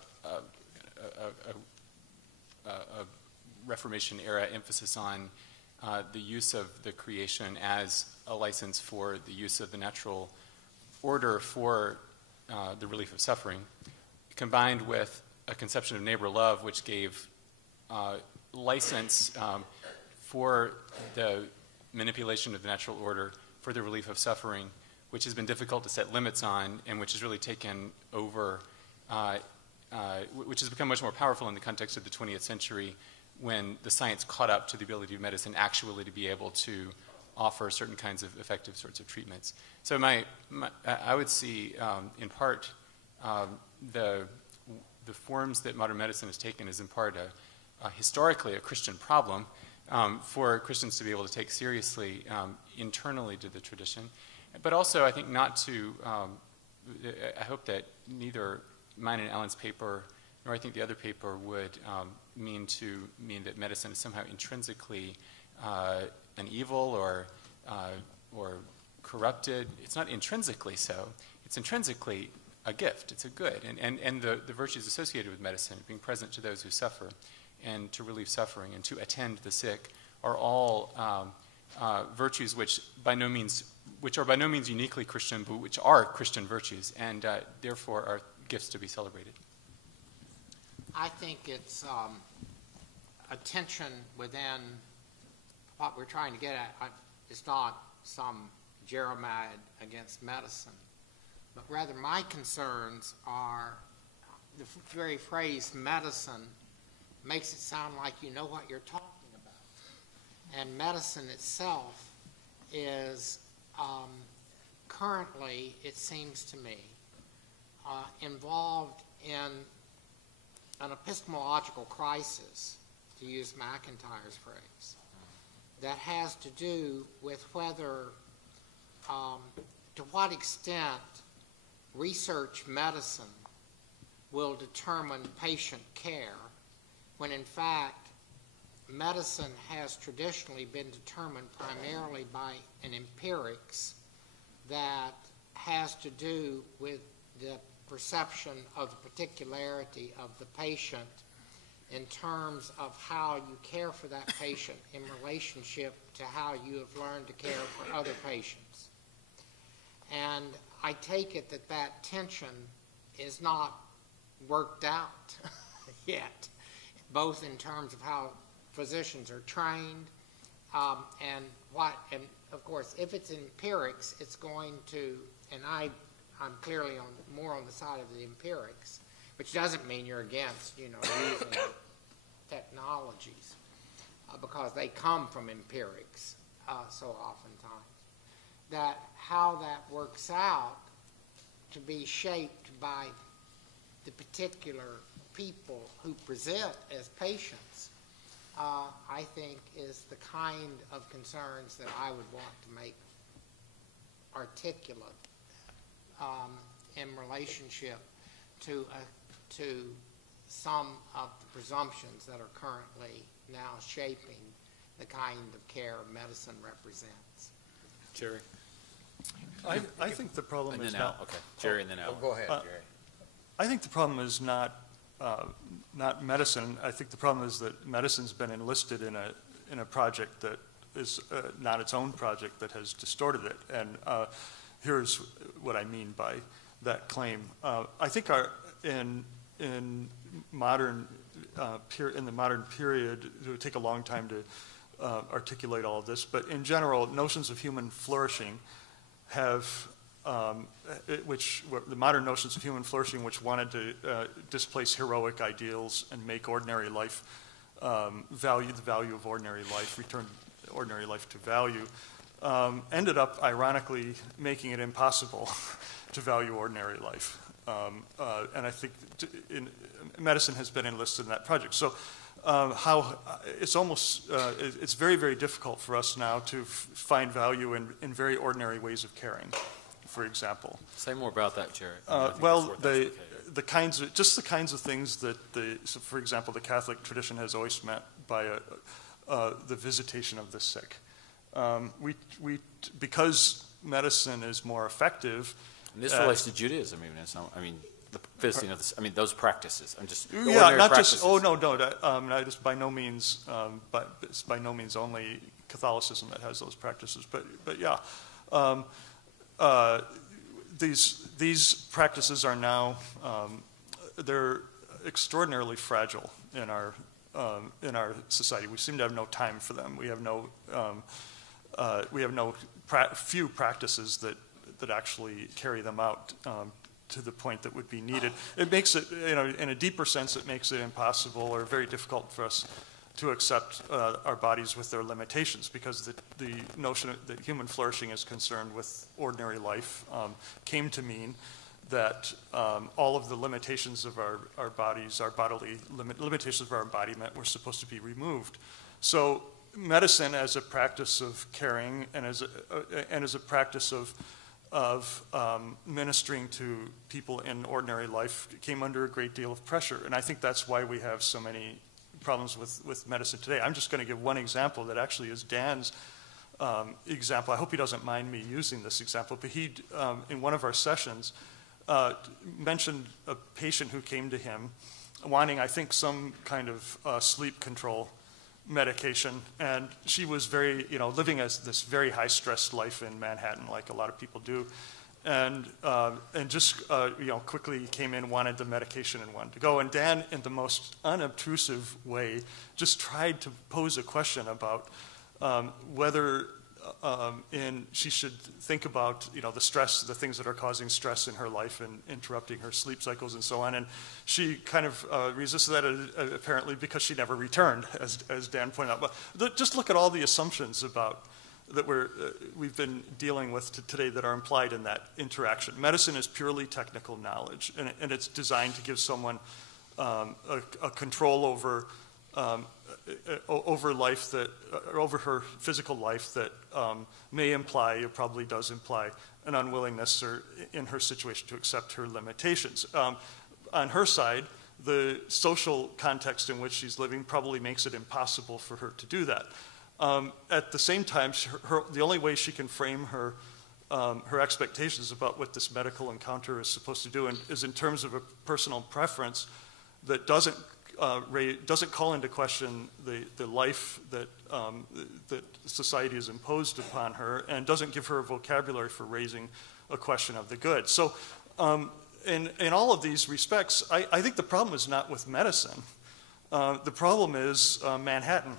Reformation-era emphasis on the use of the creation as a license for the use of the natural order for the relief of suffering, combined with a conception of neighbor love, which gave license for the manipulation of the natural order for the relief of suffering, which has been difficult to set limits on, and which has really taken over, which has become much more powerful in the context of the 20th century, when the science caught up to the ability of medicine actually to be able to offer certain kinds of effective sorts of treatments. So I would see, in part, the forms that modern medicine has taken is in part historically a Christian problem, for Christians to be able to take seriously internally to the tradition. But also, I think not to, I hope that neither mine and Alan's paper, nor I think the other paper would mean that medicine is somehow intrinsically an evil or corrupted. It's not intrinsically so. It's intrinsically a gift. It's a good. And the virtues associated with medicine, being present to those who suffer and to relieve suffering and to attend the sick, are all virtues which are by no means uniquely Christian, but which are Christian virtues, and therefore are gifts to be celebrated. I think it's a tension within what we're trying to get at. It's not some Jeremiad against medicine, but rather my concerns are the very phrase medicine makes it sound like you know what you're talking about. And medicine itself is currently, it seems to me, involved in an epistemological crisis, to use McIntyre's phrase, that has to do with whether, to what extent research medicine will determine patient care, when in fact medicine has traditionally been determined primarily by an empirics that has to do with the perception of the particularity of the patient in terms of how you care for that patient in relationship to how you have learned to care for other patients. And I take it that that tension is not worked out yet, both in terms of how physicians are trained and of course, if it's empirics, it's going to, and I'm clearly more on the side of the empirics, which doesn't mean you're against, using technologies, because they come from empirics so oftentimes. That how that works out to be shaped by the particular people who present as patients, I think is the kind of concerns that I would want to make articulate in relationship to some of the presumptions that are currently now shaping the kind of care medicine represents. Jerry? I think the problem And is then not... Al. Okay, Jerry and then Al. Go ahead, Jerry. I think the problem is not medicine. I think the problem is that medicine's been enlisted in a project that is not its own project, that has distorted it. And here's what I mean by that claim. I think in the modern period, it would take a long time to articulate all of this, but in general, notions of human flourishing have the modern notions of human flourishing, which wanted to displace heroic ideals and make ordinary life the value of ordinary life, return ordinary life to value, ended up ironically making it impossible to value ordinary life. And I think medicine has been enlisted in that project. So it's very, very difficult for us now to find value in very ordinary ways of caring, for example. Say more about that, Jerry. The kinds of things that for example, the Catholic tradition has always meant by the visitation of the sick. Because medicine is more effective. And this relates to Judaism, even. It's not, the visiting of the, those practices. I'm just practices. Not just by no means, but it's by no means only Catholicism that has those practices. But yeah. These practices are now they're extraordinarily fragile in our society. We seem to have no time for them. We have few practices that actually carry them out to the point that would be needed. It makes it, in a deeper sense, it makes it impossible or very difficult for us to accept our bodies with their limitations, because the notion that human flourishing is concerned with ordinary life came to mean that all of the limitations of our bodies, our bodily limitations of our embodiment, were supposed to be removed. So medicine as a practice of caring and as a practice of ministering to people in ordinary life came under a great deal of pressure. And I think that's why we have so many problems with medicine today. I'm just going to give one example that actually is Dan's example. I hope he doesn't mind me using this example, but he, in one of our sessions, mentioned a patient who came to him wanting, I think, some kind of sleep control medication, and she was very, living as this very high-stress life in Manhattan, like a lot of people do, and just, quickly came in, wanted the medication, and wanted to go. And Dan, in the most unobtrusive way, just tried to pose a question about whether she should think about, the stress, the things that are causing stress in her life and interrupting her sleep cycles and so on. And she kind of resisted that apparently because she never returned, as Dan pointed out. But just look at all the assumptions about that we've been dealing with today that are implied in that interaction. Medicine is purely technical knowledge, and it's designed to give someone a control over life over her physical life that may imply, it probably does imply, an unwillingness in her situation to accept her limitations. On her side, the social context in which she's living probably makes it impossible for her to do that. At the same time, the only way she can frame her expectations about what this medical encounter is supposed to do is in terms of a personal preference that doesn't call into question the life that society has imposed upon her, and doesn't give her a vocabulary for raising a question of the good. So in all of these respects, I think the problem is not with medicine. The problem is Manhattan.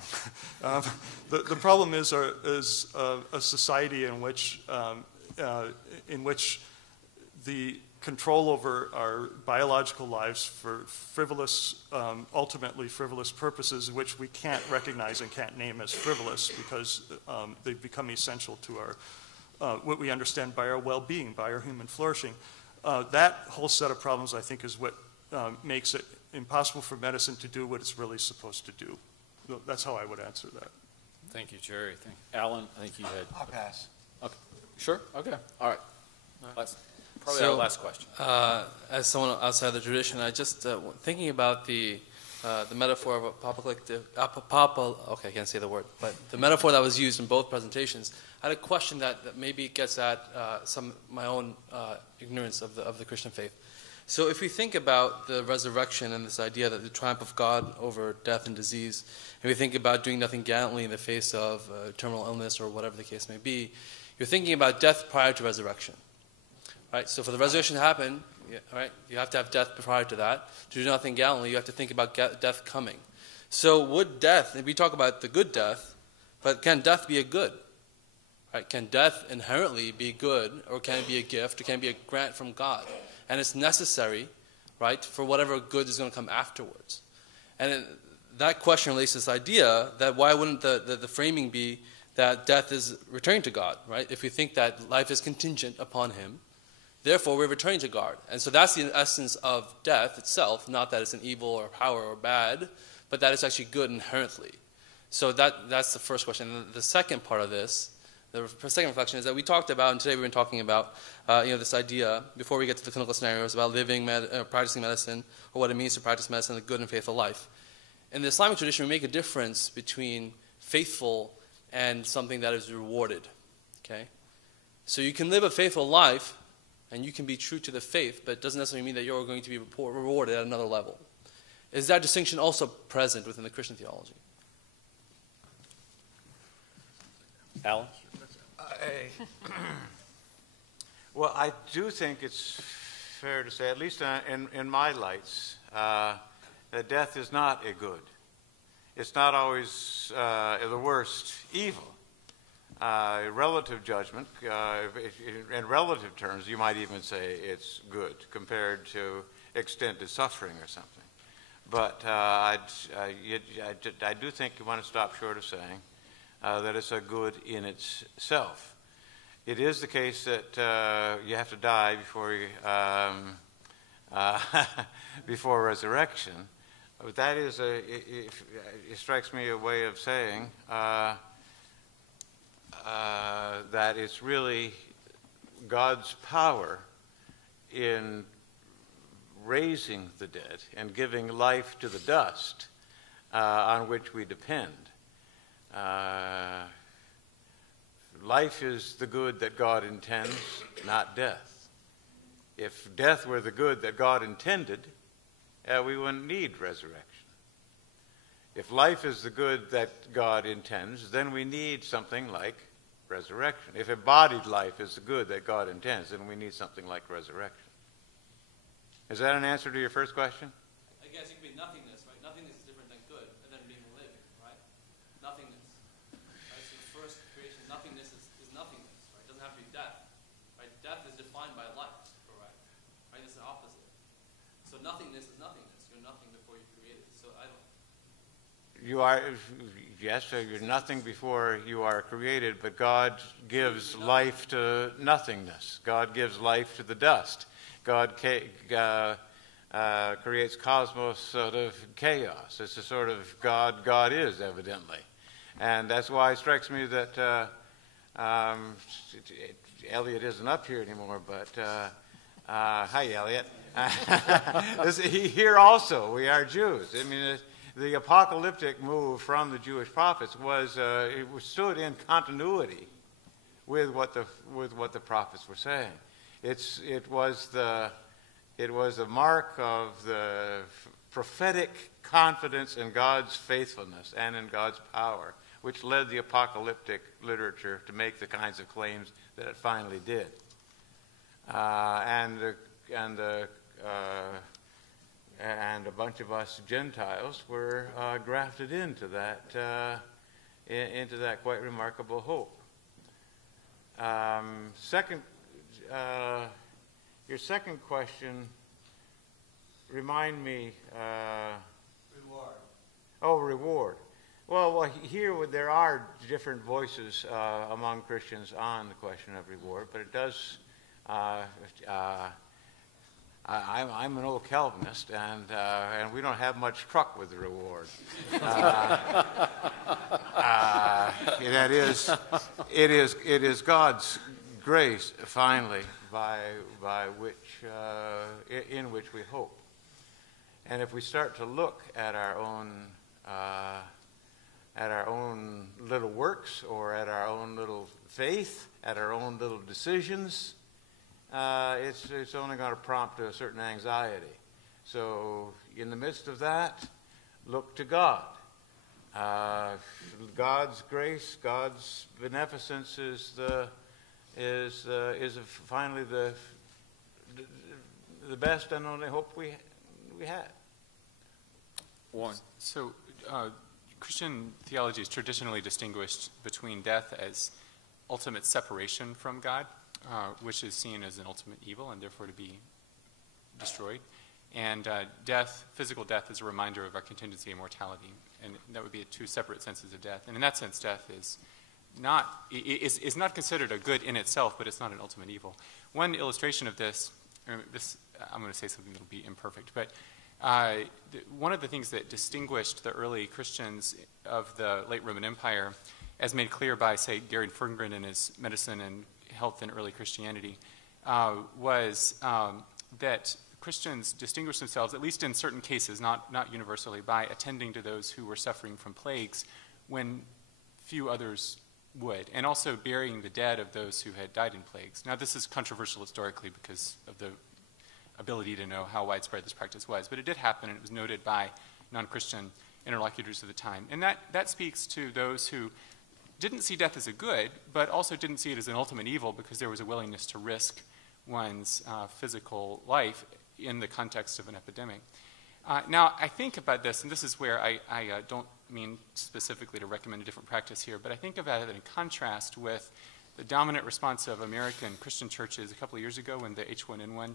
The problem is a society in which the control over our biological lives for ultimately frivolous purposes, which we can't recognize and can't name as frivolous because they've become essential to what we understand by our well-being, by our human flourishing. That whole set of problems, I think, is what makes it impossible for medicine to do what it's really supposed to do. That's how I would answer that. Thank you, Jerry. Alan, I think you had... I'll pass. Okay. Sure? Okay. All right. Probably So, our last question. As someone outside the tradition, I just thinking about the metaphor of okay, I can't say the word, but the metaphor that was used in both presentations, I had a question that maybe gets at my own ignorance of the Christian faith. So if we think about the resurrection and this idea that the triumph of God over death and disease, and we think about doing nothing gallantly in the face of terminal illness or whatever the case may be, you're thinking about death prior to resurrection. Right? So for the resurrection to happen, right, you have to have death prior to that. To do nothing gallantly, you have to think about death coming. So would death, and we talk about the good death, but can death be a good? Right? Can death inherently be good, or can it be a gift, or can it be a grant from God? And it's necessary, right, for whatever good is going to come afterwards. And that question relates to this idea that why wouldn't the framing be that death is returning to God, right? If we think that life is contingent upon Him, therefore we're returning to God. And so that's the essence of death itself, not that it's an evil or power or bad, but that it's actually good inherently. So that's the first question. And the second part of this, the second reflection, is that we talked about, and today we've been talking about, this idea, before we get to the clinical scenarios, about practicing medicine, or what it means to practice medicine, a good and faithful life. In the Islamic tradition, we make a difference between faithful and something that is rewarded. Okay? So you can live a faithful life, and you can be true to the faith, but it doesn't necessarily mean that you're going to be rewarded at another level. Is that distinction also present within the Christian theology? Alan? Well, I do think it's fair to say, at least in my lights, that death is not a good. It's not always the worst evil. Relative judgment, in relative terms, you might even say it's good compared to extended suffering or something. But I do think you want to stop short of saying that it's a good in itself. It is the case that you have to die before before resurrection, That is it strikes me a way of saying that it's really God's power in raising the dead and giving life to the dust on which we depend. Life is the good that God intends, not death. If death were the good that God intended, we wouldn't need resurrection. If life is the good that God intends, then we need something like resurrection. If embodied life is the good that God intends, then we need something like resurrection. Is that an answer to your first question? I guess it could be nothingness, right? Nothingness is different than good, and then being living, right? Nothingness. Right? So the first creation, nothingness is nothingness, right? It doesn't have to be death. Right? Death is defined by life, correct? Right? It's the opposite. So nothingness is nothingness. You're nothing before you created. So I don't. You are, yes, so you're nothing before you are created, but God gives life to nothingness. God gives life to the dust. God creates cosmos out of chaos. It's a sort of God is, evidently. And that's why it strikes me that Elliot isn't up here anymore, but hi, Elliot. Here also, we are Jews. I mean, the apocalyptic move from the Jewish prophets it stood in continuity with what the prophets were saying. It was a mark of the prophetic confidence in God's faithfulness and in God's power, which led the apocalyptic literature to make the kinds of claims that it finally did. And a bunch of us Gentiles were grafted into that quite remarkable hope. Your second question, remind me. Reward. Oh, reward. Well, here there are different voices among Christians on the question of reward, but it does. I'm an old Calvinist, and we don't have much truck with the reward. That is, it is God's grace, finally, in which we hope. And if we start to look at our own little works, or at our own little faith, at our own little decisions, it's only going to prompt a certain anxiety. So in the midst of that, look to God. God's grace, God's beneficence is finally the best and only hope we have. Warren. So Christian theology is traditionally distinguished between death as ultimate separation from God, which is seen as an ultimate evil and therefore to be destroyed, and death, physical death, is a reminder of our contingency and mortality, and that would be two separate senses of death. And in that sense, death is not considered a good in itself, but it's not an ultimate evil. One illustration of this, I'm going to say something that will be imperfect, but one of the things that distinguished the early Christians of the late Roman Empire, as made clear by, say, Gary Ferngren in his Medicine and Health in Early Christianity, was that Christians distinguished themselves, at least in certain cases, not universally, by attending to those who were suffering from plagues when few others would, and also burying the dead of those who had died in plagues. Now, this is controversial historically because of the ability to know how widespread this practice was, but it did happen, and it was noted by non-Christian interlocutors of the time. And that speaks to those who didn't see death as a good, but also didn't see it as an ultimate evil, because there was a willingness to risk one's physical life in the context of an epidemic. Now, I think about this, and this is where I don't mean specifically to recommend a different practice here, but I think about it in contrast with the dominant response of American Christian churches a couple of years ago when the H1N1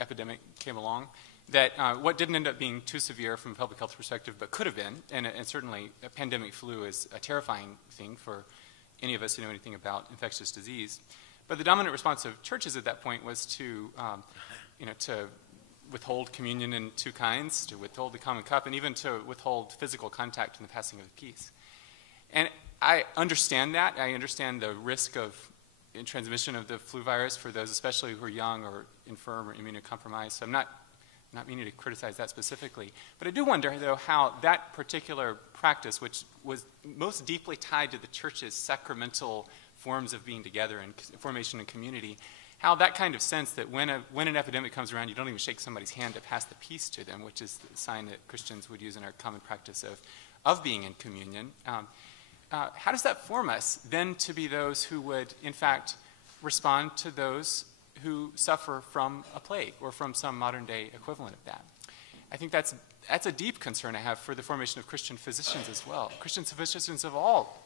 epidemic came along, that what didn't end up being too severe from a public health perspective, but could have been, and certainly a pandemic flu is a terrifying thing for any of us who know anything about infectious disease. But the dominant response of churches at that point was to withhold communion in two kinds, to withhold the common cup, and even to withhold physical contact in the passing of the peace. And I understand that. I understand the risk of transmission of the flu virus for those especially who are young or infirm or immunocompromised. So I'm not meaning to criticize that specifically. But I do wonder, though, how that particular practice, which was most deeply tied to the church's sacramental forms of being together and formation and community, how that kind of sense that when an epidemic comes around, you don't even shake somebody's hand to pass the peace to them, which is the sign that Christians would use in our common practice of being in communion. How does that form us then to be those who would, in fact, respond to those who suffer from a plague or from some modern-day equivalent of that? I think that's a deep concern I have for the formation of Christian physicians as well. Christian physicians of all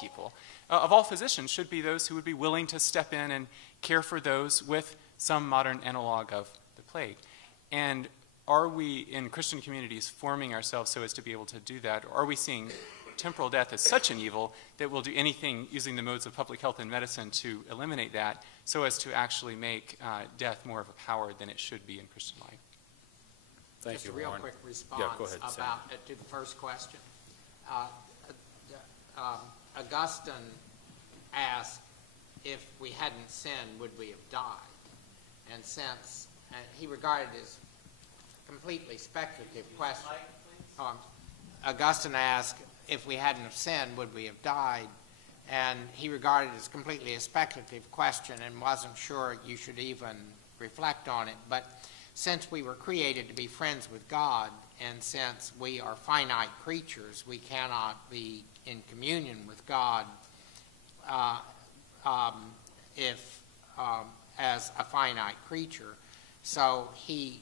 people, of all physicians, should be those who would be willing to step in and care for those with some modern analog of the plague. And are we, in Christian communities, forming ourselves so as to be able to do that? Or are we seeing temporal death as such an evil that we'll do anything using the modes of public health and medicine to eliminate that, so as to actually make death more of a power than it should be in Christian life? Thank Just you, a real Warren. quick response Yeah, go ahead, Sam. to the first question. Augustine asked, if we hadn't sinned, would we have died? And since he regarded it as a completely speculative question. Augustine asked, if we hadn't have sinned, would we have died? And he regarded it as completely a speculative question and wasn't sure you should even reflect on it. But since we were created to be friends with God, and since we are finite creatures, we cannot be in communion with God as a finite creature. So he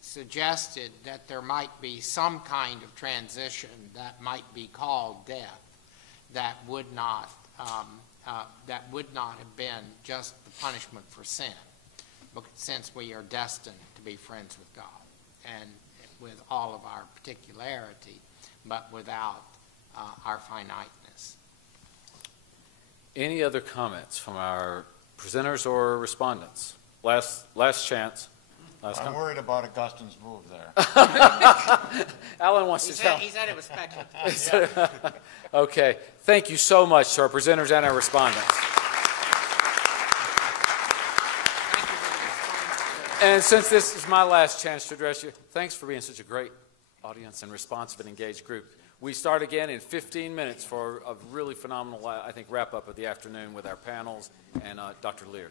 suggested that there might be some kind of transition that might be called death, that would not have been just the punishment for sin, since we are destined to be friends with God, and with all of our particularity, but without our finiteness. Any other comments from our presenters or respondents? Last chance. I'm worried about Augustine's move there. Alan wants to tell. He said it was speculative. Okay. Thank you so much to our presenters and our respondents. And since this is my last chance to address you, thanks for being such a great audience and responsive and engaged group. We start again in 15 minutes for a really phenomenal, I think, wrap-up of the afternoon with our panels and Dr. Lear.